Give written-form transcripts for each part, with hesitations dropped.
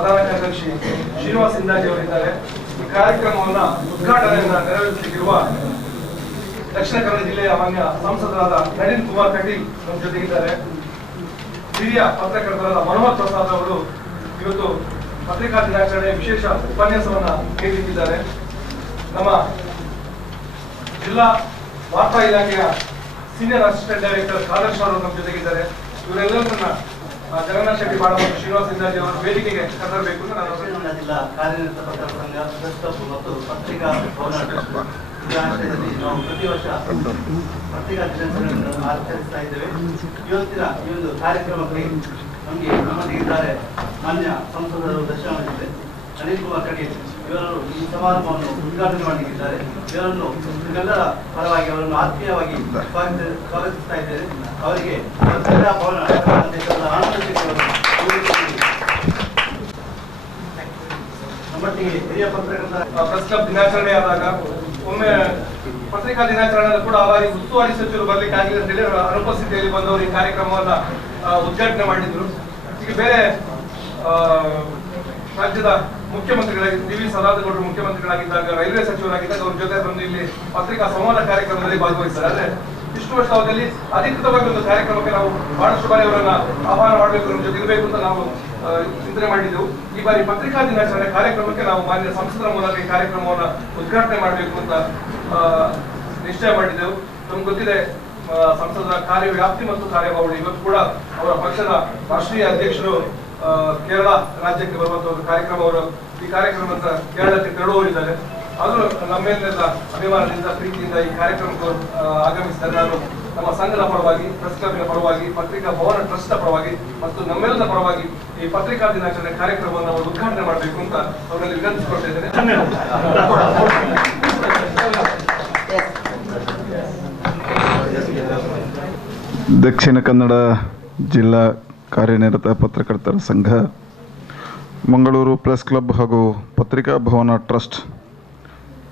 ಪ್ರಧಾನ ಕಾರ್ಯದರ್ಶಿ ಶ್ರೀನಿವಾಸ್ ಇಂದಾಜಿ ಅವರಿದ್ದಾರೆ. ಈ ಕಾರ್ಯಕ್ರಮವನ್ನು ಉದ್ಘಾಟನೆಯನ್ನು ನೆರವೇರಿಸಲಿರುವ ದಕ್ಷಿಣ ಕನ್ನಡ ಜಿಲ್ಲೆಯ ಮಾನ್ಯ ಸಂಸದರಾದ ನಳಿನ್ ಕುಮಾರ್ ಕಟೀಲ್ ನಮ್ಮ ಜೊತೆಗಿದ್ದಾರೆ. ಹಿರಿಯ ಪತ್ರಕರ್ತರಾದ ಮನೋಹರ್ ಪ್ರಸಾದ್ ಅವರು ಇವತ್ತು ಪತ್ರಿಕಾ ದಿನಾಚರಣೆಯ ವಿಶೇಷ ಉಪನ್ಯಾಸವನ್ನ ನೀಡಲಿದ್ದಾರೆ. ನಮ್ಮ ಜಿಲ್ಲಾ ವಾರ್ತಾ ಇಲಾಖೆಯ ಸೀನಿಯರ್ ಅಸಿಸ್ಟೆಂಟ್ ಡೈರೆಕ್ಟರ್ ಖಾದರ್ ಅವರು ನಮ್ಮ ಜೊತೆಗಿದ್ದಾರೆ. ಇವರೆಲ್ಲರನ್ನ ಜಗನ್ನಾಥ್ ಶೆಟ್ಟಿ ಬಾಳ ಮತ್ತು ಶ್ರೀನಿವಾಸ್ ಇಂದಾಜಿ ಅವರು ವೇದಿಕೆಗೆ ಕರೆದರಬೇಕು ಅಂತ ನಾನು ಜಿಲ್ಲಾ ಕಾರ್ಯನಿರತ ಪತ್ರಕರ್ತರ ಸಂಘ ಮತ್ತು ಪತ್ರಿಕಾ ಭವನ ಆಶ್ರಯದಲ್ಲಿ ನಾವು ಪ್ರತಿ ವರ್ಷ ಪತ್ರಿಕಾ ದಿನಾಚರಣೆಯನ್ನು ಆಚರಿಸ್ತಾ ಇದ್ದೇವೆ. ಇವತ್ತಿನ ಈ ಒಂದು ಕಾರ್ಯಕ್ರಮಕ್ಕೆ ನಮ್ಮೊಂದಿಗಿದ್ದಾರೆ ಮಾನ್ಯ ಸಂಸದರು ದಕ್ಷಿಣ ಜಿಲ್ಲೆ ನಳಿನ್ ಕುಮಾರ್ ಕಟೀಲ್. ಇವರು ಈ ಸಮಾರಂಭವನ್ನು ಉದ್ಘಾಟನೆ ಮಾಡಲಿದ್ದಾರೆ. ಇವರನ್ನು ನಿಮ್ಮೆಲ್ಲರ ಪರವಾಗಿ ಅವರನ್ನು ಆತ್ಮೀಯವಾಗಿ ಸ್ವಾಗತಿಸ್ತಾ ಇದ್ದೇನೆ. ಅವರಿಗೆ ಪತ್ರಿಕಾ ಭವನ ನಮ್ಮೊಟ್ಟಿಗೆ ಹಿರಿಯ ಪತ್ರಕರ್ತರ ಪ್ರೆಸ್ ಕ್ಲಬ್ ದಿನಾಚರಣೆ ಆದಾಗ ಒಮ್ಮೆ ಪತ್ರಿಕಾ ದಿನಾಚರಣೆ ಕೂಡ ಅವರಿಗೆ ಉಸ್ತುವಾರಿ ಸಚಿವರು ಬರ್ಲಿಕ್ಕೆ ಆಗಿಲ್ಲ ಅಂತ ಹೇಳಿ ಅನುಪಸ್ಥಿತಿಯಲ್ಲಿ ಬಂದವರು ಈ ಕಾರ್ಯಕ್ರಮವನ್ನ ಉದ್ಘಾಟನೆ ಮಾಡಿದ್ರು. ಈಗ ಬೇರೆ ರಾಜ್ಯದ ಮುಖ್ಯಮಂತ್ರಿಗಳಾಗಿ ಡಿ.ವಿ. ಸದಾನಂದಗೌಡರು ಮುಖ್ಯಮಂತ್ರಿಗಳಾಗಿದ್ದಾಗ, ರೈಲ್ವೆ ಸಚಿವರಾಗಿದ್ದಾಗ ಅವ್ರ ಜೊತೆ ಬಂದು ಇಲ್ಲಿ ಪತ್ರಿಕಾ ಸಂವಾದ ಕಾರ್ಯಕ್ರಮದಲ್ಲಿ ಭಾಗವಹಿಸ್ತಾರೆ. ಆದ್ರೆ ಇಷ್ಟು ವರ್ಷ ಅವರಲ್ಲಿ ಅಧಿಕೃತವಾಗಿ ಒಂದು ಕಾರ್ಯಕ್ರಮಕ್ಕೆ ನಾವು ಬಹಳಷ್ಟು ಬಾರಿ ಅವರನ್ನ ಆಹ್ವಾನ ಮಾಡಬೇಕು, ನಮ್ಮ ಜೊತೆ ಇರಬೇಕು ಅಂತ ನಾವು ಚಿಂತನೆ ಮಾಡಿದ್ದೆವು. ಈ ಬಾರಿ ಪತ್ರಿಕಾ ದಿನಾಚರಣೆ ಕಾರ್ಯಕ್ರಮಕ್ಕೆ ನಾವು ಮಾನ್ಯ ಸಂಸದರ ಮೂಲಕ ಈ ಕಾರ್ಯಕ್ರಮವನ್ನು ಉದ್ಘಾಟನೆ ಮಾಡಬೇಕು ಅಂತ ನಿಶ್ಚಯ ಮಾಡಿದ್ದೆವು. ನಮ್ಗೆ ಗೊತ್ತಿದೆ ಸಂಸದರ ಕಾರ್ಯವ್ಯಾಪ್ತಿ ಮತ್ತು ಕಾರ್ಯಬಾಹುಳ್ಯ. ಇವತ್ತು ಕೂಡ ಅವರ ಪಕ್ಷದ ರಾಷ್ಟ್ರೀಯ ಅಧ್ಯಕ್ಷರು ಕೇರಳ ರಾಜ್ಯಕ್ಕೆ ಬರುವಂತ ಒಂದು ಕಾರ್ಯಕ್ರಮ, ಅವರು ಈ ಕಾರ್ಯಕ್ರಮದ ಕೇರಳಕ್ಕೆ ತೆರಳುವವರಿದ್ದಾರೆ. ಆದರೂ ನಮ್ಮೆಲ್ಲ ಅಭಿಮಾನದಿಂದ ಪ್ರೀತಿಯಿಂದ ಈ ಕಾರ್ಯಕ್ರಮಕ್ಕೆ ಆಗಮಿಸಿದ್ದಾರೆ. ನಾನು ನಮ್ಮ ಸಂಘದ ಪರವಾಗಿ, ಪ್ರೆಸ್ ಕ್ಲಬ್ನ ಪರವಾಗಿ, ಪತ್ರಿಕಾ ಭವನ ಟ್ರಸ್ಟ್ ಪರವಾಗಿ ಮತ್ತು ನಮ್ಮೆಲ್ಲರ ಪರವಾಗಿ ಈ ಪತ್ರಿಕಾ ದಿನಾಚರಣೆ ಕಾರ್ಯಕ್ರಮವನ್ನು ಅವರು ಉದ್ಘಾಟನೆ ಮಾಡಬೇಕು ಅಂತ ಅವರಲ್ಲಿ ವಿನಂತಿಸಿಕೊಳ್ತಾ ಇದ್ದೇನೆ. ದಕ್ಷಿಣ ಕನ್ನಡ ಜಿಲ್ಲಾ ಕಾರ್ಯನಿರತ ಪತ್ರಕರ್ತರ ಸಂಘ, ಮಂಗಳೂರು ಪ್ರೆಸ್ ಕ್ಲಬ್ ಹಾಗೂ ಪತ್ರಿಕಾ ಭವನ ಟ್ರಸ್ಟ್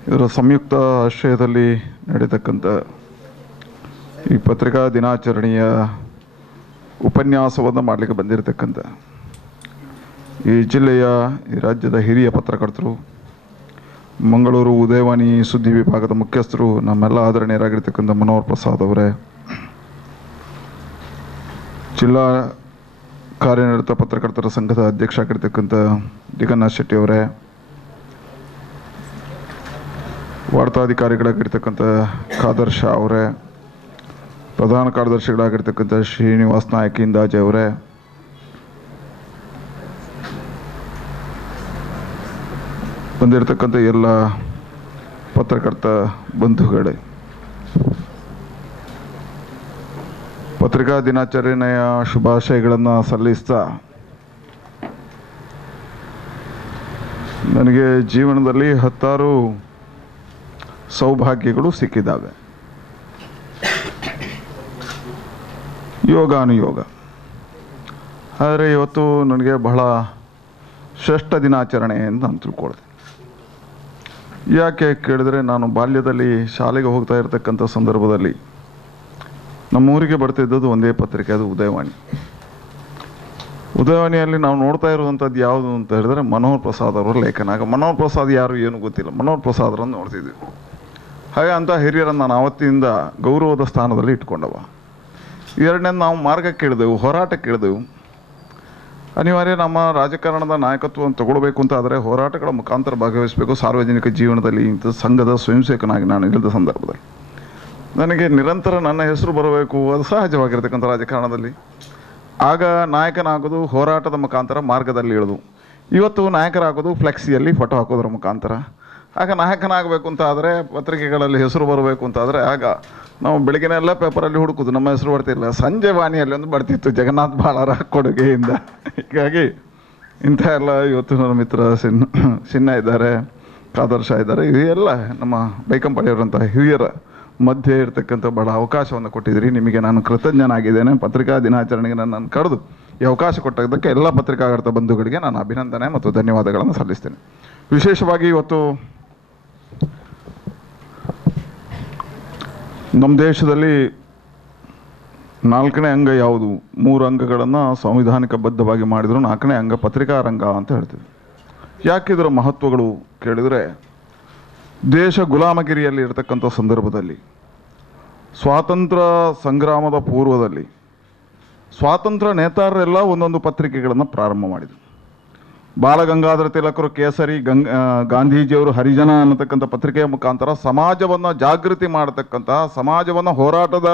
ಇದರ ಸಂಯುಕ್ತ ಆಶ್ರಯದಲ್ಲಿ ನಡೆಯತಕ್ಕಂಥ ಈ ಪತ್ರಿಕಾ ದಿನಾಚರಣೆಯ ಉಪನ್ಯಾಸವನ್ನು ಮಾಡಲಿಕ್ಕೆ ಬಂದಿರತಕ್ಕಂಥ ಈ ಜಿಲ್ಲೆಯ, ಈ ರಾಜ್ಯದ ಹಿರಿಯ ಪತ್ರಕರ್ತರು, ಮಂಗಳೂರು ಉದಯವಾಣಿ ಸುದ್ದಿ ವಿಭಾಗದ ಮುಖ್ಯಸ್ಥರು, ನಮ್ಮೆಲ್ಲ ಆದರಣೀಯರಾಗಿರ್ತಕ್ಕಂಥ ಮನೋಹರ್ ಪ್ರಸಾದ್ ಅವರೇ, ಜಿಲ್ಲಾ ಕಾರ್ಯನಿರತ ಪತ್ರಕರ್ತರ ಸಂಘದ ಅಧ್ಯಕ್ಷ ಆಗಿರ್ತಕ್ಕಂಥ ಜಗನ್ನಾಥ್ ಶೆಟ್ಟಿ ಅವರೇ, ವಾರ್ತಾಧಿಕಾರಿಗಳಾಗಿರ್ತಕ್ಕಂಥ ಖಾದರ್ ಶಾ ಅವರೇ, ಪ್ರಧಾನ ಕಾರ್ಯದರ್ಶಿಗಳಾಗಿರ್ತಕ್ಕಂಥ ಶ್ರೀನಿವಾಸ್ ನಾಯಕ್ ಇಂದಾಜಿ ಅವರೇ, ಬಂದಿರತಕ್ಕಂಥ ಎಲ್ಲ ಪತ್ರಕರ್ತ ಬಂಧುಗಳೇ, ಪತ್ರಿಕಾ ದಿನಾಚರಣೆಯ ಶುಭಾಶಯಗಳನ್ನು ಸಲ್ಲಿಸ್ತಾ, ನನಗೆ ಜೀವನದಲ್ಲಿ 10 ಸೌಭಾಗ್ಯಗಳು ಸಿಕ್ಕಿದ್ದಾವೆ. ಯೋಗಾನುಯೋಗ. ಆದರೆ ಇವತ್ತು ನನಗೆ ಬಹಳ ಶ್ರೇಷ್ಠ ದಿನಾಚರಣೆ ಅಂತ ನಾನು ತಿಳ್ಕೊಳ್ದೆ. ಯಾಕೆ ಕೇಳಿದ್ರೆ, ನಾನು ಬಾಲ್ಯದಲ್ಲಿ ಶಾಲೆಗೆ ಹೋಗ್ತಾ ಇರತಕ್ಕಂಥ ಸಂದರ್ಭದಲ್ಲಿ ನಮ್ಮೂರಿಗೆ ಬರ್ತಿದ್ದದ್ದು ಒಂದೇ ಪತ್ರಿಕೆ, ಅದು ಉದಯವಾಣಿ. ಉದಯವಾಣಿಯಲ್ಲಿ ನಾವು ನೋಡ್ತಾ ಇರುವಂಥದ್ದು ಯಾವುದು ಅಂತ ಹೇಳಿದ್ರೆ ಮನೋಹರ್ ಪ್ರಸಾದ್ ಅವರ ಲೇಖನ. ಆಗ ಮನೋಹರ್ ಪ್ರಸಾದ್ ಯಾರು ಏನು ಗೊತ್ತಿಲ್ಲ, ಮನೋಹರ್ ಪ್ರಸಾದ್ರನ್ನು ನೋಡ್ತಿದ್ವಿ. ಹಾಗೆ ಅಂಥ ಹಿರಿಯರನ್ನು ನಾನು ಆವತ್ತಿನಿಂದ ಗೌರವದ ಸ್ಥಾನದಲ್ಲಿ ಇಟ್ಕೊಂಡವ. ಎರಡನೇದು ನಾವು ಮಾರ್ಗಕ್ಕೆ ಇಳಿದೆವು, ಹೋರಾಟಕ್ಕೆ ಇಳಿದೆವು. ಅನಿವಾರ್ಯ ನಮ್ಮ ರಾಜಕಾರಣದ ನಾಯಕತ್ವವನ್ನು ತಗೊಳ್ಬೇಕು ಅಂತ ಆದರೆ ಹೋರಾಟಗಳ ಮುಖಾಂತರ ಭಾಗವಹಿಸಬೇಕು. ಸಾರ್ವಜನಿಕ ಜೀವನದಲ್ಲಿ ಇಂಥ ಸಂಘದ ಸ್ವಯಂ ಸೇವಕನಾಗಿ ನಾನು ಇಳಿದ ಸಂದರ್ಭದಲ್ಲಿ ನನಗೆ ನಿರಂತರ ನನ್ನ ಹೆಸರು ಬರಬೇಕು, ಅದು ಸಹಜವಾಗಿರ್ತಕ್ಕಂಥ ರಾಜಕಾರಣದಲ್ಲಿ. ಆಗ ನಾಯಕನಾಗೋದು ಹೋರಾಟದ ಮುಖಾಂತರ, ಮಾರ್ಗದಲ್ಲಿ ಇಳಿದು. ಇವತ್ತು ನಾಯಕರಾಗೋದು ಫ್ಲೆಕ್ಸಿಯಲ್ಲಿ ಫೋಟೋ ಹಾಕೋದ್ರ ಮುಖಾಂತರ. ಆಗ ನಾಯಕನಾಗಬೇಕು ಅಂತ ಆದರೆ, ಪತ್ರಿಕೆಗಳಲ್ಲಿ ಹೆಸರು ಬರಬೇಕು ಅಂತಾದರೆ, ಆಗ ನಾವು ಬೆಳಗ್ಗೆನೆಲ್ಲ ಪೇಪರಲ್ಲಿ ಹುಡುಕೋದು, ನಮ್ಮ ಹೆಸರು ಬರ್ತಿಲ್ಲ. ಸಂಜೆ ವಾಣಿಯಲ್ಲಿ ಒಂದು ಬರ್ತಿತ್ತು, ಜಗನ್ನಾಥ್ ಬಾಳರ ಕೊಡುಗೆಯಿಂದ. ಹೀಗಾಗಿ ಇಂಥ ಎಲ್ಲ ಇವತ್ತು ನನ್ನ ಮಿತ್ರ ಸಿನ್ನ ಇದ್ದಾರೆ, ಖಾದರ್ ಶಾ ಇದ್ದಾರೆ, ಇವೆಲ್ಲ ನಮ್ಮ ಬೈಕಂಪಳ್ಳಿಯವರಂಥ ಹಿರಿಯರ ಮಧ್ಯೆ ಇರತಕ್ಕಂಥ ಬಹಳ ಅವಕಾಶವನ್ನು ಕೊಟ್ಟಿದ್ದೀರಿ. ನಿಮಗೆ ನಾನು ಕೃತಜ್ಞನಾಗಿದ್ದೇನೆ. ಪತ್ರಿಕಾ ದಿನಾಚರಣೆಗೆ ನನ್ನನ್ನು ಕರೆದು ಈ ಅವಕಾಶ ಕೊಟ್ಟದ್ದಕ್ಕೆ ಎಲ್ಲ ಪತ್ರಿಕಾಕರ್ತ ಬಂಧುಗಳಿಗೆ ನಾನು ಅಭಿನಂದನೆ ಮತ್ತು ಧನ್ಯವಾದಗಳನ್ನು ಸಲ್ಲಿಸ್ತೇನೆ. ವಿಶೇಷವಾಗಿ ಇವತ್ತು ನಮ್ಮ ದೇಶದಲ್ಲಿ 4ನೇ ಅಂಗ ಯಾವುದು? 3 ಅಂಗಗಳನ್ನು ಸಂವಿಧಾನಿಕ ಬದ್ಧವಾಗಿ ಮಾಡಿದ್ರು. 4ನೇ ಅಂಗ ಪತ್ರಿಕಾ ರಂಗ ಅಂತ ಹೇಳ್ತೀವಿ. ಯಾಕಿದರ ಮಹತ್ವಗಳು ಕೇಳಿದರೆ, ದೇಶ ಗುಲಾಮಗಿರಿಯಲ್ಲಿ ಇರತಕ್ಕಂಥ ಸಂದರ್ಭದಲ್ಲಿ, ಸ್ವಾತಂತ್ರ್ಯ ಸಂಗ್ರಾಮದ ಪೂರ್ವದಲ್ಲಿ ಸ್ವಾತಂತ್ರ್ಯ ನೇತಾರರೆಲ್ಲ ಒಂದೊಂದು ಪತ್ರಿಕೆಗಳನ್ನು ಪ್ರಾರಂಭ ಮಾಡಿದರು. ಬಾಲಗಂಗಾಧರ ತಿಲಕರು ಕೇಸರಿ, ಗಾಂಧೀಜಿಯವರು ಹರಿಜನ ಅನ್ನತಕ್ಕಂಥ ಪತ್ರಿಕೆಯ ಮುಖಾಂತರ ಸಮಾಜವನ್ನು ಜಾಗೃತಿ ಮಾಡತಕ್ಕಂಥ, ಸಮಾಜವನ್ನು ಹೋರಾಟದ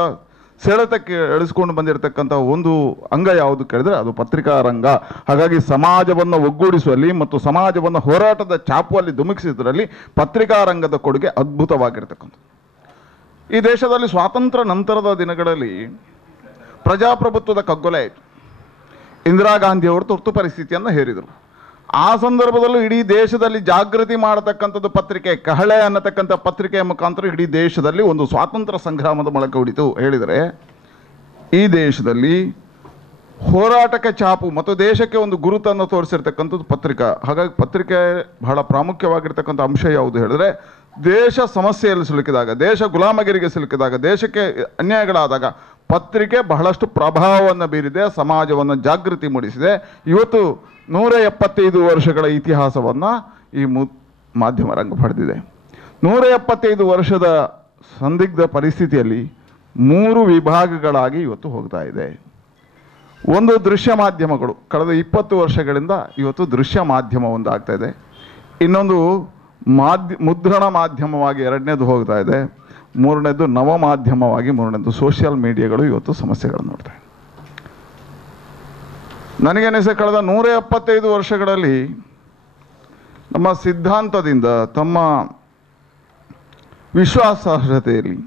ಸೆಳೆತಕ್ಕೆ ಎಳಿಸ್ಕೊಂಡು ಬಂದಿರತಕ್ಕಂಥ ಒಂದು ಅಂಗ ಯಾವುದು ಕೇಳಿದರೆ ಅದು ಪತ್ರಿಕಾ ರಂಗ. ಹಾಗಾಗಿ ಸಮಾಜವನ್ನು ಒಗ್ಗೂಡಿಸುವಲ್ಲಿ ಮತ್ತು ಸಮಾಜವನ್ನು ಹೋರಾಟದ ಚಾಪುವಲ್ಲಿ ಧುಮುಕಿಸಿದ್ರಲ್ಲಿ ಪತ್ರಿಕಾ ರಂಗದ ಕೊಡುಗೆ ಅದ್ಭುತವಾಗಿರ್ತಕ್ಕಂಥ. ಈ ದೇಶದಲ್ಲಿ ಸ್ವಾತಂತ್ರ್ಯ ನಂತರದ ದಿನಗಳಲ್ಲಿ ಪ್ರಜಾಪ್ರಭುತ್ವದ ಕಗ್ಗೊಲೆ ಆಯಿತು. ಇಂದಿರಾ ಗಾಂಧಿಯವರು ತುರ್ತು ಪರಿಸ್ಥಿತಿಯನ್ನು ಹೇರಿದರು. ಆ ಸಂದರ್ಭದಲ್ಲೂ ಇಡೀ ದೇಶದಲ್ಲಿ ಜಾಗೃತಿ ಮಾಡತಕ್ಕಂಥದ್ದು ಪತ್ರಿಕೆ. ಕಹಳೆ ಅನ್ನತಕ್ಕಂಥ ಪತ್ರಿಕೆಯ ಮುಖಾಂತರ ಇಡೀ ದೇಶದಲ್ಲಿ ಒಂದು ಸ್ವಾತಂತ್ರ್ಯ ಸಂಗ್ರಾಮದ ಮೊಳಕೆ ಹೊಡಿತು. ಹೇಳಿದರೆ ಈ ದೇಶದಲ್ಲಿ ಹೋರಾಟಕ್ಕೆ ಚಾಪು ಮತ್ತು ದೇಶಕ್ಕೆ ಒಂದು ಗುರುತನ್ನು ತೋರಿಸಿರ್ತಕ್ಕಂಥದ್ದು ಪತ್ರಿಕಾ. ಹಾಗಾಗಿ ಪತ್ರಿಕೆ ಬಹಳ ಪ್ರಾಮುಖ್ಯವಾಗಿರ್ತಕ್ಕಂಥ ಅಂಶ ಯಾವುದು ಹೇಳಿದ್ರೆ, ದೇಶ ಸಮಸ್ಯೆಯಲ್ಲಿ ಸಿಲುಕಿದಾಗ, ದೇಶ ಗುಲಾಮಗಿರಿಗೆ ಸಿಲುಕಿದಾಗ, ದೇಶಕ್ಕೆ ಅನ್ಯಾಯಗಳಾದಾಗ ಪತ್ರಿಕೆ ಬಹಳಷ್ಟು ಪ್ರಭಾವವನ್ನು ಬೀರಿದೆ, ಸಮಾಜವನ್ನು ಜಾಗೃತಿ ಮೂಡಿಸಿದೆ. ಇವತ್ತು 175 ವರ್ಷಗಳ ಇತಿಹಾಸವನ್ನು ಈ ಮಾಧ್ಯಮ ರಂಗ ಪಡೆದಿದೆ. 175 ವರ್ಷದ ಸಂದಿಗ್ಧ ಪರಿಸ್ಥಿತಿಯಲ್ಲಿ 3 ವಿಭಾಗಗಳಾಗಿ ಇವತ್ತು ಹೋಗ್ತಾ ಇದೆ. ಒಂದು ದೃಶ್ಯ ಮಾಧ್ಯಮಗಳು, ಕಳೆದ 20 ವರ್ಷಗಳಿಂದ ಇವತ್ತು ದೃಶ್ಯ ಮಾಧ್ಯಮ ಒಂದು ಆಗ್ತಾ ಇದೆ. ಇನ್ನೊಂದು ಮುದ್ರಣ ಮಾಧ್ಯಮವಾಗಿ 2ನೇದು ಹೋಗ್ತಾ ಇದೆ. 3ನೇದು ನವ ಮಾಧ್ಯಮವಾಗಿ 3ನೇದು ಸೋಷಿಯಲ್ ಮೀಡಿಯಾಗಳು ಇವತ್ತು ಸಮಸ್ಯೆಗಳನ್ನು ನೋಡ್ತಾ ಇದೆ. ನನಗೇನಿಸ ಕಳೆದ 175 ವರ್ಷಗಳಲ್ಲಿ ನಮ್ಮ ಸಿದ್ಧಾಂತದಿಂದ, ತಮ್ಮ ವಿಶ್ವಾಸಾರ್ಹತೆಯಲ್ಲಿ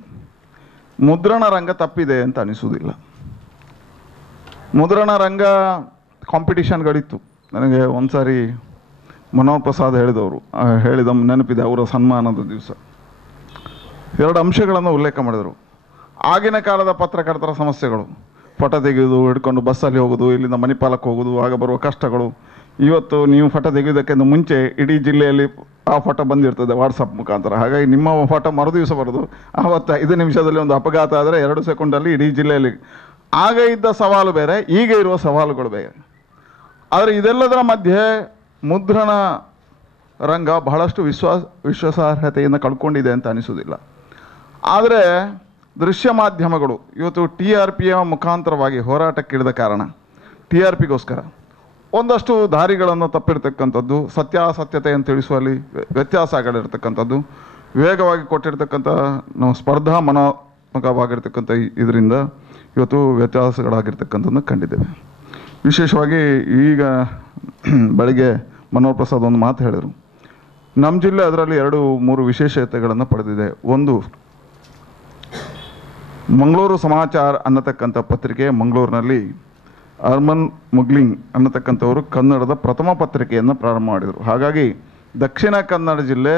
ಮುದ್ರಣ ರಂಗ ತಪ್ಪಿದೆ ಅಂತ ಅನಿಸುವುದಿಲ್ಲ. ಮುದ್ರಣ ರಂಗ ಕಾಂಪಿಟಿಷನ್ಗಳಿತ್ತು. ನನಗೆ ಒಂದು ಸಾರಿ ಮನೋಹರ್ ಪ್ರಸಾದ್ ಹೇಳಿದ ನೆನಪಿದೆ. ಅವರ ಸನ್ಮಾನದ ದಿವಸ 2 ಅಂಶಗಳನ್ನು ಉಲ್ಲೇಖ ಮಾಡಿದರು. ಆಗಿನ ಕಾಲದ ಪತ್ರಕರ್ತರ ಸಮಸ್ಯೆಗಳು, ಫೋಟೋ ತೆಗೆಯೋದು, ಹಿಡ್ಕೊಂಡು ಬಸ್ಸಲ್ಲಿ ಹೋಗೋದು, ಇಲ್ಲಿಂದ ಮಣಿಪಾಲಕ್ಕೆ ಹೋಗೋದು, ಆಗ ಬರುವ ಕಷ್ಟಗಳು. ಇವತ್ತು ನೀವು ಫೋಟೋ ತೆಗೆಯೋದಕ್ಕಿಂತ ಮುಂಚೆ ಇಡೀ ಜಿಲ್ಲೆಯಲ್ಲಿ ಆ ಫೋಟೋ ಬಂದಿರ್ತದೆ ವಾಟ್ಸಪ್ ಮುಖಾಂತರ. ಹಾಗಾಗಿ ನಿಮ್ಮ ಫೋಟೋ ಮರುದಿವಸ ಬರೋದು, ಆವತ್ತು 5 ನಿಮಿಷದಲ್ಲಿ ಒಂದು ಅಪಘಾತ ಆದರೆ 2 ಸೆಕೆಂಡಲ್ಲಿ ಇಡೀ ಜಿಲ್ಲೆಯಲ್ಲಿ. ಆಗ ಇದ್ದ ಸವಾಲು ಬೇರೆ, ಈಗ ಇರುವ ಸವಾಲುಗಳು ಬೇರೆ. ಆದರೆ ಇದೆಲ್ಲದರ ಮಧ್ಯೆ ಮುದ್ರಣ ರಂಗ ಬಹಳಷ್ಟು ವಿಶ್ವಾಸಾರ್ಹತೆಯನ್ನು ಕಳ್ಕೊಂಡಿದೆ ಅಂತ ಅನಿಸೋದಿಲ್ಲ. ಆದರೆ ದೃಶ್ಯ ಮಾಧ್ಯಮಗಳು ಇವತ್ತು TRPಯ ಮುಖಾಂತರವಾಗಿ ಹೋರಾಟಕ್ಕಿಳಿದ ಕಾರಣ, TRPಗೋಸ್ಕರ ಒಂದಷ್ಟು ದಾರಿಗಳನ್ನು ತಪ್ಪಿರ್ತಕ್ಕಂಥದ್ದು, ಸತ್ಯಾಸತ್ಯತೆಯನ್ನು ತಿಳಿಸುವಲ್ಲಿ ವ್ಯತ್ಯಾಸಗಳಿರ್ತಕ್ಕಂಥದ್ದು, ವೇಗವಾಗಿ ಕೊಟ್ಟಿರ್ತಕ್ಕಂಥ ನಾವು ಸ್ಪರ್ಧಾ ಮನೋಮುಖವಾಗಿರ್ತಕ್ಕಂಥ ಇದರಿಂದ ಇವತ್ತು ವ್ಯತ್ಯಾಸಗಳಾಗಿರ್ತಕ್ಕಂಥದ್ದನ್ನು ಕಂಡಿದ್ದೇವೆ. ವಿಶೇಷವಾಗಿ ಈಗ ಬೆಳಗ್ಗೆ ಮನೋಹರ್ ಪ್ರಸಾದ್ ಒಂದು ಮಾತು ಹೇಳಿದರು. ನಮ್ಮ ಜಿಲ್ಲೆ ಅದರಲ್ಲಿ 2-3 ವಿಶೇಷತೆಗಳನ್ನು ಪಡೆದಿದೆ. ಒಂದು, ಮಂಗಳೂರು ಸಮಾಚಾರ ಅನ್ನತಕ್ಕಂಥ ಪತ್ರಿಕೆ ಮಂಗಳೂರಿನಲ್ಲಿ ಅರ್ಮನ್ ಮುಗ್ಲಿಂಗ್ ಅನ್ನತಕ್ಕಂಥವರು ಕನ್ನಡದ ಪ್ರಥಮ ಪತ್ರಿಕೆಯನ್ನು ಪ್ರಾರಂಭ ಮಾಡಿದರು. ಹಾಗಾಗಿ ದಕ್ಷಿಣ ಕನ್ನಡ ಜಿಲ್ಲೆ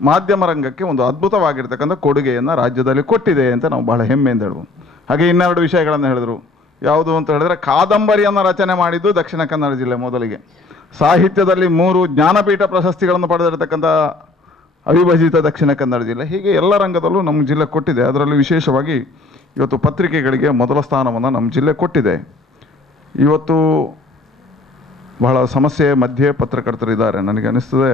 ಮಾಧ್ಯಮ ರಂಗಕ್ಕೆ ಒಂದು ಅದ್ಭುತವಾಗಿರ್ತಕ್ಕಂಥ ಕೊಡುಗೆಯನ್ನು ರಾಜ್ಯದಲ್ಲಿ ಕೊಟ್ಟಿದೆ ಅಂತ ನಾವು ಬಹಳ ಹೆಮ್ಮೆಯಿಂದ ಹೇಳ್ಬೋದು. ಹಾಗೆ 2 ವಿಷಯಗಳನ್ನು ಹೇಳಿದರು. ಯಾವುದು ಅಂತ ಹೇಳಿದ್ರೆ, ಕಾದಂಬರಿಯನ್ನು ರಚನೆ ಮಾಡಿದ್ದು ದಕ್ಷಿಣ ಕನ್ನಡ ಜಿಲ್ಲೆ ಮೊದಲಿಗೆ. ಸಾಹಿತ್ಯದಲ್ಲಿ 3 ಜ್ಞಾನಪೀಠ ಪ್ರಶಸ್ತಿಗಳನ್ನು ಪಡೆದಿರತಕ್ಕಂಥ ಅವಿಭಜಿತ ದಕ್ಷಿಣ ಕನ್ನಡ ಜಿಲ್ಲೆ. ಹೀಗೆ ಎಲ್ಲ ರಂಗದಲ್ಲೂ ನಮ್ಮ ಜಿಲ್ಲೆ ಕೊಟ್ಟಿದೆ. ಅದರಲ್ಲಿ ವಿಶೇಷವಾಗಿ ಇವತ್ತು ಪತ್ರಿಕೆಗಳಿಗೆ ಮೊದಲ ಸ್ಥಾನವನ್ನು ನಮ್ಮ ಜಿಲ್ಲೆ ಕೊಟ್ಟಿದೆ. ಇವತ್ತು ಬಹಳ ಸಮಸ್ಯೆ ಮಧ್ಯೆ ಪತ್ರಕರ್ತರಿದ್ದಾರೆ. ನನಗೆ ಅನಿಸ್ತದೆ,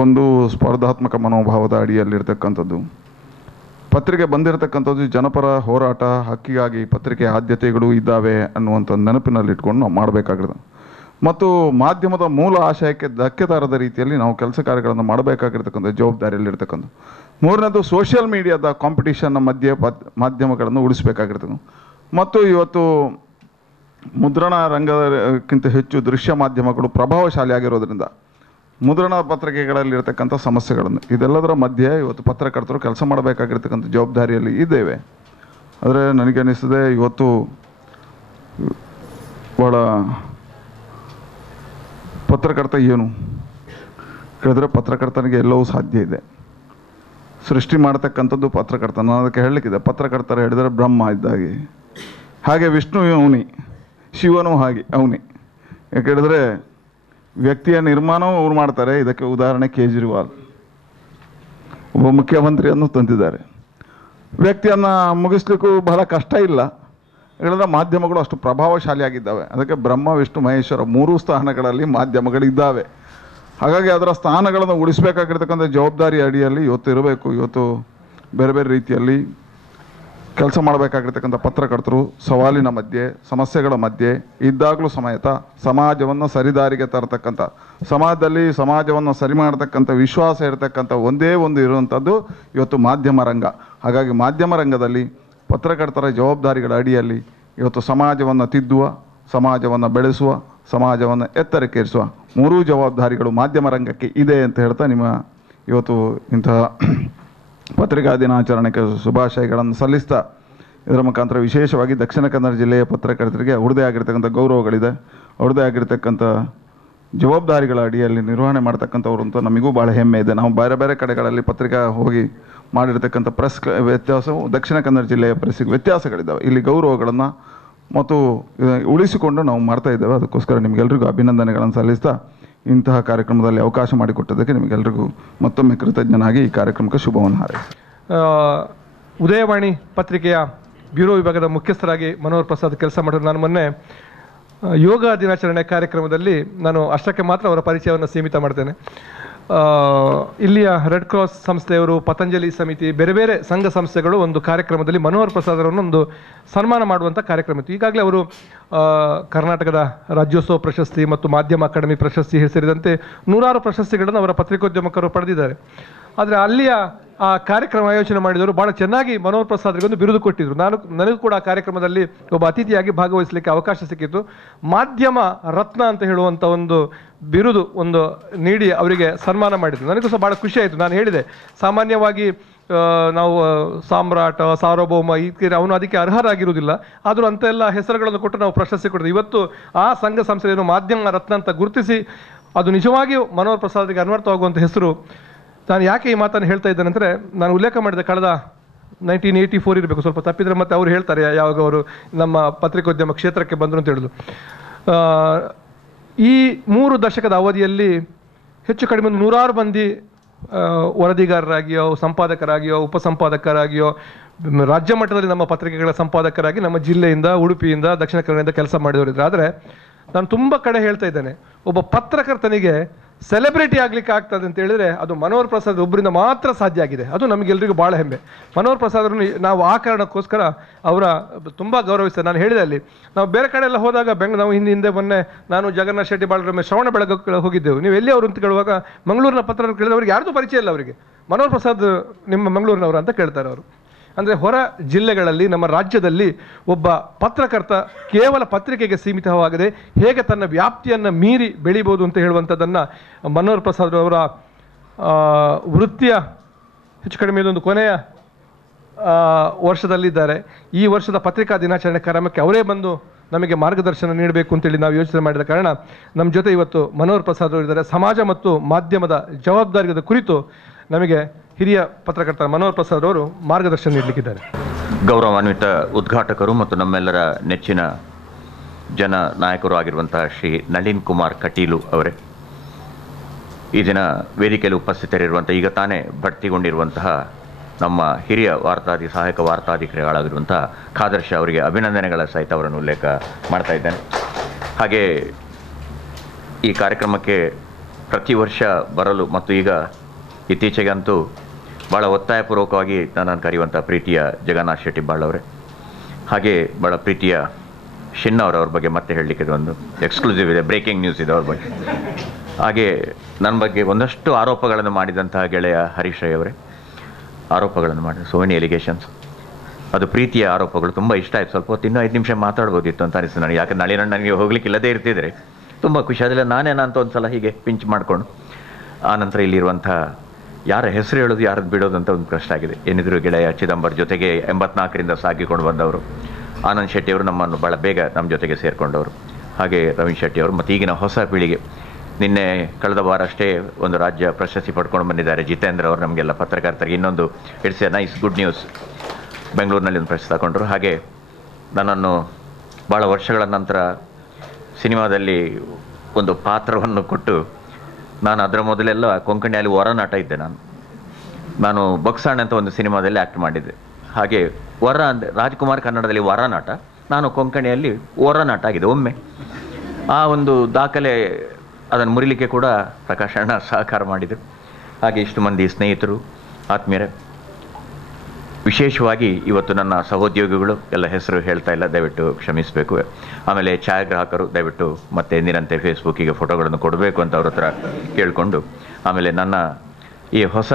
ಒಂದು ಸ್ಪರ್ಧಾತ್ಮಕ ಮನೋಭಾವದ ಅಡಿಯಲ್ಲಿರ್ತಕ್ಕಂಥದ್ದು, ಪತ್ರಿಕೆ ಬಂದಿರತಕ್ಕಂಥದ್ದು ಜನಪರ ಹೋರಾಟ, ಹಕ್ಕಿಗಾಗಿ ಪತ್ರಿಕೆ ಆದ್ಯತೆಗಳು ಇದ್ದಾವೆ ಅನ್ನುವಂಥ ನೆನಪಿನಲ್ಲಿಟ್ಕೊಂಡು ನಾವು ಮಾಡಬೇಕಾಗಿರೋದು. ಮತ್ತು ಮಾಧ್ಯಮದ ಮೂಲ ಆಶಯಕ್ಕೆ ಧಕ್ಕೆ ತರದ ರೀತಿಯಲ್ಲಿ ನಾವು ಕೆಲಸ ಕಾರ್ಯಗಳನ್ನು ಮಾಡಬೇಕಾಗಿರ್ತಕ್ಕಂಥ ಜವಾಬ್ದಾರಿಯಲ್ಲಿರ್ತಕ್ಕಂಥ. 3ನೇದು ಸೋಷಿಯಲ್ ಮೀಡಿಯಾದ ಕಾಂಪಿಟೇಷನ್ನ ಮಧ್ಯೆ ಮಾಧ್ಯಮಗಳನ್ನು ಉಳಿಸಬೇಕಾಗಿರ್ತದೆ. ಮತ್ತು ಇವತ್ತು ಮುದ್ರಣ ರಂಗಕ್ಕಿಂತ ಹೆಚ್ಚು ದೃಶ್ಯ ಮಾಧ್ಯಮಗಳು ಪ್ರಭಾವಶಾಲಿಯಾಗಿರೋದ್ರಿಂದ ಮುದ್ರಣ ಪತ್ರಿಕೆಗಳಲ್ಲಿರ್ತಕ್ಕಂಥ ಸಮಸ್ಯೆಗಳನ್ನು, ಇದೆಲ್ಲದರ ಮಧ್ಯೆ ಇವತ್ತು ಪತ್ರಕರ್ತರು ಕೆಲಸ ಮಾಡಬೇಕಾಗಿರ್ತಕ್ಕಂಥ ಜವಾಬ್ದಾರಿಯಲ್ಲಿ ಇದ್ದೇವೆ. ಆದರೆ ನನಗೆ ಅನಿಸ್ತದೆ, ಇವತ್ತು ಭಾಳ ಪತ್ರಕರ್ತ ಏನು ಕೇಳಿದ್ರೆ, ಪತ್ರಕರ್ತನಿಗೆ ಎಲ್ಲವೂ ಸಾಧ್ಯ ಇದೆ. ಸೃಷ್ಟಿ ಮಾಡ್ತಕ್ಕಂಥದ್ದು ಪತ್ರಕರ್ತ. ನಾನು ಅದಕ್ಕೆ ಹೇಳಲಿಕ್ಕಿದೆ, ಪತ್ರಕರ್ತರು ಹೇಳಿದರೆ ಬ್ರಹ್ಮ ಇದ್ದಾಗೆ, ಹಾಗೆ ವಿಷ್ಣು ಅವನಿ, ಶಿವನೂ ಹಾಗೆ ಅವನಿ. ಯಾಕೆ ಹೇಳಿದ್ರೆ ವ್ಯಕ್ತಿಯ ನಿರ್ಮಾಣವೂ ಅವ್ರು ಮಾಡ್ತಾರೆ. ಇದಕ್ಕೆ ಉದಾಹರಣೆ ಕೇಜ್ರಿವಾಲ್, ಒಬ್ಬ ಮುಖ್ಯಮಂತ್ರಿಯನ್ನು ತಂದಿದ್ದಾರೆ. ವ್ಯಕ್ತಿಯನ್ನು ಮುಗಿಸ್ಲಿಕ್ಕೂ ಬಹಳ ಕಷ್ಟ ಇಲ್ಲ, ಹೇಳಿದ್ರೆ ಮಾಧ್ಯಮಗಳು ಅಷ್ಟು ಪ್ರಭಾವಶಾಲಿಯಾಗಿದ್ದಾವೆ. ಅದಕ್ಕೆ ಬ್ರಹ್ಮ ವಿಷ್ಣು ಮಹೇಶ್ವರ 3 ಸ್ಥಾನಗಳಲ್ಲಿ ಮಾಧ್ಯಮಗಳಿದ್ದಾವೆ. ಹಾಗಾಗಿ ಅದರ ಸ್ಥಾನಗಳನ್ನು ಉಳಿಸಬೇಕಾಗಿರ್ತಕ್ಕಂಥ ಜವಾಬ್ದಾರಿ ಅಡಿಯಲ್ಲಿ ಇವತ್ತು ಇರಬೇಕು. ಇವತ್ತು ಬೇರೆ ಬೇರೆ ರೀತಿಯಲ್ಲಿ ಕೆಲಸ ಮಾಡಬೇಕಾಗಿರ್ತಕ್ಕಂಥ ಪತ್ರಕರ್ತರು ಸವಾಲಿನ ಮಧ್ಯೆ, ಸಮಸ್ಯೆಗಳ ಮಧ್ಯೆ ಇದ್ದಾಗಲೂ ಸಮೇತ ಸಮಾಜವನ್ನು ಸರಿದಾರಿಗೆ ತರತಕ್ಕಂಥ, ಸಮಾಜವನ್ನು ಸರಿ ಮಾಡತಕ್ಕಂಥ ವಿಶ್ವಾಸ ಇರತಕ್ಕಂಥ ಒಂದೇ ಒಂದು ಇರುವಂಥದ್ದು ಇವತ್ತು ಮಾಧ್ಯಮ ರಂಗ. ಹಾಗಾಗಿ ಮಾಧ್ಯಮ ರಂಗದಲ್ಲಿ ಪತ್ರಕರ್ತರ ಜವಾಬ್ದಾರಿಗಳ ಅಡಿಯಲ್ಲಿ ಇವತ್ತು ಸಮಾಜವನ್ನು ತಿದ್ದುವ, ಸಮಾಜವನ್ನು ಬೆಳೆಸುವ, ಸಮಾಜವನ್ನು ಎತ್ತರಕ್ಕೇರಿಸುವ 3 ಜವಾಬ್ದಾರಿಗಳು ಮಾಧ್ಯಮ ರಂಗಕ್ಕೆ ಇದೆ ಅಂತ ಹೇಳ್ತಾ ನಿಮ್ಮ ಇವತ್ತು ಇಂತಹ ಪತ್ರಿಕಾ ದಿನಾಚರಣೆಗೆ ಶುಭಾಶಯಗಳನ್ನು ಸಲ್ಲಿಸ್ತಾ, ಇದರ ಮುಖಾಂತರ ವಿಶೇಷವಾಗಿ ದಕ್ಷಿಣ ಕನ್ನಡ ಜಿಲ್ಲೆಯ ಪತ್ರಕರ್ತರಿಗೆ ಅವ್ರದ್ದೇ ಆಗಿರ್ತಕ್ಕಂಥ ಗೌರವಗಳಿದೆ, ಅವ್ರದ್ದೇ ಆಗಿರ್ತಕ್ಕಂಥ ಜವಾಬ್ದಾರಿಗಳ ಅಡಿಯಲ್ಲಿ ನಿರ್ವಹಣೆ ಮಾಡ್ತಕ್ಕಂಥವ್ರು ಅಂತ ನಮಗೂ ಭಾಳ ಹೆಮ್ಮೆ ಇದೆ. ನಾವು ಬೇರೆ ಬೇರೆ ಕಡೆಗಳಲ್ಲಿ ಪತ್ರಿಕಾ ಹೋಗಿ ಮಾಡಿರ್ತಕ್ಕಂಥ ಪ್ರೆಸ್ ವ್ಯತ್ಯಾಸವು ದಕ್ಷಿಣ ಕನ್ನಡ ಜಿಲ್ಲೆಯ ಪ್ರೆಸ್ಸಿಗೆ ವ್ಯತ್ಯಾಸಗಳಿದ್ದಾವೆ. ಇಲ್ಲಿ ಗೌರವಗಳನ್ನು ಮತ್ತು ಉಳಿಸಿಕೊಂಡು ನಾವು ಮಾಡ್ತಾ ಇದ್ದೇವೆ. ಅದಕ್ಕೋಸ್ಕರ ನಿಮಗೆಲ್ರಿಗೂ ಅಭಿನಂದನೆಗಳನ್ನು ಸಲ್ಲಿಸ್ತಾ ಇಂತಹ ಕಾರ್ಯಕ್ರಮದಲ್ಲಿ ಅವಕಾಶ ಮಾಡಿಕೊಟ್ಟದಕ್ಕೆ ನಿಮಗೆಲ್ರಿಗೂ ಮತ್ತೊಮ್ಮೆ ಕೃತಜ್ಞನಾಗಿ ಈ ಕಾರ್ಯಕ್ರಮಕ್ಕೆ ಶುಭವನ್ನು ಹಾರೈಸಿ. ಉದಯವಾಣಿ ಪತ್ರಿಕೆಯ ಬ್ಯೂರೋ ವಿಭಾಗದ ಮುಖ್ಯಸ್ಥರಾಗಿ ಮನೋಹರ್ ಪ್ರಸಾದ್ ಕೆಲಸ ಮಾಡಿದ್ರು. ನಾನು ಮೊನ್ನೆ ಯೋಗ ದಿನಾಚರಣೆ ಕಾರ್ಯಕ್ರಮದಲ್ಲಿ ನಾನು ಅಷ್ಟಕ್ಕೆ ಮಾತ್ರ ಅವರ ಪರಿಚಯವನ್ನು ಸೀಮಿತ ಮಾಡ್ತೇನೆ. ಇಲ್ಲಿಯ ರೆಡ್ ಕ್ರಾಸ್ ಸಂಸ್ಥೆಯವರು, ಪತಂಜಲಿ ಸಮಿತಿ, ಬೇರೆ ಬೇರೆ ಸಂಘ ಸಂಸ್ಥೆಗಳು ಒಂದು ಕಾರ್ಯಕ್ರಮದಲ್ಲಿ ಮನೋಹರ್ ಪ್ರಸಾದ್ ಅವರನ್ನು ಒಂದು ಸನ್ಮಾನ ಮಾಡುವಂಥ ಕಾರ್ಯಕ್ರಮ ಇತ್ತು. ಈಗಾಗಲೇ ಅವರು ಕರ್ನಾಟಕದ ರಾಜ್ಯೋತ್ಸವ ಪ್ರಶಸ್ತಿ ಮತ್ತು ಮಾಧ್ಯಮ ಅಕಾಡೆಮಿ ಪ್ರಶಸ್ತಿ ಸೇರಿದಂತೆ 100 ಪ್ರಶಸ್ತಿಗಳನ್ನು ಅವರ ಪತ್ರಿಕೋದ್ಯಮಕರು ಪಡೆದಿದ್ದಾರೆ. ಆದರೆ ಅಲ್ಲಿಯ ಆ ಕಾರ್ಯಕ್ರಮ ಆಯೋಜನೆ ಮಾಡಿದವರು ಭಾಳ ಚೆನ್ನಾಗಿ ಮನೋಹರ್ ಪ್ರಸಾದ್ರಿಗೆ ಒಂದು ಬಿರುದು ಕೊಟ್ಟಿದ್ರು. ನನಗೂ ಕೂಡ ಆ ಕಾರ್ಯಕ್ರಮದಲ್ಲಿ ಒಬ್ಬ ಅತಿಥಿಯಾಗಿ ಭಾಗವಹಿಸಲಿಕ್ಕೆ ಅವಕಾಶ ಸಿಕ್ಕಿತ್ತು. ಮಾಧ್ಯಮ ರತ್ನ ಅಂತ ಹೇಳುವಂಥ ಒಂದು ಬಿರುದು ಒಂದು ನೀಡಿ ಅವರಿಗೆ ಸನ್ಮಾನ ಮಾಡಿದ್ರು. ನನಗೂ ಸಹ ಭಾಳ ಖುಷಿ ಆಯಿತು. ನಾನು ಹೇಳಿದೆ, ಸಾಮಾನ್ಯವಾಗಿ ನಾವು ಸಾಮ್ರಾಟ, ಸಾರ್ವಭೌಮ ಅವನು ಅದಕ್ಕೆ ಅರ್ಹರಾಗಿರುವುದಿಲ್ಲ, ಆದರೂ ಅಂತೆಲ್ಲ ಹೆಸರುಗಳನ್ನು ಕೊಟ್ಟು ನಾವು ಪ್ರಶಸ್ತಿ ಕೊಡ್ತೀವಿ. ಇವತ್ತು ಆ ಸಂಘ ಸಂಸ್ಥೆಯನ್ನು ಮಾಧ್ಯಮ ರತ್ನ ಅಂತ ಗುರುತಿಸಿ ಅದು ನಿಜವಾಗಿಯೂ ಮನೋಹರ್ ಪ್ರಸಾದ್ಗೆ ಅನ್ವರ್ಥವಾಗುವಂಥ ಹೆಸರು. ನಾನು ಯಾಕೆ ಈ ಮಾತನ್ನು ಹೇಳ್ತಾ ಇದ್ದೇನೆ ಅಂದರೆ, ನಾನು ಉಲ್ಲೇಖ ಮಾಡಿದ ಕಳೆದ 1984 ಇರಬೇಕು, ಸ್ವಲ್ಪ ತಪ್ಪಿದರೆ ಮತ್ತೆ ಅವರು ಹೇಳ್ತಾರೆ ಯಾವಾಗ ಅವರು ನಮ್ಮ ಪತ್ರಿಕೋದ್ಯಮ ಕ್ಷೇತ್ರಕ್ಕೆ ಬಂದರು ಅಂತ ಹೇಳಿದ್ರು. ಈ 3 ದಶಕದ ಅವಧಿಯಲ್ಲಿ ಹೆಚ್ಚು ಕಡಿಮೆ 100 ಮಂದಿ ವರದಿಗಾರರಾಗಿಯೋ, ಸಂಪಾದಕರಾಗಿಯೋ, ಉಪಸಂಪಾದಕರಾಗಿಯೋ, ರಾಜ್ಯ ಮಟ್ಟದಲ್ಲಿ ನಮ್ಮ ಪತ್ರಿಕೆಗಳ ಸಂಪಾದಕರಾಗಿ ನಮ್ಮ ಜಿಲ್ಲೆಯಿಂದ, ಉಡುಪಿಯಿಂದ, ದಕ್ಷಿಣ ಕನ್ನಡದಿಂದ ಕೆಲಸ ಮಾಡಿದವರಿದ್ದಾರೆ. ಆದರೆ ನಾನು ತುಂಬ ಕಡೆ ಹೇಳ್ತಾ ಇದ್ದೇನೆ, ಒಬ್ಬ ಪತ್ರಕರ್ತನಿಗೆ ಸೆಲೆಬ್ರಿಟಿ ಆಗಲಿಕ್ಕೆ ಆಗ್ತದೆ ಅಂತ ಹೇಳಿದರೆ ಅದು ಮನೋಹರ್ ಪ್ರಸಾದ್ ಒಬ್ಬರಿಂದ ಮಾತ್ರ ಸಾಧ್ಯ ಆಗಿದೆ. ಅದು ನಮಗೆಲ್ಲರಿಗೂ ಭಾಳ ಹೆಮ್ಮೆ. ಮನೋಹರ್ ಪ್ರಸಾದ್ರನ್ನು ನಾವು ಆ ಕಾರಣಕ್ಕೋಸ್ಕರ ಅವರ ತುಂಬ ಗೌರವಿಸ್ತೇವೆ. ನಾನು ಹೇಳಿದೆ, ಅಲ್ಲಿ ನಾವು ಬೇರೆ ಕಡೆ ಎಲ್ಲ ಹೋದಾಗ ನಾವು ಹಿಂದೆ ಮೊನ್ನೆ ನಾನು ಜಗನ್ನಾಥ್ ಶೆಟ್ಟಿ ಬಾಳರೊಮ್ಮೆ ಶ್ರವಣ ಬೆಳಗ್ಗೆ ಹೋಗಿದ್ದೆವು. ನೀವು ಎಲ್ಲಿ ಅವರು ಅಂತ ಕೇಳುವಾಗ ಮಂಗಳೂರಿನ ಪತ್ರ ಕೇಳಿದವ್ರಿಗೆ ಯಾರ್ದು ಪರಿಚಯ ಇಲ್ಲ. ಅವರಿಗೆ ಮನೋಹರ್ ಪ್ರಸಾದ್ ನಿಮ್ಮ ಮಂಗಳೂರಿನವರು ಅಂತ ಕೇಳ್ತಾರೆ ಅವರು. ಅಂದರೆ ಹೊರ ಜಿಲ್ಲೆಗಳಲ್ಲಿ, ನಮ್ಮ ರಾಜ್ಯದಲ್ಲಿ ಒಬ್ಬ ಪತ್ರಕರ್ತ ಕೇವಲ ಪತ್ರಿಕೆಗೆ ಸೀಮಿತವಾಗದೆ ಹೇಗೆ ತನ್ನ ವ್ಯಾಪ್ತಿಯನ್ನು ಮೀರಿ ಬೆಳಿಬೋದು ಅಂತ ಹೇಳುವಂಥದ್ದನ್ನು ಮನೋಹರ್ ಪ್ರಸಾದ್ ಅವರ ವೃತ್ತಿಯ ಹೆಚ್ಚು ಕಡಿಮೆ ಇದೊಂದು ಕೊನೆಯ ವರ್ಷದಲ್ಲಿದ್ದಾರೆ. ಈ ವರ್ಷದ ಪತ್ರಿಕಾ ದಿನಾಚರಣೆ ಕಾರ್ಯಕ್ರಮಕ್ಕೆ ಅವರೇ ಬಂದು ನಮಗೆ ಮಾರ್ಗದರ್ಶನ ನೀಡಬೇಕು ಅಂತೇಳಿ ನಾವು ಯೋಚನೆ ಮಾಡಿದ ಕಾರಣ ನಮ್ಮ ಜೊತೆ ಇವತ್ತು ಮನೋಹರ್ ಪ್ರಸಾದ್ ಅವರು ಇದ್ದಾರೆ. ಸಮಾಜ ಮತ್ತು ಮಾಧ್ಯಮದ ಜವಾಬ್ದಾರಿಗಳ ಕುರಿತು ನಮಗೆ ಹಿರಿಯ ಪತ್ರಕರ್ತ ಮನೋಹರ್ ಪ್ರಸಾದ್ ಅವರು ಮಾರ್ಗದರ್ಶನ ನೀಡಲಿಕ್ಕಿದ್ದಾರೆ. ಗೌರವಾನ್ವಿತ ಉದ್ಘಾಟಕರು ಮತ್ತು ನಮ್ಮೆಲ್ಲರ ನೆಚ್ಚಿನ ಜನ ನಾಯಕರು ಆಗಿರುವಂತಹ ಶ್ರೀ ನಳಿನ್ ಕುಮಾರ್ ಕಟೀಲು ಅವರೇ, ಈ ದಿನ ವೇದಿಕೆಯಲ್ಲಿ ಉಪಸ್ಥಿತರಿರುವಂಥ, ಈಗ ತಾನೇ ಬಡ್ತಿಗೊಂಡಿರುವಂತಹ ನಮ್ಮ ಹಿರಿಯ ಸಹಾಯಕ ವಾರ್ತಾಧಿಕಾರಿಗಳಾಗಿರುವಂತಹ ಖಾದರ್ ಶಾ ಅವರಿಗೆ ಅಭಿನಂದನೆಗಳ ಸಹಿತ ಅವರನ್ನು ಉಲ್ಲೇಖ ಮಾಡ್ತಾ ಇದ್ದೇನೆ. ಹಾಗೆ ಈ ಕಾರ್ಯಕ್ರಮಕ್ಕೆ ಪ್ರತಿ ವರ್ಷ ಬರಲು ಮತ್ತು ಈಗ ಇತ್ತೀಚೆಗಂತೂ ಭಾಳ ಒತ್ತಾಯಪೂರ್ವಕವಾಗಿ ನಾನು ಕರೆಯುವಂಥ ಪ್ರೀತಿಯ ಜಗನ್ನಾಥ್ ಶೆಟ್ಟಿ ಬಾಳವರೇ, ಹಾಗೆ ಭಾಳ ಪ್ರೀತಿಯ ಶಿನ್ನ ಅವ್ರ ಬಗ್ಗೆ ಮತ್ತೆ ಹೇಳಲಿಕ್ಕೆ ಒಂದು ಎಕ್ಸ್ಕ್ಲೂಸಿವ್ ಇದೆ, ಬ್ರೇಕಿಂಗ್ ನ್ಯೂಸ್ ಇದೆ ಅವ್ರ ಬಗ್ಗೆ. ಹಾಗೆ ನನ್ನ ಬಗ್ಗೆ ಒಂದಷ್ಟು ಆರೋಪಗಳನ್ನು ಮಾಡಿದಂತಹ ಗೆಳೆಯ ಹರೀಶ್ ರೈ ಅವರೇ, ಆರೋಪಗಳನ್ನು ಮಾಡಿದ್ರು, ಸೋ ಮೆನಿ ಎಲಿಗೇಷನ್ಸ್. ಅದು ಪ್ರೀತಿಯ ಆರೋಪಗಳು. ತುಂಬ ಇಷ್ಟ ಆಯಿತು. ಸ್ವಲ್ಪ ಹೊತ್ತು ಇನ್ನೂ 5 ನಿಮಿಷ ಮಾತಾಡ್ಬೋದಿತ್ತು ಅಂತ ಅನಿಸ್ತು ನನಗೆ. ಯಾಕೆ ನಳಿನಣ್ಣ ನನಗೆ ಹೋಗ್ಲಿಕ್ಕೆ ಇಲ್ಲದೇ ಇರ್ತಿದ್ರೆ ತುಂಬ ಖುಷಿ. ಅದೆಲ್ಲ ನಾನೇನಂತ ಒಂದು ಸಲ ಹೀಗೆ ಪಿಂಚ್ ಮಾಡಿಕೊಂಡು ಆನಂತರ ಇಲ್ಲಿರುವಂಥ ಯಾರ ಹೆಸರು ಹೇಳೋದು ಯಾರದ್ದು ಬಿಡೋದು ಅಂತ ಒಂದು ಪ್ರಶ್ನೆ ಆಗಿದೆ. ಏನಿದ್ರು ಗೆಳೆಯ ಚಿದಂಬರ್ ಜೊತೆಗೆ 84ರಿಂದ ಸಾಗಿಕೊಂಡು ಬಂದವರು, ಆನಂದ್ ಶೆಟ್ಟಿಯವರು ನಮ್ಮನ್ನು ಭಾಳ ಬೇಗ ನಮ್ಮ ಜೊತೆಗೆ ಸೇರಿಕೊಂಡವರು, ಹಾಗೆ ರವೀಶ್ ಶೆಟ್ಟಿಯವರು, ಮತ್ತು ಈಗಿನ ಹೊಸ ಪೀಳಿಗೆ. ನಿನ್ನೆ ಕಳೆದ ವಾರ ಅಷ್ಟೇ ಒಂದು ರಾಜ್ಯ ಪ್ರಶಸ್ತಿ ಪಡ್ಕೊಂಡು ಬಂದಿದ್ದಾರೆ ಜಿತೇಂದ್ರ ಅವರು. ನಮಗೆಲ್ಲ ಪತ್ರಕರ್ತರಿಗೆ ಇನ್ನೊಂದು it's A nice good news. ಬೆಂಗಳೂರಿನಲ್ಲಿ ಒಂದು ಪ್ರಶಸ್ತಿ ತಗೊಂಡ್ರು. ಹಾಗೆ ನನ್ನನ್ನು ಭಾಳ ವರ್ಷಗಳ ನಂತರ ಸಿನಿಮಾದಲ್ಲಿ ಒಂದು ಪಾತ್ರವನ್ನು ಕೊಟ್ಟು, ನಾನು ಅದರ ಮೊದಲೆಲ್ಲ ಕೊಂಕಣಿಯಲ್ಲಿ ವರನಾಟ ಇದ್ದೆ. ನಾನು ಬಕ್ಸಾಣ್ ಅಂತ ಒಂದು ಸಿನಿಮಾದಲ್ಲಿ ಆ್ಯಕ್ಟ್ ಮಾಡಿದ್ದೆ. ಹಾಗೆ ವರ ಅಂದರೆ ರಾಜ್ಕುಮಾರ್ ಕನ್ನಡದಲ್ಲಿ ವರನಾಟ, ನಾನು ಕೊಂಕಣಿಯಲ್ಲಿ ಓರನಾಟ ಆಗಿದೆ ಒಮ್ಮೆ. ಆ ಒಂದು ದಾಖಲೆ ಅದನ್ನು ಮುರಿಲಿಕ್ಕೆ ಕೂಡ ಪ್ರಕಾಶ್ ಅಣ್ಣ ಸಹಕಾರ ಮಾಡಿದರು. ಹಾಗೆ ಇಷ್ಟು ಮಂದಿ ಸ್ನೇಹಿತರು, ಆತ್ಮೀಯರೇ, ವಿಶೇಷವಾಗಿ ಇವತ್ತು ನನ್ನ ಸಹೋದ್ಯೋಗಿಗಳು ಎಲ್ಲ ಹೆಸರು ಹೇಳ್ತಾ ಇಲ್ಲ, ದಯವಿಟ್ಟು ಕ್ಷಮಿಸಬೇಕು. ಆಮೇಲೆ ಛಾಯಾಗ್ರಾಹಕರು ದಯವಿಟ್ಟು ಮತ್ತೆ ಎಂದಿನಂತೆ ಫೇಸ್ಬುಕ್ಕಿಗೆ ಫೋಟೋಗಳನ್ನು ಕೊಡಬೇಕು ಅಂತ ಅವ್ರ ಹತ್ರ ಕೇಳಿಕೊಂಡು, ಆಮೇಲೆ ನನ್ನ ಈ ಹೊಸ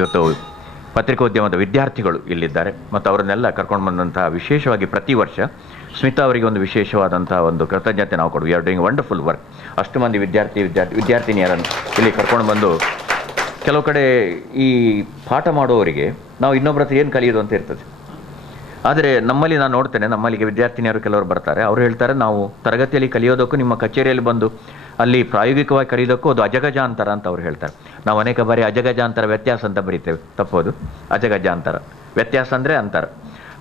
ಇವತ್ತು ಪತ್ರಿಕೋದ್ಯಮದ ವಿದ್ಯಾರ್ಥಿಗಳು ಇಲ್ಲಿದ್ದಾರೆ ಮತ್ತು ಅವರನ್ನೆಲ್ಲ ಕರ್ಕೊಂಡು ಬಂದಂತಹ ವಿಶೇಷವಾಗಿ ಪ್ರತಿ ವರ್ಷ ಸ್ಮಿತಾ ಅವರಿಗೆ ಒಂದು ವಿಶೇಷವಾದಂಥ ಒಂದು ಕೃತಜ್ಞತೆ ನಾವು ಕೊಡುವ. We are doing wonderful work. ಅಷ್ಟು ಮಂದಿ ವಿದ್ಯಾರ್ಥಿನಿಯರನ್ನು ಇಲ್ಲಿ ಕರ್ಕೊಂಡು ಬಂದು, ಕೆಲವು ಕಡೆ ಈ ಪಾಠ ಮಾಡುವವರಿಗೆ ನಾವು ಇನ್ನೊಬ್ಬರ ಹತ್ರ ಏನು ಕಲಿಯೋದು ಅಂತ ಇರ್ತದೆ. ಆದರೆ ನಮ್ಮಲ್ಲಿ ನಾನು ನೋಡ್ತೇನೆ, ನಮ್ಮಲ್ಲಿಗೆ ವಿದ್ಯಾರ್ಥಿನಿಯರು ಕೆಲವರು ಬರ್ತಾರೆ, ಅವರು ಹೇಳ್ತಾರೆ ನಾವು ತರಗತಿಯಲ್ಲಿ ಕಲಿಯೋದಕ್ಕೂ ನಿಮ್ಮ ಕಚೇರಿಯಲ್ಲಿ ಬಂದು ಅಲ್ಲಿ ಪ್ರಾಯೋಗಿಕವಾಗಿ ಕಲಿಯೋದಕ್ಕೂ ಅದು ಅಜಗಜಾಂತರ ಅಂತ ಅವ್ರು ಹೇಳ್ತಾರೆ. ನಾವು ಅನೇಕ ಬಾರಿ ಅಜಗಜಾಂತರ ವ್ಯತ್ಯಾಸ ಅಂತ ಬರೀತೇವೆ, ತಪ್ಪೋದು. ಅಜಗಜಾಂತರ ವ್ಯತ್ಯಾಸ ಅಂದರೆ ಅಂತರ.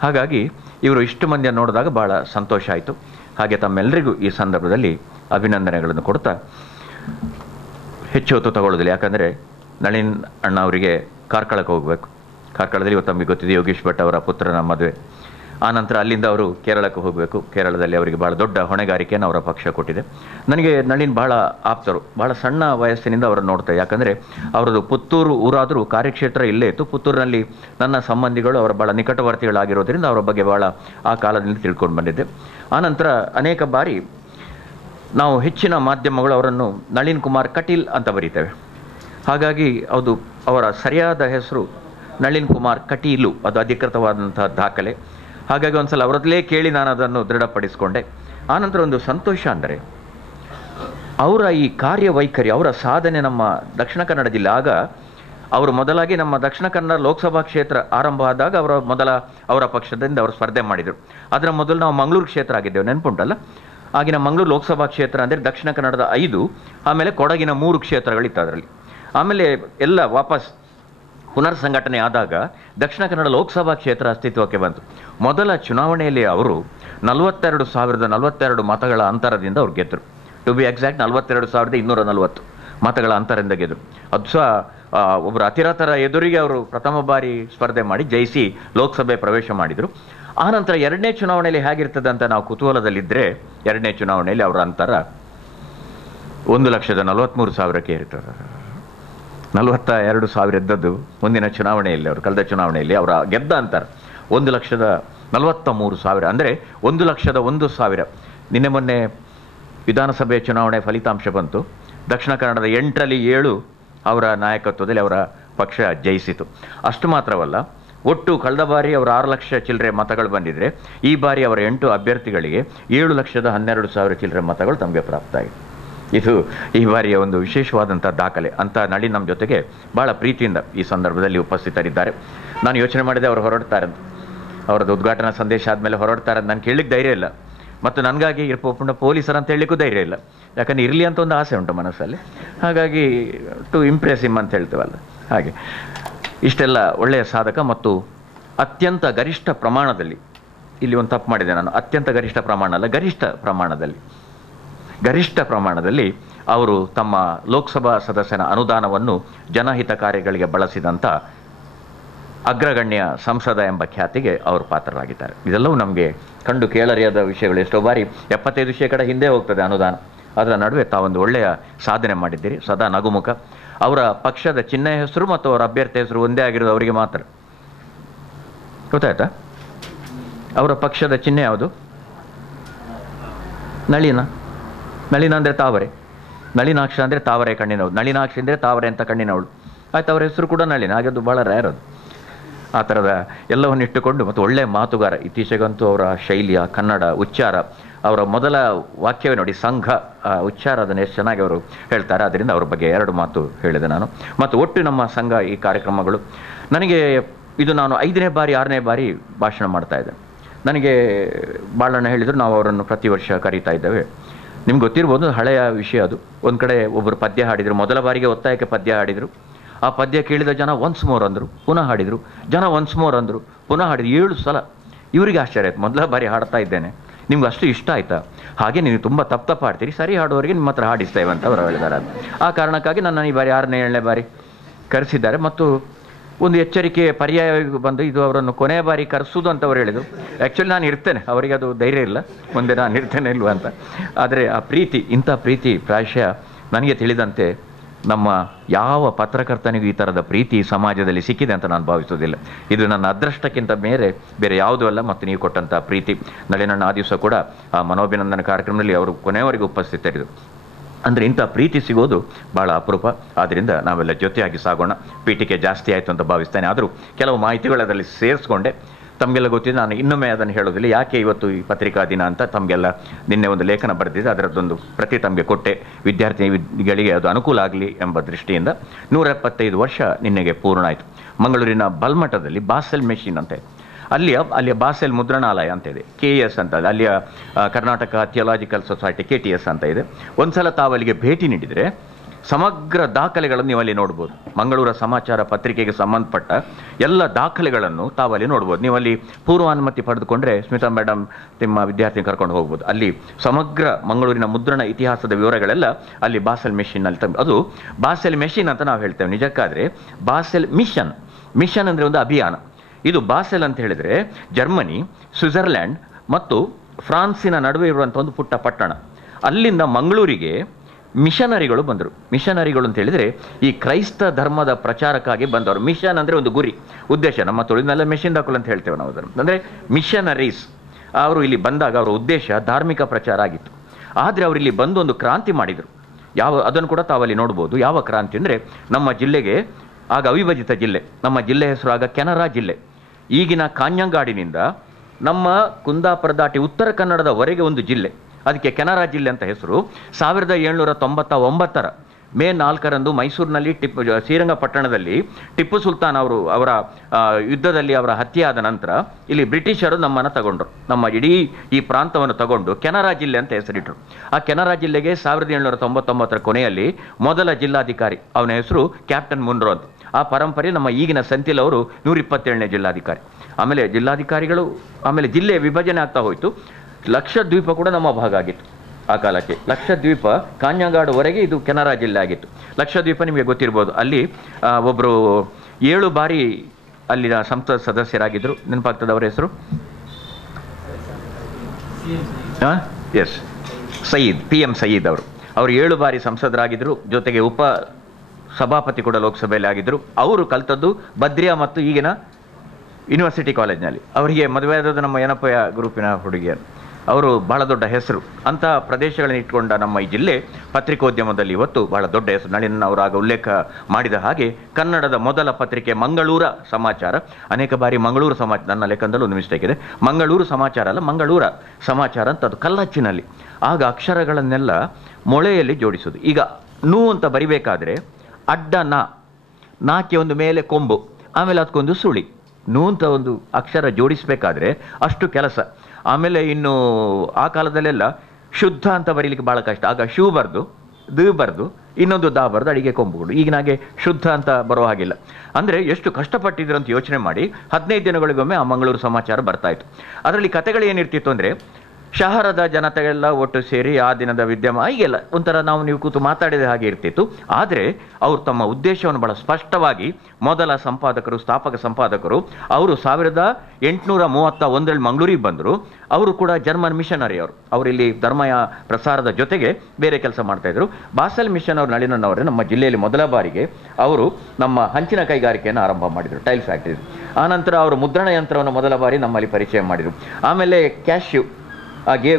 ಹಾಗಾಗಿ ಇವರು ಇಷ್ಟು ಮಂದಿಯನ್ನು ನೋಡಿದಾಗ ಭಾಳ ಸಂತೋಷ ಆಯಿತು. ಹಾಗೆ ತಮ್ಮೆಲ್ಲರಿಗೂ ಈ ಸಂದರ್ಭದಲ್ಲಿ ಅಭಿನಂದನೆಗಳನ್ನು ಕೊಡ್ತಾ ಹೆಚ್ಚು ಹೊತ್ತು ತಗೊಳ್ಳೋದಿಲ್ಲ. ಯಾಕಂದರೆ ನಳಿನ್ ಅಣ್ಣ ಅವರಿಗೆ ಕಾರ್ಕಳಕ್ಕೆ ಹೋಗಬೇಕು. ಕಾರ್ಕಳದಲ್ಲಿ ಇವತ್ತು ತಮಗೆ ಗೊತ್ತಿದೆ ಯೋಗೀಶ್ ಭಟ್ ಅವರ ಪುತ್ರನ ಮದುವೆ. ಆನಂತರ ಅಲ್ಲಿಂದ ಅವರು ಕೇರಳಕ್ಕೆ ಹೋಗಬೇಕು. ಕೇರಳದಲ್ಲಿ ಅವರಿಗೆ ಭಾಳ ದೊಡ್ಡ ಹೊಣೆಗಾರಿಕೆಯನ್ನು ಅವರ ಪಕ್ಷ ಕೊಟ್ಟಿದೆ. ನನಗೆ ನಳಿನ್ ಭಾಳ ಆಪ್ತರು, ಭಾಳ ಸಣ್ಣ ವಯಸ್ಸಿನಿಂದ ಅವರನ್ನು ನೋಡ್ತಾರೆ. ಯಾಕಂದರೆ ಅವರದು ಪುತ್ತೂರು ಊರಾದರೂ ಕಾರ್ಯಕ್ಷೇತ್ರ ಇಲ್ಲೇ ಇತ್ತು. ಪುತ್ತೂರಿನಲ್ಲಿ ನನ್ನ ಸಂಬಂಧಿಗಳು ಅವರ ಭಾಳ ನಿಕಟವರ್ತಿಗಳಾಗಿರೋದ್ರಿಂದ ಅವರ ಬಗ್ಗೆ ಭಾಳ ಆ ಕಾಲದಿಂದ ತಿಳ್ಕೊಂಡು ಬಂದಿದ್ದೆ. ಆನಂತರ ಅನೇಕ ಬಾರಿ ನಾವು ಹೆಚ್ಚಿನ ಮಾಧ್ಯಮಗಳು ಅವರನ್ನು ನಳಿನ್ ಕುಮಾರ್ ಕಟೀಲ್ ಅಂತ ಬರೀತೇವೆ. ಹಾಗಾಗಿ ಅದು ಅವರ ಸರಿಯಾದ ಹೆಸರು ನಳಿನ್ ಕುಮಾರ್ ಕಟೀಲು, ಅದು ಅಧಿಕೃತವಾದಂಥ ದಾಖಲೆ. ಹಾಗಾಗಿ ಒಂದು ಸಲ ಅವರಲ್ಲೇ ಕೇಳಿ ನಾನು ಅದನ್ನು ದೃಢಪಡಿಸಿಕೊಂಡೆ. ಆನಂತರ ಒಂದು ಸಂತೋಷ ಅಂದರೆ ಅವರ ಈ ಕಾರ್ಯವೈಖರಿ, ಅವರ ಸಾಧನೆ ನಮ್ಮ ದಕ್ಷಿಣ ಕನ್ನಡ ಜಿಲ್ಲೆ. ಆಗ ಅವರು ಮೊದಲಾಗಿ ನಮ್ಮ ದಕ್ಷಿಣ ಕನ್ನಡ ಲೋಕಸಭಾ ಕ್ಷೇತ್ರ ಆರಂಭ ಆದಾಗ ಅವರ ಪಕ್ಷದಿಂದ ಅವರು ಸ್ಪರ್ಧೆ ಮಾಡಿದರು. ಅದರ ಮೊದಲು ನಾವು ಮಂಗಳೂರು ಕ್ಷೇತ್ರ ಆಗಿದ್ದೇವೆ, ನೆನಪುಂಟಲ್ಲ. ಆಗಿನ ಮಂಗಳೂರು ಲೋಕಸಭಾ ಕ್ಷೇತ್ರ ಅಂದರೆ ದಕ್ಷಿಣ ಕನ್ನಡದ 5, ಆಮೇಲೆ ಕೊಡಗಿನ 3 ಕ್ಷೇತ್ರಗಳಿತ್ತು ಅದರಲ್ಲಿ. ಆಮೇಲೆ ಎಲ್ಲ ವಾಪಸ್ ಪುನರ್ ಸಂಘಟನೆ ಆದಾಗ ದಕ್ಷಿಣ ಕನ್ನಡ ಲೋಕಸಭಾ ಕ್ಷೇತ್ರ ಅಸ್ತಿತ್ವಕ್ಕೆ ಬಂತು. ಮೊದಲ ಚುನಾವಣೆಯಲ್ಲಿ ಅವರು 42,042 ಮತಗಳ ಅಂತರದಿಂದ ಅವ್ರು ಗೆದ್ದರು. ಟು ಬಿ ಎಕ್ಸಾಕ್ಟ್ 42,240 ಮತಗಳ ಅಂತರದಿಂದ ಗೆದ್ದರು. ಅದು ಸಹ ಒಬ್ಬರು ಅತಿರಥರ ಎದುರಿಗೆ ಅವರು ಪ್ರಥಮ ಬಾರಿ ಸ್ಪರ್ಧೆ ಮಾಡಿ ಜಯಿಸಿ ಲೋಕಸಭೆ ಪ್ರವೇಶ ಮಾಡಿದರು. ಆನಂತರ 2ನೇ ಚುನಾವಣೆಯಲ್ಲಿ ಹೇಗಿರ್ತದೆ ಅಂತ ನಾವು ಕುತೂಹಲದಲ್ಲಿದ್ದರೆ, 2ನೇ ಚುನಾವಣೆಯಲ್ಲಿ ಅವರ ಅಂತರ 1,43,000ಕ್ಕೆ ಇರ್ತದೆ. 42,000 ಇದ್ದದ್ದು ಮುಂದಿನ ಚುನಾವಣೆಯಲ್ಲಿ, ಅವರು ಕಳೆದ ಚುನಾವಣೆಯಲ್ಲಿ ಅವರ ಗೆದ್ದ ಅಂತರ 1,43,000, ಅಂದರೆ 1,01,000. ನಿನ್ನೆ ಮೊನ್ನೆ ವಿಧಾನಸಭೆ ಚುನಾವಣೆ ಫಲಿತಾಂಶ ಬಂತು. ದಕ್ಷಿಣ ಕನ್ನಡದ 8ರಲ್ಲಿ 7 ಅವರ ನಾಯಕತ್ವದಲ್ಲಿ ಅವರ ಪಕ್ಷ ಜಯಿಸಿತು. ಅಷ್ಟು ಮಾತ್ರವಲ್ಲ, ಒಟ್ಟು ಕಳೆದ ಬಾರಿ ಅವರ 6 ಲಕ್ಷ ಚಿಲ್ಲರೆ ಮತಗಳು ಬಂದಿದ್ದರೆ ಈ ಬಾರಿ ಅವರ 8 ಅಭ್ಯರ್ಥಿಗಳಿಗೆ 7,12,000 ಚಿಲ್ಲರೆ ಮತಗಳು ತಮಗೆ ಪ್ರಾಪ್ತ ಆಗಿದೆ. ಇದು ಈ ಬಾರಿಯ ಒಂದು ವಿಶೇಷವಾದಂಥ ದಾಖಲೆ ಅಂತ. ನಳಿನ್ ನಮ್ಮ ಜೊತೆಗೆ ಭಾಳ ಪ್ರೀತಿಯಿಂದ ಈ ಸಂದರ್ಭದಲ್ಲಿ ಉಪಸ್ಥಿತರಿದ್ದಾರೆ. ನಾನು ಯೋಚನೆ ಮಾಡಿದೆ ಅವರು ಹೊರಡ್ತಾರೆ ಅಂತ, ಅವರದ್ದು ಉದ್ಘಾಟನಾ ಸಂದೇಶ ಆದಮೇಲೆ ಹೊರಡ್ತಾರೆ ಅಂತ ನಾನು ಕೇಳಲಿಕ್ಕೆ ಧೈರ್ಯ ಇಲ್ಲ, ಮತ್ತು ನನಗಾಗಿ ಪುಣ್ಯ ಪೊಲೀಸರು ಅಂತ ಹೇಳಲಿಕ್ಕೂ ಧೈರ್ಯ ಇಲ್ಲ. ಯಾಕಂದರೆ ಇರಲಿ ಅಂತ ಒಂದು ಆಸೆ ಉಂಟು ಮನಸ್ಸಲ್ಲಿ. ಹಾಗಾಗಿ ಟು ಇಂಪ್ರೆಸ್ ಹಿಮ್ ಅಂತ ಹೇಳ್ತೀವಲ್ಲ ಹಾಗೆ. ಇಷ್ಟೆಲ್ಲ ಒಳ್ಳೆಯ ಸಾಧಕ ಮತ್ತು ಅತ್ಯಂತ ಗರಿಷ್ಠ ಪ್ರಮಾಣದಲ್ಲಿ, ಇಲ್ಲಿ ಒಂದು ತಪ್ಪು ಮಾಡಿದೆ ನಾನು, ಅತ್ಯಂತ ಗರಿಷ್ಠ ಪ್ರಮಾಣ ಅಲ್ಲ, ಗರಿಷ್ಠ ಪ್ರಮಾಣದಲ್ಲಿ ಅವರು ತಮ್ಮ ಲೋಕಸಭಾ ಸದಸ್ಯನ ಅನುದಾನವನ್ನು ಜನಹಿತ ಕಾರ್ಯಗಳಿಗೆ ಬಳಸಿದಂಥ ಅಗ್ರಗಣ್ಯ ಸಂಸದ ಎಂಬ ಖ್ಯಾತಿಗೆ ಅವರು ಪಾತ್ರರಾಗಿದ್ದಾರೆ. ಇದೆಲ್ಲವೂ ನಮಗೆ ಕಂಡು ಕೇಳರಿಯಾದ ವಿಷಯಗಳು. ಎಷ್ಟೋ ಬಾರಿ 75% ಹಿಂದೆ ಹೋಗ್ತದೆ ಅನುದಾನ. ಅದರ ನಡುವೆ ತಾವೊಂದು ಒಳ್ಳೆಯ ಸಾಧನೆ ಮಾಡಿದ್ದೀರಿ, ಸದಾ ನಗುಮುಖ. ಅವರ ಪಕ್ಷದ ಚಿಹ್ನೆ ಹೆಸರು ಮತ್ತು ಅವರ ಅಭ್ಯರ್ಥಿ ಹೆಸರು ಒಂದೇ ಆಗಿರೋದು ಅವರಿಗೆ ಮಾತ್ರ. ಗೊತ್ತಾಯ್ತಾ? ಅವರ ಪಕ್ಷದ ಚಿಹ್ನೆ ಯಾವುದು? ನಳಿನ ಅಂದರೆ ತಾವರೆ, ನಳಿನಾಕ್ಷ ಅಂದರೆ ತಾವರೆ ಕಣ್ಣಿನವಳು, ನಳಿನಾಕ್ಷಿ ಅಂದರೆ ತಾವರೆ ಅಂತ ಕಣ್ಣಿನವಳು. ಆಯ್ತು, ಅವರ ಹೆಸರು ಕೂಡ ನಳಿನ. ಹಾಗೆ ಅದು ಭಾಳ ರೇರ್ ಅದು. ಆ ಥರದ ಎಲ್ಲವನ್ನು ಇಟ್ಟುಕೊಂಡು ಮತ್ತು ಒಳ್ಳೆಯ ಮಾತುಗಾರ. ಇತ್ತೀಚೆಗಂತೂ ಅವರ ಶೈಲಿಯ ಕನ್ನಡ ಉಚ್ಚಾರ, ಅವರ ಮೊದಲ ವಾಕ್ಯವೇ ನೋಡಿ, ಸಂಘ ಉಚ್ಚಾರ, ಅದನ್ನು ಎಷ್ಟು ಚೆನ್ನಾಗಿ ಅವರು ಹೇಳ್ತಾರೆ. ಅದರಿಂದ ಅವ್ರ ಬಗ್ಗೆ 2 ಮಾತು ಹೇಳಿದೆ ನಾನು. ಮತ್ತು ಒಟ್ಟು ನಮ್ಮ ಸಂಘ ಈ ಕಾರ್ಯಕ್ರಮಗಳು, ನನಗೆ ಇದು ನಾನು 5ನೇ ಬಾರಿ 6ನೇ ಬಾರಿ ಭಾಷಣ ಮಾಡ್ತಾ ಇದ್ದೆ. ನನಗೆ ಬಾಳಣ್ಣ ಹೇಳಿದರು, ನಾವು ಅವರನ್ನು ಪ್ರತಿ ವರ್ಷ ಕರೀತಾ ಇದ್ದೇವೆ. ನಿಮ್ಗೆ ಗೊತ್ತಿರ್ಬೋದು, ಹಳೆಯ ವಿಷಯ ಅದು. ಒಂದು ಕಡೆ ಒಬ್ಬರು ಪದ್ಯ ಹಾಡಿದರು, ಮೊದಲ ಬಾರಿಗೆ ಒತ್ತಾಯಕ್ಕೆ ಪದ್ಯ ಹಾಡಿದರು. ಆ ಪದ್ಯ ಕೇಳಿದ ಜನ ಒನ್ಸ್ ಮೋರ್ ಅಂದರು, ಪುನಃ ಹಾಡಿದರು. ಜನ ಒನ್ಸ್ ಮೋರ್ ಅಂದರು, ಪುನಃ ಹಾಡಿದ್ರು. 7 ಸಲ. ಇವರಿಗೆ ಆಶ್ಚರ್ಯ ಆಯ್ತು, ಮೊದಲ ಬಾರಿ ಹಾಡ್ತಾ ಇದ್ದೇನೆ, ನಿಮ್ಗೆ ಅಷ್ಟು ಇಷ್ಟ ಆಯ್ತಾ? ಹಾಗೆ ನೀವು ತುಂಬ ತಪ್ಪು ಹಾಡ್ತೀರಿ, ಸರಿ ಹಾಡುವವರಿಗೆ ನಿಮ್ಮ ಹತ್ರ ಹಾಡಿಸ್ತೇವೆ ಅಂತ ಅವರು ಹೇಳಿದ್ದಾರೆ. ಆ ಕಾರಣಕ್ಕಾಗಿ ನನ್ನ ಈ ಬಾರಿ 6ನೇ 7ನೇ ಬಾರಿ ಕರೆಸಿದ್ದಾರೆ. ಮತ್ತು ಒಂದು ಎಚ್ಚರಿಕೆ ಪರ್ಯಾಯವಾಗಿ ಬಂದು ಇದು ಅವರನ್ನು ಕೊನೆಯ ಬಾರಿ ಕರೆಸೋದು ಅಂತ ಅವರು ಹೇಳಿದರು. ಆ್ಯಕ್ಚುಲಿ ನಾನು ಇರ್ತೇನೆ, ಅವರಿಗೆ ಅದು ಧೈರ್ಯ ಇಲ್ಲ ಮುಂದೆ ನಾನು ಇರ್ತೇನೆ ಇಲ್ವಾ ಅಂತ. ಆದರೆ ಆ ಪ್ರೀತಿ, ಇಂಥ ಪ್ರೀತಿ ಪ್ರಾಯಶಃ ನನಗೆ ತಿಳಿದಂತೆ ನಮ್ಮ ಯಾವ ಪತ್ರಕರ್ತನಿಗೂ ಈ ಥರದ ಪ್ರೀತಿ ಸಮಾಜದಲ್ಲಿ ಸಿಕ್ಕಿದೆ ಅಂತ ನಾನು ಭಾವಿಸೋದಿಲ್ಲ. ಇದು ನನ್ನ ಅದೃಷ್ಟಕ್ಕಿಂತ ಬೇರೆ ಯಾವುದೂ ಅಲ್ಲ. ಮತ್ತು ನೀವು ಕೊಟ್ಟಂಥ ಪ್ರೀತಿ, ನಳಿನಣ್ಣ ಆ ದಿವಸ ಕೂಡ ಆ ಮನೋಭಿನಂದನ ಕಾರ್ಯಕ್ರಮದಲ್ಲಿ ಅವರು ಕೊನೆಯವರೆಗೂ ಉಪಸ್ಥಿತರಿದ್ದರು. ಅಂದರೆ ಇಂಥ ಪ್ರೀತಿ ಸಿಗೋದು ಭಾಳ ಅಪರೂಪ. ಆದ್ದರಿಂದ ನಾವೆಲ್ಲ ಜೊತೆಯಾಗಿ ಸಾಗೋಣ. ಪೀಠಿಕೆ ಜಾಸ್ತಿ ಆಯಿತು ಅಂತ ಭಾವಿಸ್ತೇನೆ. ಆದರೂ ಕೆಲವು ಮಾಹಿತಿಗಳದಲ್ಲಿ ಸೇರಿಸ್ಕೊಂಡೆ. ತಮಗೆಲ್ಲ ಗೊತ್ತಿದೆ, ನಾನು ಇನ್ನೊಮ್ಮೆ ಅದನ್ನು ಹೇಳೋದಿಲ್ಲ. ಯಾಕೆ ಇವತ್ತು ಈ ಪತ್ರಿಕಾ ದಿನ ಅಂತ ತಮಗೆಲ್ಲ ನಿನ್ನೆ ಒಂದು ಲೇಖನ ಬರೆದಿದೆ, ಅದರದ್ದೊಂದು ಪ್ರತಿ ತಮಗೆ ಕೊಟ್ಟೆ. ವಿದ್ಯಾರ್ಥಿಗಳಿಗೆ ಅದು ಅನುಕೂಲ ಆಗಲಿ ಎಂಬ ದೃಷ್ಟಿಯಿಂದ 175 ವರ್ಷ ನಿನ್ನೆಗೆ ಪೂರ್ಣ ಆಯಿತು. ಮಂಗಳೂರಿನ ಬಲ್ಮಠದಲ್ಲಿ ಬಾಸೆಲ್ ಮೆಷಿನ್ ಅಂತ ಇದೆ. ಅಲ್ಲಿಯ ಬಾಸೆಲ್ ಮುದ್ರಣಾಲಯ ಅಂತ ಇದೆ, KES ಅಂತ ಇದೆ. ಅಲ್ಲಿಯ ಕರ್ನಾಟಕ ಥಿಯಾಲಜಿಕಲ್ ಸೊಸೈಟಿ KTS ಅಂತ ಇದೆ. ಒಂದ್ಸಲ ತಾವು ಅಲ್ಲಿಗೆ ಭೇಟಿ ನೀಡಿದರೆ ಸಮಗ್ರ ದಾಖಲೆಗಳನ್ನು ನೀವು ಅಲ್ಲಿ ನೋಡ್ಬೋದು. ಮಂಗಳೂರು ಸಮಾಚಾರ ಪತ್ರಿಕೆಗೆ ಸಂಬಂಧಪಟ್ಟ ಎಲ್ಲ ದಾಖಲೆಗಳನ್ನು ತಾವಲ್ಲಿ ನೋಡ್ಬೋದು. ನೀವು ಅಲ್ಲಿ ಪೂರ್ವಾನುಮತಿ ಪಡೆದುಕೊಂಡ್ರೆ ಸ್ಮಿತಾ ಮೇಡಮ್ ನಿಮ್ಮ ವಿದ್ಯಾರ್ಥಿ ಕರ್ಕೊಂಡು ಹೋಗ್ಬೋದು. ಅಲ್ಲಿ ಸಮಗ್ರ ಮಂಗಳೂರಿನ ಮುದ್ರಣ ಇತಿಹಾಸದ ವಿವರಗಳೆಲ್ಲ ಅಲ್ಲಿ ಬಾಸೆಲ್ ಮೆಷಿನ್ನಲ್ಲಿ ಅದು ಬಾಸೆಲ್ ಮೆಷಿನ್ ಅಂತ ನಾವು ಹೇಳ್ತೇವೆ. ನಿಜಕ್ಕಾದರೆ ಬಾಸೆಲ್ ಮಿಷನ್ ಅಂದರೆ ಒಂದು ಅಭಿಯಾನ. ಇದು ಬಾಸೆಲ್ ಅಂತ ಹೇಳಿದರೆ ಜರ್ಮನಿ, ಸ್ವಿಟ್ಜರ್ಲ್ಯಾಂಡ್ ಮತ್ತು ಫ್ರಾನ್ಸಿನ ನಡುವೆ ಇರುವಂಥ ಒಂದು ಪುಟ್ಟ ಪಟ್ಟಣ. ಅಲ್ಲಿಂದ ಮಂಗಳೂರಿಗೆ ಮಿಷನರಿಗಳು ಬಂದರು. ಮಿಷನರಿಗಳು ಅಂತ ಹೇಳಿದರೆ ಈ ಕ್ರೈಸ್ತ ಧರ್ಮದ ಪ್ರಚಾರಕ್ಕಾಗಿ ಬಂದವರು. ಮಿಷನ್ ಅಂದರೆ ಒಂದು ಗುರಿ, ಉದ್ದೇಶ. ನಮ್ಮ ತುಳಿನೆಲ್ಲ ಮೆಷಿನ್ ದಾಖಲು ಅಂತ ಹೇಳ್ತೇವೆ ನಾವು ಅದನ್ನು. ಅಂದರೆ ಮಿಷನರೀಸ್ ಅವರು ಇಲ್ಲಿ ಬಂದಾಗ ಅವರ ಉದ್ದೇಶ ಧಾರ್ಮಿಕ ಪ್ರಚಾರ ಆಗಿತ್ತು. ಆದರೆ ಅವರು ಇಲ್ಲಿ ಬಂದು ಒಂದು ಕ್ರಾಂತಿ ಮಾಡಿದರು. ಅದನ್ನು ಕೂಡ ತಾವಲ್ಲಿ ನೋಡ್ಬೋದು. ಯಾವ ಕ್ರಾಂತಿ ಅಂದರೆ, ನಮ್ಮ ಜಿಲ್ಲೆಗೆ ಆಗ ಅವಿಭಜಿತ ಜಿಲ್ಲೆ, ನಮ್ಮ ಜಿಲ್ಲೆ ಹೆಸರು ಆಗ ಕೆನರಾ ಜಿಲ್ಲೆ. ಈಗಿನ ಕಾಂಜಂಗಾಡಿನಿಂದ ನಮ್ಮ ಕುಂದಾಪುರ ದಾಟಿ ಉತ್ತರ ಕನ್ನಡದವರೆಗೆ ಒಂದು ಜಿಲ್ಲೆ, ಅದಕ್ಕೆ ಕೆನರಾ ಜಿಲ್ಲೆ ಅಂತ ಹೆಸರು. 1799 ಮೇ 4ರಂದು ಮೈಸೂರಿನಲ್ಲಿ ಶ್ರೀರಂಗಪಟ್ಟಣದಲ್ಲಿ ಟಿಪ್ಪು ಸುಲ್ತಾನ್ ಅವರ ಯುದ್ಧದಲ್ಲಿ ಅವರ ಹತ್ಯೆ ಆದ ನಂತರ ಇಲ್ಲಿ ಬ್ರಿಟಿಷರು ನಮ್ಮನ್ನು ತಗೊಂಡ್ರು. ನಮ್ಮ ಇಡೀ ಈ ಪ್ರಾಂತವನ್ನು ತಗೊಂಡು ಕೆನರಾ ಜಿಲ್ಲೆ ಅಂತ ಹೆಸರಿಟ್ಟರು. ಆ ಕೆನರಾ ಜಿಲ್ಲೆಗೆ 1799 ಕೊನೆಯಲ್ಲಿ ಮೊದಲ ಜಿಲ್ಲಾಧಿಕಾರಿ, ಅವನ ಹೆಸರು ಕ್ಯಾಪ್ಟನ್ ಮುನ್ರೋ ಅಂತ. ಆ ಪರಂಪರೆ ನಮ್ಮ ಈಗಿನ ಸಂತಿಲ್ ಅವರು 127ನೇ ಜಿಲ್ಲಾಧಿಕಾರಿ. ಆಮೇಲೆ ಜಿಲ್ಲಾಧಿಕಾರಿಗಳು, ಆಮೇಲೆ ಜಿಲ್ಲೆ ವಿಭಜನೆ ಆಗ್ತಾ ಹೋಯಿತು. ಲಕ್ಷದ್ವೀಪ ಕೂಡ ನಮ್ಮ ಭಾಗ ಆಗಿತ್ತು ಆ ಕಾಲಕ್ಕೆ. ಲಕ್ಷದ್ವೀಪ ಕಾಂಜಂಗಾಡುವರೆಗೆ ಇದು ಕೆನರಾ ಜಿಲ್ಲೆ ಆಗಿತ್ತು. ಲಕ್ಷದ್ವೀಪ ನಿಮಗೆ ಗೊತ್ತಿರ್ಬೋದು. ಅಲ್ಲಿ ಒಬ್ಬರು 7 ಬಾರಿ ಅಲ್ಲಿನ ಸಂಸತ್ ಸದಸ್ಯರಾಗಿದ್ದರು. ನೆನಪಾಗ್ತದೆ ಅವರ ಹೆಸರು? ಎಸ್, PM ಸಯೀದ್ ಅವರು 7 ಬಾರಿ ಸಂಸದರಾಗಿದ್ದರು. ಜೊತೆಗೆ ಉಪ ಸಭಾಪತಿ ಕೂಡ ಲೋಕಸಭೆಯಲ್ಲಿ ಆಗಿದ್ದರು. ಅವರು ಕಲ್ತದ್ದು ಬದ್ರಿಯಾ ಮತ್ತು ಈಗಿನ ಯೂನಿವರ್ಸಿಟಿ ಕಾಲೇಜ್ನಲ್ಲಿ. ಅವರಿಗೆ ಮದುವೆ ಆದದ್ದು ನಮ್ಮ ಏನಪ್ಪಯ್ಯ ಗ್ರೂಪಿನ ಹುಡುಗಿಯರು. ಅವರು ಬಹಳ ದೊಡ್ಡ ಹೆಸರು. ಅಂಥ ಪ್ರದೇಶಗಳನ್ನು ಇಟ್ಕೊಂಡ ನಮ್ಮ ಈ ಜಿಲ್ಲೆ ಪತ್ರಿಕೋದ್ಯಮದಲ್ಲಿ ಇವತ್ತು ಬಹಳ ದೊಡ್ಡ ಹೆಸರು. ನಳಿನ್ ಅವರು ಆಗ ಉಲ್ಲೇಖ ಮಾಡಿದ ಹಾಗೆ ಕನ್ನಡದ ಮೊದಲ ಪತ್ರಿಕೆ ಮಂಗಳೂರ ಸಮಾಚಾರ. ಅನೇಕ ಬಾರಿ ಮಂಗಳೂರು ಸಮಾಚಾರ, ನನ್ನ ಲೇಖನದಲ್ಲೂ ಒಂದು ಮಿಸ್ಟೇಕ್ ಇದೆ, ಮಂಗಳೂರು ಸಮಾಚಾರ ಅಲ್ಲ, ಮಂಗಳೂರ ಸಮಾಚಾರ ಅಂತ. ಅದು ಕಲ್ಲಚ್ಚಿನಲ್ಲಿ. ಆಗ ಅಕ್ಷರಗಳನ್ನೆಲ್ಲ ಮೊಳೆಯಲ್ಲಿ ಜೋಡಿಸೋದು. ಈಗ ನೂ ಅಂತ ಬರಿಬೇಕಾದ್ರೆ ಅಡ್ಡ ನಾಕೆ ಒಂದು ಮೇಲೆ ಕೊಂಬು, ಆಮೇಲೆ ಅದಕ್ಕೊಂದು ಸುಳಿ. ನೂ ಅಂತ ಒಂದು ಅಕ್ಷರ ಜೋಡಿಸಬೇಕಾದ್ರೆ ಅಷ್ಟು ಕೆಲಸ. ಆಮೇಲೆ ಇನ್ನು ಆ ಕಾಲದಲ್ಲೆಲ್ಲ ಶುದ್ಧ ಅಂತ ಬರೀಲಿಕ್ಕೆ ಭಾಳ ಕಷ್ಟ. ಆಗ ಶೂ ಬರ್ದು, ಬರ್ದು, ಇನ್ನೊಂದು ಬರ್ದು, ಅಡಿಗೆ ಕೊಂಬುಗಳು. ಈಗಿನಾಗೆ ಶುದ್ಧ ಅಂತ ಬರೋ ಹಾಗಿಲ್ಲ. ಅಂದರೆ ಎಷ್ಟು ಕಷ್ಟಪಟ್ಟಿದ್ರು ಅಂತ ಯೋಚನೆ ಮಾಡಿ 15 ದಿನಗಳಿಗೊಮ್ಮೆ ಆ ಮಂಗಳೂರು ಸಮಾಚಾರ ಬರ್ತಾಯಿತ್ತು. ಅದರಲ್ಲಿ ಕಥೆಗಳು ಏನಿರ್ತಿತ್ತು ಅಂದರೆ, ಶಹರದ ಜನತೆಗೆಲ್ಲ ಒಟ್ಟು ಸೇರಿ ಆ ದಿನದ ವಿದ್ಯಮಾನ ಹೀಗೆಲ್ಲ ಒಂಥರ ನೀವು ಕೂತು ಮಾತಾಡಿದ ಹಾಗೆ ಇರ್ತಿತ್ತು. ಆದರೆ ಅವರು ತಮ್ಮ ಉದ್ದೇಶವನ್ನು ಬಹಳ ಸ್ಪಷ್ಟವಾಗಿ, ಮೊದಲ ಸಂಪಾದಕರು, ಸ್ಥಾಪಕ ಸಂಪಾದಕರು ಅವರು 1831ರಲ್ಲಿ ಮಂಗಳೂರಿಗೆ ಬಂದರು. ಅವರು ಕೂಡ ಜರ್ಮನ್ ಮಿಷನರಿ. ಅವರು ಇಲ್ಲಿ ಧರ್ಮಯ ಪ್ರಸಾರದ ಜೊತೆಗೆ ಬೇರೆ ಕೆಲಸ ಮಾಡ್ತಾಯಿದ್ರು. ಬಾಸೆಲ್ ಮಿಷನ್ ಅವರು ನಳಿನಣ್ಣವರೇ ನಮ್ಮ ಜಿಲ್ಲೆಯಲ್ಲಿ ಮೊದಲ ಬಾರಿಗೆ ಅವರು ನಮ್ಮ ಹಂಚಿನ ಕೈಗಾರಿಕೆಯನ್ನು ಆರಂಭ ಮಾಡಿದರು, ಟೈಲ್ ಫ್ಯಾಕ್ಟರಿ. ಆನಂತರ ಅವರು ಮುದ್ರಣ ಯಂತ್ರವನ್ನು ಮೊದಲ ಬಾರಿ ನಮ್ಮಲ್ಲಿ ಪರಿಚಯ ಮಾಡಿದರು. ಆಮೇಲೆ ಕ್ಯಾಶ್ಯೂ,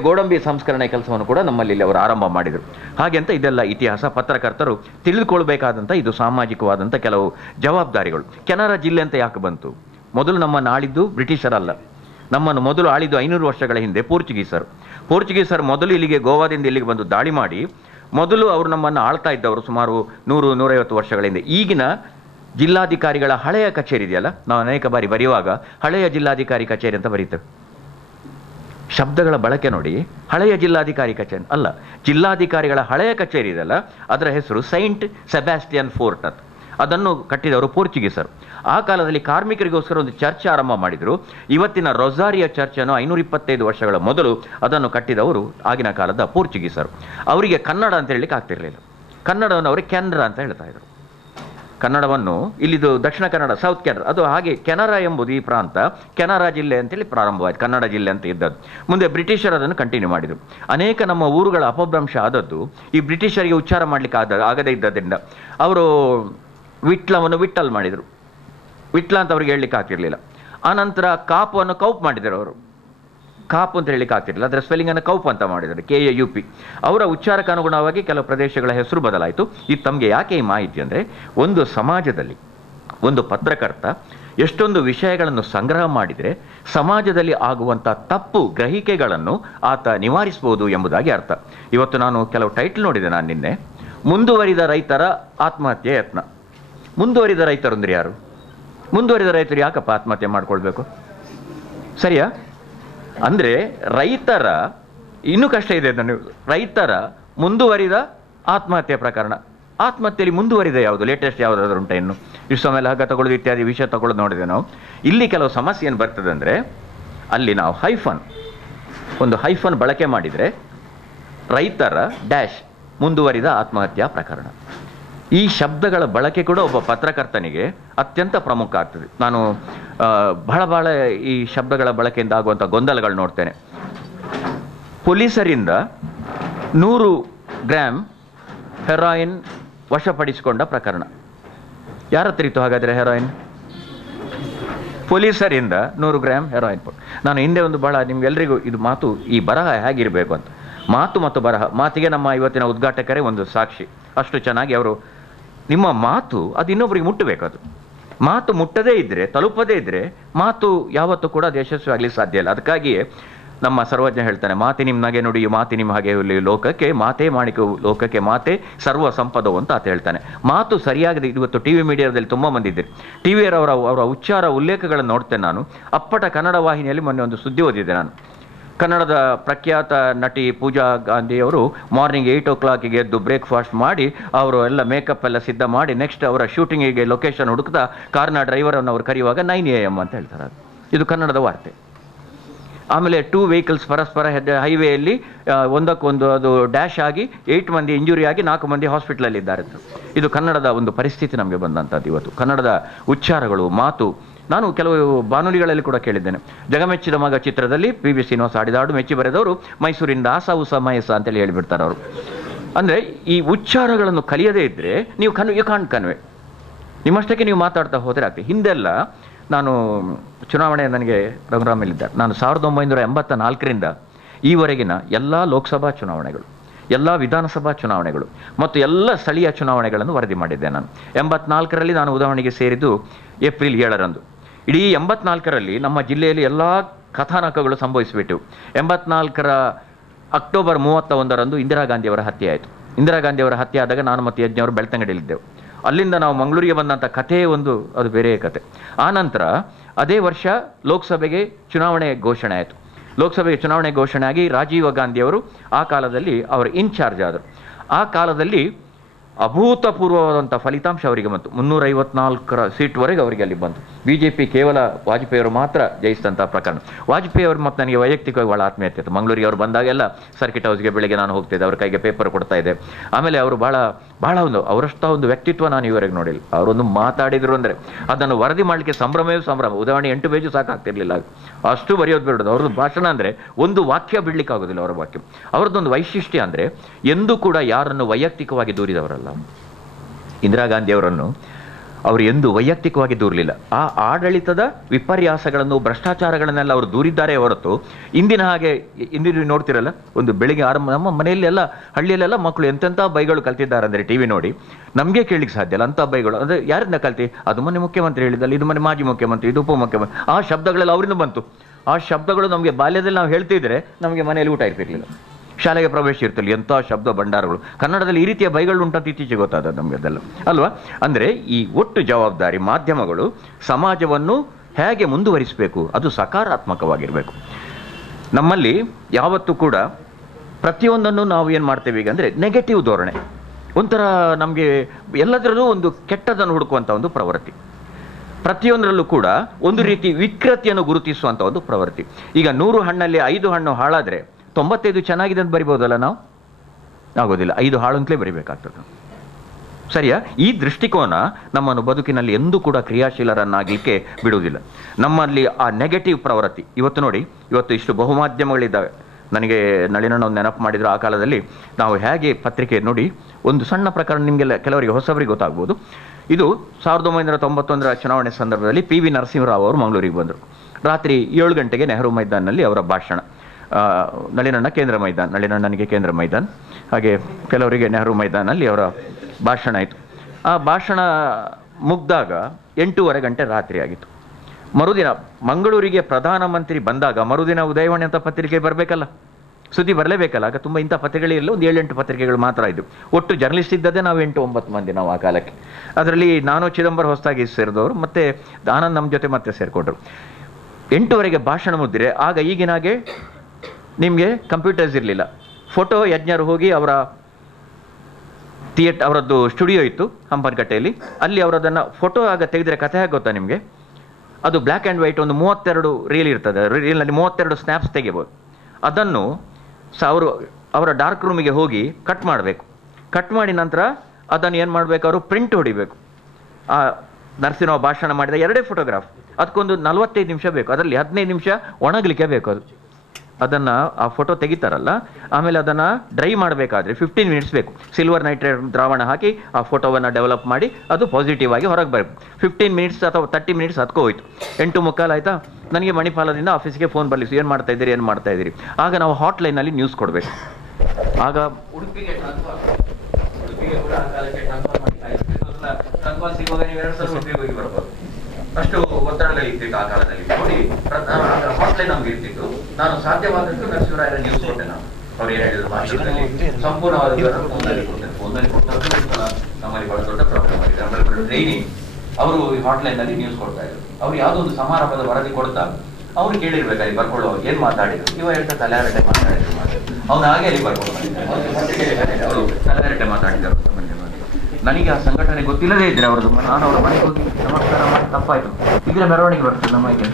ಗೋಡಂಬಿ ಸಂಸ್ಕರಣೆ ಕೆಲಸವನ್ನು ಕೂಡ ನಮ್ಮಲ್ಲಿ ಅವರು ಆರಂಭ ಮಾಡಿದರು. ಹಾಗೆ ಅಂತ ಇದೆಲ್ಲ ಇತಿಹಾಸ. ಪತ್ರಕರ್ತರು ತಿಳಿದುಕೊಳ್ಬೇಕಾದಂಥ ಇದು ಸಾಮಾಜಿಕವಾದಂಥ ಕೆಲವು ಜವಾಬ್ದಾರಿಗಳು. ಕೆನರಾ ಜಿಲ್ಲೆ ಅಂತ ಯಾಕೆ ಬಂತು? ಮೊದಲು ನಮ್ಮನ್ನು ಆಳಿದ್ದು ಬ್ರಿಟಿಷರಲ್ಲ. ನಮ್ಮನ್ನು ಮೊದಲು ಆಳಿದ್ದು 500 ವರ್ಷಗಳ ಹಿಂದೆ ಪೋರ್ಚುಗೀಸರು ಮೊದಲು ಇಲ್ಲಿಗೆ ಗೋವಾದಿಂದ ಇಲ್ಲಿಗೆ ಬಂದು ದಾಳಿ ಮಾಡಿ ಮೊದಲು ಅವರು ನಮ್ಮನ್ನು ಆಳ್ತಾ ಇದ್ದವರು ಸುಮಾರು 100-150 ವರ್ಷಗಳ ಹಿಂದೆ. ಈಗಿನ ಜಿಲ್ಲಾಧಿಕಾರಿಗಳ ಹಳೆಯ ಕಚೇರಿ ಇದೆಯಲ್ಲ, ನಾವು ಅನೇಕ ಬಾರಿ ಬರೆಯುವಾಗ ಹಳೆಯ ಜಿಲ್ಲಾಧಿಕಾರಿ ಕಚೇರಿ ಅಂತ ಬರೀತೇವೆ. ಶಬ್ದಗಳ ಬಳಕೆ ನೋಡಿ. ಹಳೆಯ ಜಿಲ್ಲಾಧಿಕಾರಿ ಕಚೇರಿ ಅಲ್ಲ, ಜಿಲ್ಲಾಧಿಕಾರಿಗಳ ಹಳೆಯ ಕಚೇರಿ ಇದೆಯಲ್ಲ, ಅದರ ಹೆಸರು ಸೈಂಟ್ ಸೆಬಾಸ್ಟಿಯನ್ ಫೋರ್ಟ್ ಅಂತ. ಅದನ್ನು ಕಟ್ಟಿದವರು ಪೋರ್ಚುಗೀಸರು. ಆ ಕಾಲದಲ್ಲಿ ಕಾರ್ಮಿಕರಿಗೋಸ್ಕರ ಒಂದು ಚರ್ಚ್ ಆರಂಭ ಮಾಡಿದರು. ಇವತ್ತಿನ ರೊಸಾರಿಯಾ ಚರ್ಚನ್ನು 525 ವರ್ಷಗಳ ಮೊದಲು ಅದನ್ನು ಕಟ್ಟಿದವರು ಆಗಿನ ಕಾಲದ ಪೋರ್ಚುಗೀಸರು. ಅವರಿಗೆ ಕನ್ನಡ ಅಂತ ಹೇಳಲಿಕ್ಕೆ ಆಗ್ತಿರಲಿಲ್ಲ. ಕನ್ನಡವನ್ನು ಅವರು ಕೆನರಾ ಅಂತ ಹೇಳ್ತಾ ಇದ್ರು. ಕನ್ನಡವನ್ನು ಇಲ್ಲಿದು ದಕ್ಷಿಣ ಕನ್ನಡ, ಸೌತ್ ಕೆನರಾ, ಅದು ಹಾಗೆ ಕೆನರಾ ಎಂಬುದು ಈ ಪ್ರಾಂತ ಕೆನರಾ ಜಿಲ್ಲೆ ಅಂತೇಳಿ ಪ್ರಾರಂಭವಾಯಿತು, ಕನ್ನಡ ಜಿಲ್ಲೆ ಅಂತ ಇದ್ದದ್ದು. ಮುಂದೆ ಬ್ರಿಟಿಷರು ಅದನ್ನು ಕಂಟಿನ್ಯೂ ಮಾಡಿದರು. ಅನೇಕ ನಮ್ಮ ಊರುಗಳ ಅಪಭ್ರಂಶ ಆದದ್ದು ಈ ಬ್ರಿಟಿಷರಿಗೆ ಉಚ್ಚಾರ ಮಾಡಲಿಕ್ಕೆ ಆಗದೇ ಇದ್ದದ್ರಿಂದ ಅವರು ವಿಟ್ಲವನ್ನು ವಿಟ್ಟಲ್ ಮಾಡಿದರು. ವಿಟ್ಲ ಅಂತ ಅವ್ರಿಗೆ ಹೇಳಲಿಕ್ಕೆ ಆಗ್ತಿರ್ಲಿಲ್ಲ. ಆನಂತರ ಕಾಪನ್ನು ಕೌಪ್ ಮಾಡಿದರು. ಅವರು ಕಾಪ್ ಅಂತ ಹೇಳಲಿಕ್ಕೆ ಆಗ್ತಿರಲಿಲ್ಲ, ಅದರ ಸ್ಪೆಲ್ಲಿಂಗನ್ನು ಕೌಪ್ ಅಂತ ಮಾಡಿದ್ದಾರೆ, KAUP. ಅವರ ಉಚ್ಚಾರಕ್ಕೆ ಅನುಗುಣವಾಗಿ ಕೆಲವು ಪ್ರದೇಶಗಳ ಹೆಸರು ಬದಲಾಯಿತು. ಇದು ತಮಗೆ ಯಾಕೆ ಈ ಮಾಹಿತಿ ಅಂದರೆ, ಒಂದು ಸಮಾಜದಲ್ಲಿ ಒಂದು ಪತ್ರಕರ್ತ ಎಷ್ಟೊಂದು ವಿಷಯಗಳನ್ನು ಸಂಗ್ರಹ ಮಾಡಿದರೆ ಸಮಾಜದಲ್ಲಿ ಆಗುವಂಥ ತಪ್ಪು ಗ್ರಹಿಕೆಗಳನ್ನು ಆತ ನಿವಾರಿಸಬಹುದು ಎಂಬುದಾಗಿ ಅರ್ಥ. ಇವತ್ತು ನಾನು ಕೆಲವು ಟೈಟಲ್ ನೋಡಿದೆ ನಾನು ನಿನ್ನೆ, ಮುಂದುವರಿದ ರೈತರ ಆತ್ಮಹತ್ಯೆ ಯತ್ನ. ಮುಂದುವರಿದ ರೈತರು ಅಂದರೆ ಯಾರು? ಮುಂದುವರಿದ ರೈತರು ಯಾಕಪ್ಪ ಆತ್ಮಹತ್ಯೆ ಮಾಡ್ಕೊಳ್ಬೇಕು? ಸರಿಯಾ? ಅಂದರೆ ರೈತರ ಇನ್ನೂ ಕಷ್ಟ ಇದೆ. ರೈತರ ಮುಂದುವರಿದ ಆತ್ಮಹತ್ಯೆ ಪ್ರಕರಣ. ಆತ್ಮಹತ್ಯೆಯಲ್ಲಿ ಮುಂದುವರಿದ ಯಾವುದು? ಲೇಟೆಸ್ಟ್ ಯಾವುದಾದ್ರೂ ಉಂಟ? ಇನ್ನು ಇಷ್ಟು ಮೇಲೆ ಹಗ್ಗ ತಗೊಳ್ಳೋದು ಇತ್ಯಾದಿ ವಿಷಯ ತಗೊಳ್ಳೋದು ನೋಡಿದೆ ನಾವು. ಇಲ್ಲಿ ಕೆಲವು ಸಮಸ್ಯೆ ಏನು ಬರ್ತದೆ ಅಂದರೆ, ಅಲ್ಲಿ ನಾವು ಒಂದು ಹೈಫನ್ ಬಳಕೆ ಮಾಡಿದರೆ ರೈತರ ಡ್ಯಾಶ್ ಮುಂದುವರಿದ ಆತ್ಮಹತ್ಯಾ ಪ್ರಕರಣ. ಈ ಶಬ್ದಗಳ ಬಳಕೆ ಕೂಡ ಒಬ್ಬ ಪತ್ರಕರ್ತನಿಗೆ ಅತ್ಯಂತ ಪ್ರಮುಖ ಆಗ್ತದೆ. ನಾನು ಬಹಳ ಈ ಶಬ್ದಗಳ ಬಳಕೆಯಿಂದ ಆಗುವಂಥ ಗೊಂದಲಗಳು ನೋಡ್ತೇನೆ. ಪೊಲೀಸರಿಂದ 100 ಗ್ರಾಂ ಹೆರಾಯಿನ್ ವಶಪಡಿಸಿಕೊಂಡ ಪ್ರಕರಣ. ಯಾರ ಹತ್ರ ಇತ್ತು ಹಾಗಾದರೆ ಹೆರಾಯಿನ್? ಪೊಲೀಸರಿಂದ 100 ಗ್ರಾಂ ಹೆರಾಯಿನ್. ನಾನು ಹಿಂದೆ ಒಂದು ಬಹಳ ನಿಮ್ಗೆಲ್ಲರಿಗೂ ಇದು ಮಾತು, ಈ ಬರಹ ಹೇಗಿರಬೇಕು ಅಂತ, ಮಾತು ಮತ್ತು ಬರಹ. ಮಾತಿಗೆ ನಮ್ಮ ಇವತ್ತಿನ ಉದ್ಘಾಟಕರೇ ಒಂದು ಸಾಕ್ಷಿ. ಅಷ್ಟು ಚೆನ್ನಾಗಿ ಅವರು, ನಿಮ್ಮ ಮಾತು ಅದು ಇನ್ನೊಬ್ಬರಿಗೆ ಮುಟ್ಟಬೇಕು. ಅದು ಮಾತು ಮುಟ್ಟದೇ ಇದ್ದರೆ, ತಲುಪದೇ ಇದ್ದರೆ ಮಾತು ಯಾವತ್ತೂ ಕೂಡ ಅದು ಯಶಸ್ವಿ ಆಗಲಿಕ್ಕೆ ಸಾಧ್ಯ ಇಲ್ಲ. ಅದಕ್ಕಾಗಿಯೇ ನಮ್ಮ ಸರ್ವಜ್ಞ ಹೇಳ್ತಾನೆ, ಮಾತಿ ನಿಮ್ನಾಗೆ ನುಡಿಯು ಮಾತಿ ನಿಮ್ಮ ಹಾಗೆ ಲೋಕಕ್ಕೆ, ಮಾತೇ ಮಾಣಿಕ್ಯವು ಲೋಕಕ್ಕೆ, ಮಾತೇ ಸರ್ವ ಸಂಪದವು ಅಂತ ಆತ ಹೇಳ್ತಾನೆ. ಮಾತು ಸರಿಯಾಗಿದೆ. ಇವತ್ತು TV ಮೀಡಿಯಾದಲ್ಲಿ ತುಂಬ ಮಂದಿ ಇದ್ದೀರಿ. ಅವರ ಉಚ್ಚಾರ ಉಲ್ಲೇಖಗಳನ್ನು ನೋಡ್ತೇನೆ ನಾನು. ಅಪ್ಪಟ ಕನ್ನಡ ವಾಹಿನಿಯಲ್ಲಿ ಮೊನ್ನೆ ಒಂದು ಸುದ್ದಿ ಓದಿದ್ದೆ ನಾನು. ಕನ್ನಡದ ಪ್ರಖ್ಯಾತ ನಟಿ ಪೂಜಾ ಗಾಂಧಿಯವರು ಮಾರ್ನಿಂಗ್ 8 o'clock ಎದ್ದು ಬ್ರೇಕ್ಫಾಸ್ಟ್ ಮಾಡಿ ಅವರು ಎಲ್ಲ ಮೇಕಪ್ ಎಲ್ಲ ಸಿದ್ಧ ಮಾಡಿ ನೆಕ್ಸ್ಟ್ ಅವರ ಶೂಟಿಂಗಿಗೆ ಲೊಕೇಶನ್ ಹುಡುಕ್ತಾ ಕಾರ್ನ ಡ್ರೈವರನ್ನು ಅವರು ಕರೆಯುವಾಗ 9 AM ಅಂತ ಹೇಳ್ತಾರೆ. ಇದು ಕನ್ನಡದ ವಾರ್ತೆ. ಆಮೇಲೆ 2 vehicles ಪರಸ್ಪರ ಹೈವೇಯಲ್ಲಿ ಒಂದಕ್ಕೊಂದು ಅದು ಡ್ಯಾಶ್ ಆಗಿ 8 ಮಂದಿ ಇಂಜುರಿ ಆಗಿ 4 ಮಂದಿ ಹಾಸ್ಪಿಟಲಲ್ಲಿ ಇದ್ದಾರೆ. ಇದು ಕನ್ನಡದ ಒಂದು ಪರಿಸ್ಥಿತಿ ನಮಗೆ ಬಂದಂಥದ್ದು ಇವತ್ತು. ಕನ್ನಡದ ಉಚ್ಚಾರಗಳು, ಮಾತು. ನಾನು ಕೆಲವು ಬಾನುಲಿಗಳಲ್ಲಿ ಕೂಡ ಕೇಳಿದ್ದೇನೆ. ಜಗಮೆಚ್ಚಿದ ಮಗ ಚಿತ್ರದಲ್ಲಿ PV ಶ್ರೀನಿವಾಸ್ ಆಡಿದ ಹಾಡು ಮೆಚ್ಚಿ ಬರೆದವರು ಮೈಸೂರಿಂದ ಆಸ ಉಸ ಮಯಸ ಅಂತೇಳಿ ಹೇಳಿಬಿಡ್ತಾರೆ ಅವರು. ಅಂದರೆ ಈ ಉಚ್ಚಾರಗಳನ್ನು ಕಲಿಯದೇ ಇದ್ದರೆ ನೀವು ಯು ಕಾಂಟ್ ಕನ್ವೆ. ನಿಮ್ಮಷ್ಟಕ್ಕೆ ನೀವು ಮಾತಾಡ್ತಾ ಹೋದರೆ ಆಗ್ತದೆ. ಹಿಂದೆಲ್ಲ ನಾನು ಚುನಾವಣೆ ನನಗೆ ರಘುರಾಮಲ್ಲಿದ್ದಾರೆ. ನಾನು 1984ರಿಂದ ಈವರೆಗಿನ ಎಲ್ಲ ಲೋಕಸಭಾ ಚುನಾವಣೆಗಳು, ಎಲ್ಲ ವಿಧಾನಸಭಾ ಚುನಾವಣೆಗಳು ಮತ್ತು ಎಲ್ಲ ಸ್ಥಳೀಯ ಚುನಾವಣೆಗಳನ್ನು ವರದಿ ಮಾಡಿದ್ದೆ ನಾನು. 84ರಲ್ಲಿ ನಾನು ಉದಾಹರಣೆಗೆ ಸೇರಿದ್ದು ಏಪ್ರಿಲ್ 7ರಂದು. ಇಡೀ 84ರಲ್ಲಿ ನಮ್ಮ ಜಿಲ್ಲೆಯಲ್ಲಿ ಎಲ್ಲ ಕಥಾನಕಗಳು ಸಂಭವಿಸಿಬಿಟ್ಟು 84ರ ಅಕ್ಟೋಬರ್ 31ರಂದು ಇಂದಿರಾ ಗಾಂಧಿಯವರ ಹತ್ಯೆ ಆಯಿತು. ಇಂದಿರಾ ಗಾಂಧಿಯವರ ಹತ್ಯೆ ಆದಾಗ ನಾನು ಮತ್ತು ಯಜ್ಞವರು ಬೆಳ್ತಂಗಡಿಯಲ್ಲಿದ್ದೆವು. ಅಲ್ಲಿಂದ ನಾವು ಮಂಗಳೂರಿಗೆ ಬಂದಂಥ ಕಥೆ ಅದು ಬೇರೆ ಕತೆ. ಆನಂತರ ಅದೇ ವರ್ಷ ಲೋಕಸಭೆಗೆ ಚುನಾವಣೆ ಘೋಷಣೆ ಆಯಿತು. ಲೋಕಸಭೆಗೆ ಚುನಾವಣೆ ಘೋಷಣೆ ಆಗಿ ರಾಜೀವ್ ಗಾಂಧಿಯವರು ಆ ಕಾಲದಲ್ಲಿ ಅವರು ಇನ್ಚಾರ್ಜ್ ಆದರು. ಆ ಕಾಲದಲ್ಲಿ ಅಭೂತಪೂರ್ವವಾದಂಥ ಫಲಿತಾಂಶ ಅವರಿಗೆ ಬಂತು. 354 ಸೀಟ್ವರೆಗೆ ಅವರಿಗೆ ಅಲ್ಲಿ ಬಂತು. BJP ಕೇವಲ ವಾಜಪೇಯಿಯವರು ಮಾತ್ರ ಜಯಿಸಿದಂಥ ಪ್ರಕರಣ. ವಾಜಪೇಯಿ ಅವರು ಮತ್ತು ನನಗೆ ವೈಯಕ್ತಿಕವಾಗಿ ಭಾಳ ಆತ್ಮೀಯತೆ ಇತ್ತು. ಮಂಗಳೂರಿಗೆ ಅವರು ಬಂದಾಗೆಲ್ಲ ಸರ್ಕಿಟ್ ಹೌಸ್ಗೆ ಬೆಳಿಗ್ಗೆ ನಾನು ಹೋಗ್ತಿದ್ದೆ, ಅವ್ರ ಕೈಗೆ ಪೇಪರ್ ಕೊಡ್ತಾ ಇದ್ದೆ. ಆಮೇಲೆ ಅವರು ಭಾಳ ಅವರಷ್ಟ ಒಂದು ವ್ಯಕ್ತಿತ್ವ ನಾನು ಇವರೆಗೆ ನೋಡಿಲ್ಲ. ಅವರೊಂದು ಮಾತಾಡಿದರು ಅಂದರೆ ಅದನ್ನು ವರದಿ ಮಾಡಲಿಕ್ಕೆ ಸಂಭ್ರಮವೇ ಸಂಭ್ರಮ. ಉದಾಹರಣೆ 8 ಪೇಜು ಸಾಕಾಗ್ತಿರ್ಲಿಲ್ಲ, ಅಷ್ಟು ಬರೆಯೋದು ಬಿಡೋದು. ಅವ್ರದ್ದು ಭಾಷಣ ಅಂದರೆ ಒಂದು ವಾಕ್ಯ ಬಿಡ್ಲಿಕ್ಕೆ ಆಗೋದಿಲ್ಲ. ಅವರ ವಾಕ್ಯ, ಅವರದ್ದೊಂದು ವೈಶಿಷ್ಟ್ಯ ಅಂದರೆ ಎಂದೂ ಕೂಡ ಯಾರನ್ನು ವೈಯಕ್ತಿಕವಾಗಿ ದೂರಿದವರಲ್ಲ. ಇಂದಿರಾ ಗಾಂಧಿಯವರನ್ನು ಅವರು ಎಂದೂ ವೈಯಕ್ತಿಕವಾಗಿ ದೂರಲಿಲ್ಲ. ಆ ಆಡಳಿತದ ವಿಪರ್ಯಾಸಗಳನ್ನು, ಭ್ರಷ್ಟಾಚಾರಗಳನ್ನೆಲ್ಲ ಅವರು ದೂರಿದ್ದಾರೆ ಹೊರತು ಇಂದಿನ ಹಾಗೆ ಇಂದಿನ ನೋಡ್ತಿರಲ್ಲ, ಒಂದು ಬೆಳಿಗ್ಗೆ ನಮ್ಮ ಮನೆಯಲ್ಲೆಲ್ಲ ಹಳ್ಳಿಯಲ್ಲೆಲ್ಲ ಮಕ್ಕಳು ಎಂತೆಂಥ ಬೈಗಳು ಕಲ್ತಿದ್ದಾರೆ ಅಂದರೆ TV ನೋಡಿ ನಮಗೆ ಕೇಳಲಿಕ್ಕೆ ಸಾಧ್ಯ ಇಲ್ಲ. ಅಂಥ ಬೈಗಳು ಅಂದರೆ ಯಾರಿಂದ ಕಲ್ತಿ? ಅದು ಮೊನ್ನೆ ಮುಖ್ಯಮಂತ್ರಿ ಹೇಳಿದ್ದಲ್ಲ, ಇದು ಮೊನ್ನೆ ಮಾಜಿ ಮುಖ್ಯಮಂತ್ರಿ, ಇದು ಉಪಮುಖ್ಯಮಂತ್ರಿ. ಆ ಶಬ್ದಗಳೆಲ್ಲ ಅವರಿಂದ ಬಂತು. ಆ ಶಬ್ದಗಳು ನಮಗೆ ಬಾಲ್ಯದಲ್ಲಿ ನಾವು ಹೇಳ್ತಿದ್ರೆ ನಮಗೆ ಮನೆಯಲ್ಲಿ ಊಟ ಇರ್ತಿರ್ಲಿಲ್ಲ, ಶಾಲೆಗೆ ಪ್ರವೇಶ ಇರ್ತಲ್ಲ. ಎಂಥ ಶಬ್ದ ಭಂಡಾರಗಳು ಕನ್ನಡದಲ್ಲಿ ಈ ರೀತಿಯ ಬೈಗಳು ಉಂಟಂತ ಇತ್ತೀಚೆಗೆ ಗೊತ್ತಾದ ನಮಗೆ ಅದೆಲ್ಲ ಅಲ್ವಾ. ಅಂದರೆ ಈ ಒಟ್ಟು ಜವಾಬ್ದಾರಿ ಮಾಧ್ಯಮಗಳು ಸಮಾಜವನ್ನು ಹೇಗೆ ಮುಂದುವರಿಸಬೇಕು, ಅದು ಸಕಾರಾತ್ಮಕವಾಗಿರಬೇಕು. ನಮ್ಮಲ್ಲಿ ಯಾವತ್ತೂ ಕೂಡ ಪ್ರತಿಯೊಂದನ್ನು ನಾವು ಏನು ಮಾಡ್ತೇವೆ ಈಗ ಅಂದರೆ ನೆಗೆಟಿವ್ ಧೋರಣೆ. ಒಂಥರ ನಮಗೆ ಎಲ್ಲದರಲ್ಲೂ ಒಂದು ಕೆಟ್ಟದನ್ನು ಹುಡುಕುವಂಥ ಒಂದು ಪ್ರವೃತ್ತಿ. ಪ್ರತಿಯೊಂದರಲ್ಲೂ ಕೂಡ ಒಂದು ರೀತಿ ವಿಕೃತಿಯನ್ನು ಗುರುತಿಸುವಂಥ ಒಂದು ಪ್ರವೃತ್ತಿ. ಈಗ 100 ಹಣ್ಣಲ್ಲಿ 5 ಹಣ್ಣು ಹಾಳಾದರೆ 95 ಚೆನ್ನಾಗಿದೆ ಅಂತ ಬರಿಬೋದಲ್ಲ ನಾವು? ಆಗೋದಿಲ್ಲ, 5 ಹಾಳು ಅಂತಲೇ ಬರಿಬೇಕಾಗ್ತದೆ. ಸರಿಯಾ? ಈ ದೃಷ್ಟಿಕೋನ ನಮ್ಮನ್ನು ಬದುಕಿನಲ್ಲಿ ಎಂದೂ ಕೂಡ ಕ್ರಿಯಾಶೀಲರನ್ನಾಗಲಿಕ್ಕೆ ಬಿಡುವುದಿಲ್ಲ. ನಮ್ಮಲ್ಲಿ ಆ ನೆಗೆಟಿವ್ ಪ್ರವೃತ್ತಿ ಇವತ್ತು ನೋಡಿ, ಇವತ್ತು ಇಷ್ಟು ಬಹುಮಾಧ್ಯಮಗಳಿದ್ದಾವೆ. ನನಗೆ ನಳಿನಣ್ಣ ಒಂದು ನೆನಪು ಮಾಡಿದ್ರು, ಆ ಕಾಲದಲ್ಲಿ ನಾವು ಹೇಗೆ ಪತ್ರಿಕೆ ನೋಡಿ, ಒಂದು ಸಣ್ಣ ಪ್ರಕರಣ ನಿಮಗೆಲ್ಲ ಕೆಲವರಿಗೆ ಹೊಸಬರಿಗೆ ಗೊತ್ತಾಗ್ಬೋದು. ಇದು 1991 ಚುನಾವಣೆ ಸಂದರ್ಭದಲ್ಲಿ PV ನರಸಿಂಹರಾವ್ ಅವರು ಮಂಗಳೂರಿಗೆ ಬಂದರು. ರಾತ್ರಿ 7 ಗಂಟೆಗೆ ನೆಹರು ಮೈದಾನಲ್ಲಿ ಅವರ ಭಾಷಣ. ನಳಿನಣ್ಣ ಕೇಂದ್ರ ಮೈದಾನ, ನಳಿನಣ್ಣನಿಗೆ ಕೇಂದ್ರ ಮೈದಾನ, ಹಾಗೆ ಕೆಲವರಿಗೆ ನೆಹರು ಮೈದಾನಲ್ಲಿ ಅವರ ಭಾಷಣ ಆಯಿತು. ಆ ಭಾಷಣ ಮುಗ್ದಾಗ 8:30 ಗಂಟೆ ರಾತ್ರಿ ಆಗಿತ್ತು. ಮರುದಿನ ಮಂಗಳೂರಿಗೆ ಪ್ರಧಾನಮಂತ್ರಿ ಬಂದಾಗ ಮರುದಿನ ಉದಯವಾಣಿ ಅಂತ ಪತ್ರಿಕೆ ಬರಬೇಕಲ್ಲ, ಸುದ್ದಿ ಬರಲೇಬೇಕಲ್ಲ. ಆಗ ತುಂಬ ಇಂಥ ಪತ್ರಿಕೆಗಳಿಲ್ಲ, ಒಂದು 7-8 ಪತ್ರಿಕೆಗಳು ಮಾತ್ರ ಇದ್ದವು. ಒಟ್ಟು ಜರ್ನಲಿಸ್ಟ್ ಇದ್ದದೇ ನಾವು 8-9 ಮಂದಿ ನಾವು ಆ ಕಾಲಕ್ಕೆ. ಅದರಲ್ಲಿ ನಾನು ಚಿದಂಬರ ಹೊಸದಾಗಿ ಸೇರಿದವರು, ಮತ್ತು ಆನಂದ್ ನಮ್ಮ ಜೊತೆ ಮತ್ತೆ ಸೇರಿಕೊಂಡ್ರು. 8:00 ಭಾಷಣ ಮುದ್ದಿರೆ. ಆಗ ಈಗಿನಾಗೆ ನಿಮಗೆ ಕಂಪ್ಯೂಟರ್ಸ್ ಇರಲಿಲ್ಲ. ಫೋಟೋ ಯಜ್ಞರು ಹೋಗಿ ಅವರ ಅವರದ್ದು ಸ್ಟುಡಿಯೋ ಇತ್ತು ಹಂಪನಕಟ್ಟೆಯಲ್ಲಿ, ಅಲ್ಲಿ ಅವರದನ್ನು ಫೋಟೋ ಆಗ ತೆಗೆದರೆ ಕಥೆ ಹೇಗೆ ಗೊತ್ತಾ ನಿಮಗೆ? ಅದು ಬ್ಲ್ಯಾಕ್ ಆ್ಯಂಡ್ ವೈಟ್, ಒಂದು 32 ರೀಲ್ ಇರ್ತದೆ. ರೀಲ್ನಲ್ಲಿ 32 ಸ್ನ್ಯಾಪ್ಸ್ ತೆಗಿಬೋದು. ಅದನ್ನು ಅವರ ಡಾರ್ಕ್ ರೂಮಿಗೆ ಹೋಗಿ ಕಟ್ ಮಾಡಬೇಕು. ಕಟ್ ಮಾಡಿ ನಂತರ ಅದನ್ನು ಏನು ಮಾಡಬೇಕು, ಅವರು ಪ್ರಿಂಟ್ ಹೊಡಿಬೇಕು. ಆ ನರಸಿಂಹರಾವ್ ಭಾಷಣ ಮಾಡಿದ 2 ಫೋಟೋಗ್ರಾಫ್, ಅದಕ್ಕೊಂದು 45 ನಿಮಿಷ ಬೇಕು. ಅದರಲ್ಲಿ 15 ನಿಮಿಷ ಒಣಗಲಿಕ್ಕೆ ಬೇಕು. ಅದನ್ನು ಆ ಫೋಟೋ ತೆಗಿತಾರಲ್ಲ, ಆಮೇಲೆ ಅದನ್ನು ಡ್ರೈ ಮಾಡಬೇಕಾದ್ರೆ 15 ಮಿನಿಟ್ಸ್ ಬೇಕು. ಸಿಲ್ವರ್ ನೈಟ್ರೇಟ್ ದ್ರಾವಣ ಹಾಕಿ ಆ ಫೋಟೋವನ್ನು ಡೆವಲಪ್ ಮಾಡಿ ಅದು ಪಾಸಿಟಿವ್ ಆಗಿ ಹೊರಗೆ ಬರಬೇಕು. 15 ಮಿನಿಟ್ಸ್ ಅಥವಾ 30 ಮಿನಿಟ್ಸ್ ಅದಕ್ಕೂ ಹೋಯ್ತು. 8:45 ಆಯಿತಾ, ನನಗೆ ಮಣಿಪಾಲದಿಂದ ಆಫೀಸ್ಗೆ ಫೋನ್ ಬರಲಿ, ಏನು ಮಾಡ್ತಾ ಇದ್ದೀರಿ. ಆಗ ನಾವು ಹಾಟ್ಲೈನಲ್ಲಿ ನ್ಯೂಸ್ ಕೊಡಬೇಕು. ಆಗ ಉಡುಪಿಗೆ ಕೂಡ ಆ ಕಾಲಕ್ಕೆ ಟ್ರಾನ್ಸ್ಫರ್ ಮಾಡಿ ಸಿಗುವಾಗ ನೀವು 2 ಸಲ ಉಡುಪಿಗೆ ಹೋಗಿ ಬರ್ಬೋದು. ಅಷ್ಟು ಒತ್ತಡಗಳಿರ್ತಿತ್ತು ಆ ಕಾಲದಲ್ಲಿ. ನೋಡಿ, ಹಾಟ್ಲೈನ್ ನಮ್ಗೆ ಇರ್ತಿತ್ತು. ನಾನು ಸಾಧ್ಯವಾದಷ್ಟು ನರಸಿಂಹರಾಯರ ನ್ಯೂಸ್ ಕೊಟ್ಟೆ. ನಾನು ಅವ್ರು ಏನು ಹೇಳಿದ್ರು ಭಾಷಣದಲ್ಲಿ ಸಂಪೂರ್ಣವಾದ ಫೋನಲ್ಲಿ ಕೊಡ್ತಾರೆ. ನಮ್ಮಲ್ಲಿ ಬಹಳ ದೊಡ್ಡ ಪ್ರಾಬ್ಲಮ್ ಆಗಿದೆ. ಆಮೇಲೆ ಟ್ರೈನಿಂಗ್ ಅವರು ಈ ಹಾಟ್ಲೈನ್ನಲ್ಲಿ ನ್ಯೂಸ್ ಕೊಡ್ತಾ ಇದ್ರು. ಅವ್ರು ಯಾವುದೋ ಒಂದು ಸಮಾರಂಭದ ವರದಿ ಕೊಡ್ತಾ ಅವ್ರು ಕೇಳಿರ್ಬೇಕು ಅಲ್ಲಿ ಬರ್ಕೊಳ್ಳೋ ಏನು ಮಾತಾಡಿದ್ರು. ಇವ ಹೇಳ್ತಾ ತಲೆಹರಟೆ ಮಾತಾಡಿದ್ರು. ಅವ್ನು ಹಾಗೆ ಅಲ್ಲಿ ಬರ್ಕೊಳ್ಳೋ ಅವರು ತಲೆಹರಟೆ ಮಾತಾಡಿದರು. ನನಗೆ ಆ ಸಂಘಟನೆ ಗೊತ್ತಿಲ್ಲದೇ ಇದ್ರೆ ಅವ್ರದ್ದು, ನಾನು ಅವರ ಮನೆಗೆ ಹೋಗಿ ನಮಸ್ಕಾರ ಮಾಡಿ ತಪ್ಪಾಯಿತು, ಇದ್ರೆ ಮೆರವಣಿಗೆ ಬರ್ತದೆ ನಮಗೆ.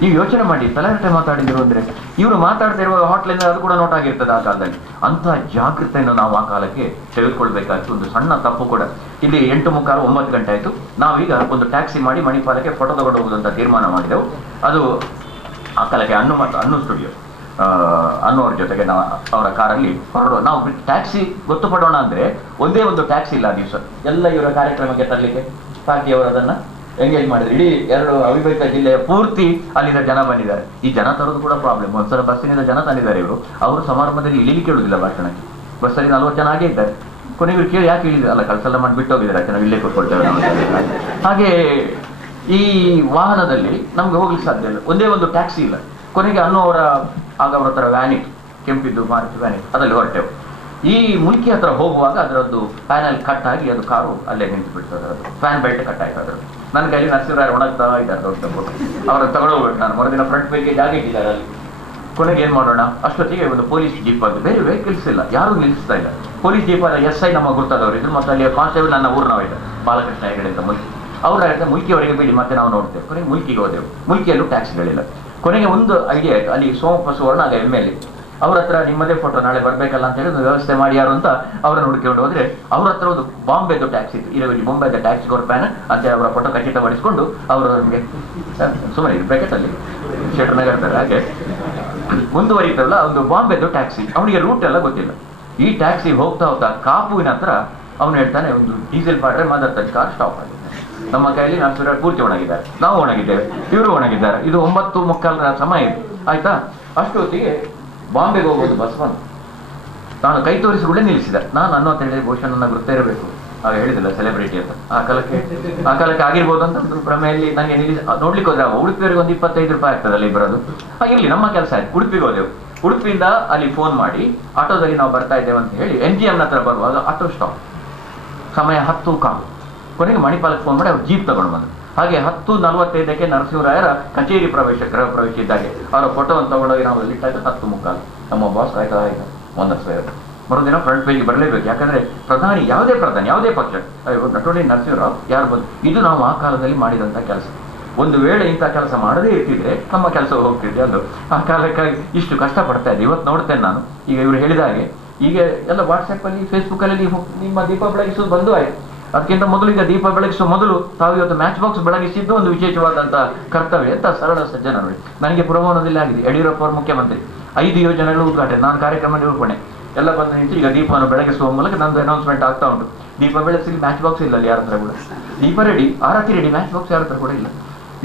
ನೀವು ಯೋಚನೆ ಮಾಡಿ, ತಲೆಹರಟೆ ಮಾತಾಡಿದ್ರು ಅಂದರೆ ಇವರು ಮಾತಾಡ್ತಾ ಇರುವ ಹಾಟ್ಲೈನ್ ಅದು ಕೂಡ ನೋಟ್ ಆಗಿರ್ತದೆ ಆ ಕಾಲದಲ್ಲಿ. ಅಂಥ ಜಾಗೃತೆಯನ್ನು ನಾವು ಆ ಕಾಲಕ್ಕೆ ತೆಗೆದುಕೊಳ್ಬೇಕಾಯ್ತು. ಒಂದು ಸಣ್ಣ ತಪ್ಪು ಕೂಡ ಇಲ್ಲಿ 8:45-9 ಗಂಟೆ ಆಯಿತು. ನಾವೀಗ ಒಂದು ಟ್ಯಾಕ್ಸಿ ಮಾಡಿ ಮಣಿಪಾಲಕ್ಕೆ ಫೋಟೋ ತಗೊಂಡು ಹೋಗೋದಂತ ತೀರ್ಮಾನ ಮಾಡಿದೆವು. ಅದು ಆ ಕಾಲಕ್ಕೆ ಅನ್ನು ಸ್ಟುಡಿಯೋ ಅನ್ನೋರ ಜೊತೆಗೆ ನಾವು ಅವರ ಕಾರಲ್ಲಿ ಹೊರಡುವ. ನಾವು ಟ್ಯಾಕ್ಸಿ ಗೊತ್ತುಪಡೋಣ ಅಂದರೆ ಒಂದೇ ಒಂದು ಟ್ಯಾಕ್ಸಿ ಇಲ್ಲ ಆ ದಿವಸ. ಎಲ್ಲ ಇವರ ಕಾರ್ಯಕ್ರಮಕ್ಕೆ ತರಲಿಕ್ಕೆ ಪಾರ್ಟಿಯವರು ಅದನ್ನು ಎಂಗೇಜ್ ಮಾಡಿದ್ರು. ಇಡೀ 2 ಅವಿಭಜಿತ ಜಿಲ್ಲೆಯ ಪೂರ್ತಿ ಅಲ್ಲಿಂದ ಜನ ಬಂದಿದ್ದಾರೆ. ಈ ಜನ ತರೋದು ಕೂಡ ಪ್ರಾಬ್ಲಮ್. ಒಂದ್ಸಲ ಬಸ್ಸಿನಿಂದ ಜನ ತಂದಿದ್ದಾರೆ ಇವರು. ಅವರು ಸಮಾರಂಭದಲ್ಲಿ ಇಳಿಲಿಕ್ಕೆ ಹೇಳುವುದಿಲ್ಲ ಭಾಷಣಕ್ಕೆ. ಬಸ್ಸಲ್ಲಿ 40 ಜನ ಆಗೇ ಇದ್ದಾರೆ. ಕೊನೆಗೆ ಇವ್ರು ಕೇಳಿ ಯಾಕೆ ಇಳಿದ್ರು, ಅಲ್ಲ ಕಳ್ಸೆಲ್ಲ ಮಾಡಿ ಬಿಟ್ಟು ಹೋಗಿದ್ದಾರೆ, ಯಾಕೆ ನಾವು ಇಲ್ಲೇ ಕೊಟ್ಕೊಳ್ತೇವೆ. ಹಾಗೆ ಈ ವಾಹನದಲ್ಲಿ ನಮ್ಗೆ ಹೋಗ್ಲಿಕ್ಕೆ ಸಾಧ್ಯ ಇಲ್ಲ, ಒಂದೇ ಒಂದು ಟ್ಯಾಕ್ಸಿ ಇಲ್ಲ. ಕೊನೆಗೆ ಅವರ ಅವ್ರ ಹತ್ರ ವ್ಯಾನ್ ಇತ್ತು, ಕೆಂಪಿದ್ದು ಮಾರುತಿ ವ್ಯಾನ್ ಇತ್ತು, ಅದರಲ್ಲಿ ಹೊರಟೆವು. ಈ ಮುಲ್ಕಿ ಹತ್ರ ಹೋಗುವಾಗ ಅದರದ್ದು ಪ್ಯಾನಲ್ ಕಟ್ ಆಗಿ ಅದು ಕಾರು ಅಲ್ಲೇ ನಿಂತು ಬಿಡ್ತು. ಅದರದ್ದು ಫ್ಯಾನ್ ಬೆಲ್ಟ್ ಕಟ್ ಆಯ್ತು. ಅದರದ್ದು ನನ್ನ ಕೈಲಿ ನರಸಿಂಹರಾಯರು ಒಣಗ್ತಾ ಇದ್ದಾರೆ ದೊಡ್ಡ ಫೋಟೋ. ಅವ್ರನ್ನ ತಗೊಳ್ಬೇಕು. ನಾನು ಮರುದಿನ ಫ್ರಂಟ್ ಪೇಜ್ಗೆ ಜಾಗ ಇಟ್ಟಿದ್ದಾರೆ ಅಲ್ಲಿ. ಕೊನೆಗೆ ಏನು ಮಾಡೋಣ, ಅಷ್ಟೊತ್ತಿಗೆ ಒಂದು ಪೊಲೀಸ್ ಜೀಪ್ ಬಂದು, ಬೇರೆ ವೆಹಿಕಲ್ಸ್ ಇಲ್ಲ, ಯಾರೂ ನಿಲ್ಲಿಸ್ತಾ ಇಲ್ಲ. ಪೊಲೀಸ್ ಜೀಪ್ ಅಲ್ಲ, SI ನಮ್ಮ ಗುರ್ತಾದವ್ರು ಇದ್ರು, ಮತ್ತು ಅಲ್ಲಿ ಕಾನ್ಸ್ಟೇಬಲ್ ನನ್ನ ಊರಿನವ ಬಾಲಕೃಷ್ಣ ಹೆಗಡೆ ಅಂತ ಮುಲ್ಕಿ. ಅವ್ರ ಮುಲ್ಕಿಯವರೆಗೆ ಬಿಡಿ, ಮತ್ತೆ ನಾವು ನೋಡ್ತೇವೆ. ಕೊನೆಗೆ ಮುಲ್ಕಿಗೆ ಹೋದೆವು. ಮುಲ್ಕಿಯಲ್ಲೂ ಟ್ಯಾಕ್ಸಿಗಳಿಲ್ಲ. ಕೊನೆಗೆ ಒಂದು ಐಡಿಯಾ ಆಯಿತು, ಅಲ್ಲಿ ಸೋಮಪ್ಪ ಸುವರ್ಣ ಆಗ MLA, ಅವ್ರ ಹತ್ರ ನಿಮ್ಮದೇ ಫೋಟೋ ನಾಳೆ ಬರಬೇಕಲ್ಲ ಅಂತ ಹೇಳಿ ಒಂದು ವ್ಯವಸ್ಥೆ ಮಾಡಿ ಯಾರು ಅಂತ ಅವರನ್ನು ಹುಡುಕಿಕೊಂಡು ಹೋದ್ರೆ ಅವ್ರ ಹತ್ರ ಒಂದು ಬಾಂಬೆದು ಟ್ಯಾಕ್ಸಿ ಇತ್ತು. ಇರಲಿ ಬೊಂಬೆದ ಟ್ಯಾಕ್ಸಿ ಗೋರ್ಪ್ಯಾನ್ ಅಂತೇಳಿ ಅವರ ಫೋಟೋ ಖಚಿತಪಡಿಸಿಕೊಂಡು ಅವರು ನಮಗೆ ಸುಮ್ಮನೆ ಬ್ರ್ಯಾಕೆಟಲ್ಲಿ ಶೆಟ್ರ್ ನಗರದಲ್ಲಿ ಹಾಗೆ ಮುಂದುವರಿತಲ್ಲ ಒಂದು ಬಾಂಬೆದು ಟ್ಯಾಕ್ಸಿ. ಅವನಿಗೆ ರೂಟ್ ಎಲ್ಲ ಗೊತ್ತಿಲ್ಲ. ಈ ಟ್ಯಾಕ್ಸಿ ಹೋಗ್ತಾ ಕಾಪುವಿನ ಹತ್ರ ಅವನು ಹೇಳ್ತಾನೆ, ಒಂದು ಡೀಸೆಲ್ ಪಾಡ್ರೆ ಮಾತಾಡ್ತಾನೆ, ಕಾರ್ ಸ್ಟಾಪ್ ಆಗಿದೆ. ನಮ್ಮ ಕೈಯಲ್ಲಿ ನರಸಿಂಹರಾವ್ ಪೂರ್ತಿ ಒಣಗಿದ್ದಾರೆ, ನಾವು ಒಣಗಿದ್ದೇವೆ, ಇವರು ಒಣಗಿದ್ದಾರೆ. ಇದು 9:45 ಸಮಯ ಇದು ಆಯ್ತಾ. ಅಷ್ಟೊತ್ತಿಗೆ ಬಾಂಬೆಗೆ ಹೋಗೋದು ಬಸ್ ಬಂದು ನಾನು ಕೈ ತೋರಿಸಿಕೊಳ್ಳೆ ನಿಲ್ಲಿಸಿದೆ. ನಾನು ಅನ್ನೋ ಅಂತ ಹೇಳಿದ್ರೆ ಬಹುಶಃ ನನ್ನ ಗೊತ್ತೇ ಇರಬೇಕು, ಆಗ ಹೇಳಿದಿಲ್ಲ ಸೆಲೆಬ್ರಿಟಿ ಅಂತ. ಆ ಕಾಲಕ್ಕೆ ಆಗಿರ್ಬೋದು ಅಂತ ಒಂದು ಭ್ರಮೆಯಲ್ಲಿ ನನಗೆ ನೋಡ್ಲಿಕ್ಕೆ ಹೋದ್ರೆ ಉಡುಪಿಯವರಿಗೆ ಒಂದು 25 ರೂಪಾಯಿ ಆಗ್ತದಲ್ಲ ಇಬ್ಬರದು. ಇರಲಿ, ನಮ್ಮ ಕೆಲಸ ಆಯ್ತು. ಉಡುಪಿಗೆ ಹೋದೆವು. ಉಡುಪಿಯಿಂದ ಅಲ್ಲಿ ಫೋನ್ ಮಾಡಿ ಆಟೋದಲ್ಲಿ ನಾವು ಬರ್ತಾ ಇದ್ದೇವೆ ಅಂತ ಹೇಳಿ NGM ಹತ್ರ ಬರುವಾಗ ಆಟೋ ಸ್ಟಾಪ್. ಸಮಯ 10:15. ಕೊನೆಗೆ ಮಣಿಪಾಲಕ್ಕೆ ಫೋನ್ ಮಾಡಿ ಅವ್ರು ಜೀಪ್ ತಗೊಂಡು ಬಂದರು. ಹಾಗೆ 10:45ಕ್ಕೆ ನರಸಿಂಹರಾಯರ ಕಚೇರಿ ಗೃಹ ಪ್ರವೇಶ ಇದ್ದಾಗೆ ಅವರ ಫೋಟೋವನ್ನು ತಗೊಂಡೋಗಿ ನಾವು ಅಲ್ಲಿಟ್ಟಾಗ 10:15 ನಮ್ಮ ಬಾಸ್ ಆಯ್ತಾ ಒಂದಷ್ಟು ಮರುದಿನ ಫ್ರಂಟ್ ಪೇಜ್ಗೆ ಬರಲೇಬೇಕು. ಯಾಕಂದ್ರೆ ಯಾವುದೇ ಪಕ್ಷ ನಟೋಡಿ ನರಸಿಂಹರಾವ್ ಯಾರು ಬಂದು, ಇದು ನಾವು ಆ ಕಾಲದಲ್ಲಿ ಮಾಡಿದಂಥ ಕೆಲಸ. ಒಂದು ವೇಳೆ ಇಂಥ ಕೆಲಸ ಮಾಡದೇ ಇರ್ತಿದ್ರೆ ನಮ್ಮ ಕೆಲಸ ಹೋಗ್ತಿದ್ದೆ. ಅದು ಆ ಕಾಲಕ್ಕಾಗಿ ಇಷ್ಟು ಕಷ್ಟಪಡ್ತಾ ಇದ್ದೆ. ಇವತ್ತು ನೋಡ್ತೇನೆ ನಾನು, ಈಗ ಇವರು ಹೇಳಿದ ಹಾಗೆ ಈಗ ಎಲ್ಲ ವಾಟ್ಸಪ್ಪಲ್ಲಿ ಫೇಸ್ಬುಕ್ಕಲ್ಲಿ ನಿಮ್ಮ ದೀಪ ಬೆಳಗಿಸೋದು ಬಂದು ಆಯ್ತು. ಅದಕ್ಕಿಂತ ಮೊದಲು ಈಗ ದೀಪ ಬೆಳಗಿಸುವ ಮೊದಲು ತಾವು ಇವತ್ತು ಮ್ಯಾಚ್ ಬಾಕ್ಸ್ ಬೆಳಗಿಸಿದ್ದು ಒಂದು ವಿಶೇಷವಾದಂತಹ ಕರ್ತವ್ಯ ಅಂತ ಸರಳ ಸಜ್ಜನ ನೋಡಿ. ನನಗೆ ಪುರಭವನದಲ್ಲಿ ಆಗಿದೆ, ಯಡಿಯೂರಪ್ಪ ಅವರು ಮುಖ್ಯಮಂತ್ರಿ, 5 ಯೋಜನೆಗಳು ಉದ್ಘಾಟನೆ, ನಾನು ಕಾರ್ಯಕ್ರಮ ನಿರೂಪಣೆ ಎಲ್ಲ ಬಂದು ನಿಂತು ಈಗ ದೀಪವನ್ನು ಬೆಳಗಿಸುವ ಮೂಲಕ ನಂದು ಅನೌನ್ಸ್ಮೆಂಟ್ ಆಗ್ತಾ ಉಂಟು. ದೀಪ ಬೆಳಗಿಸಲಿ ಮ್ಯಾಚ್ ಬಾಕ್ಸ್ ಇಲ್ಲ ಅಲ್ಲಿ ಯಾರ ಹತ್ರ ಕೂಡ, ದೀಪ ರೆಡಿ, ಆರತಿ ರೆಡಿ, ಮ್ಯಾಚ್ ಬಾಕ್ಸ್ ಯಾರ ಹತ್ರ ಕೂಡ ಇಲ್ಲ.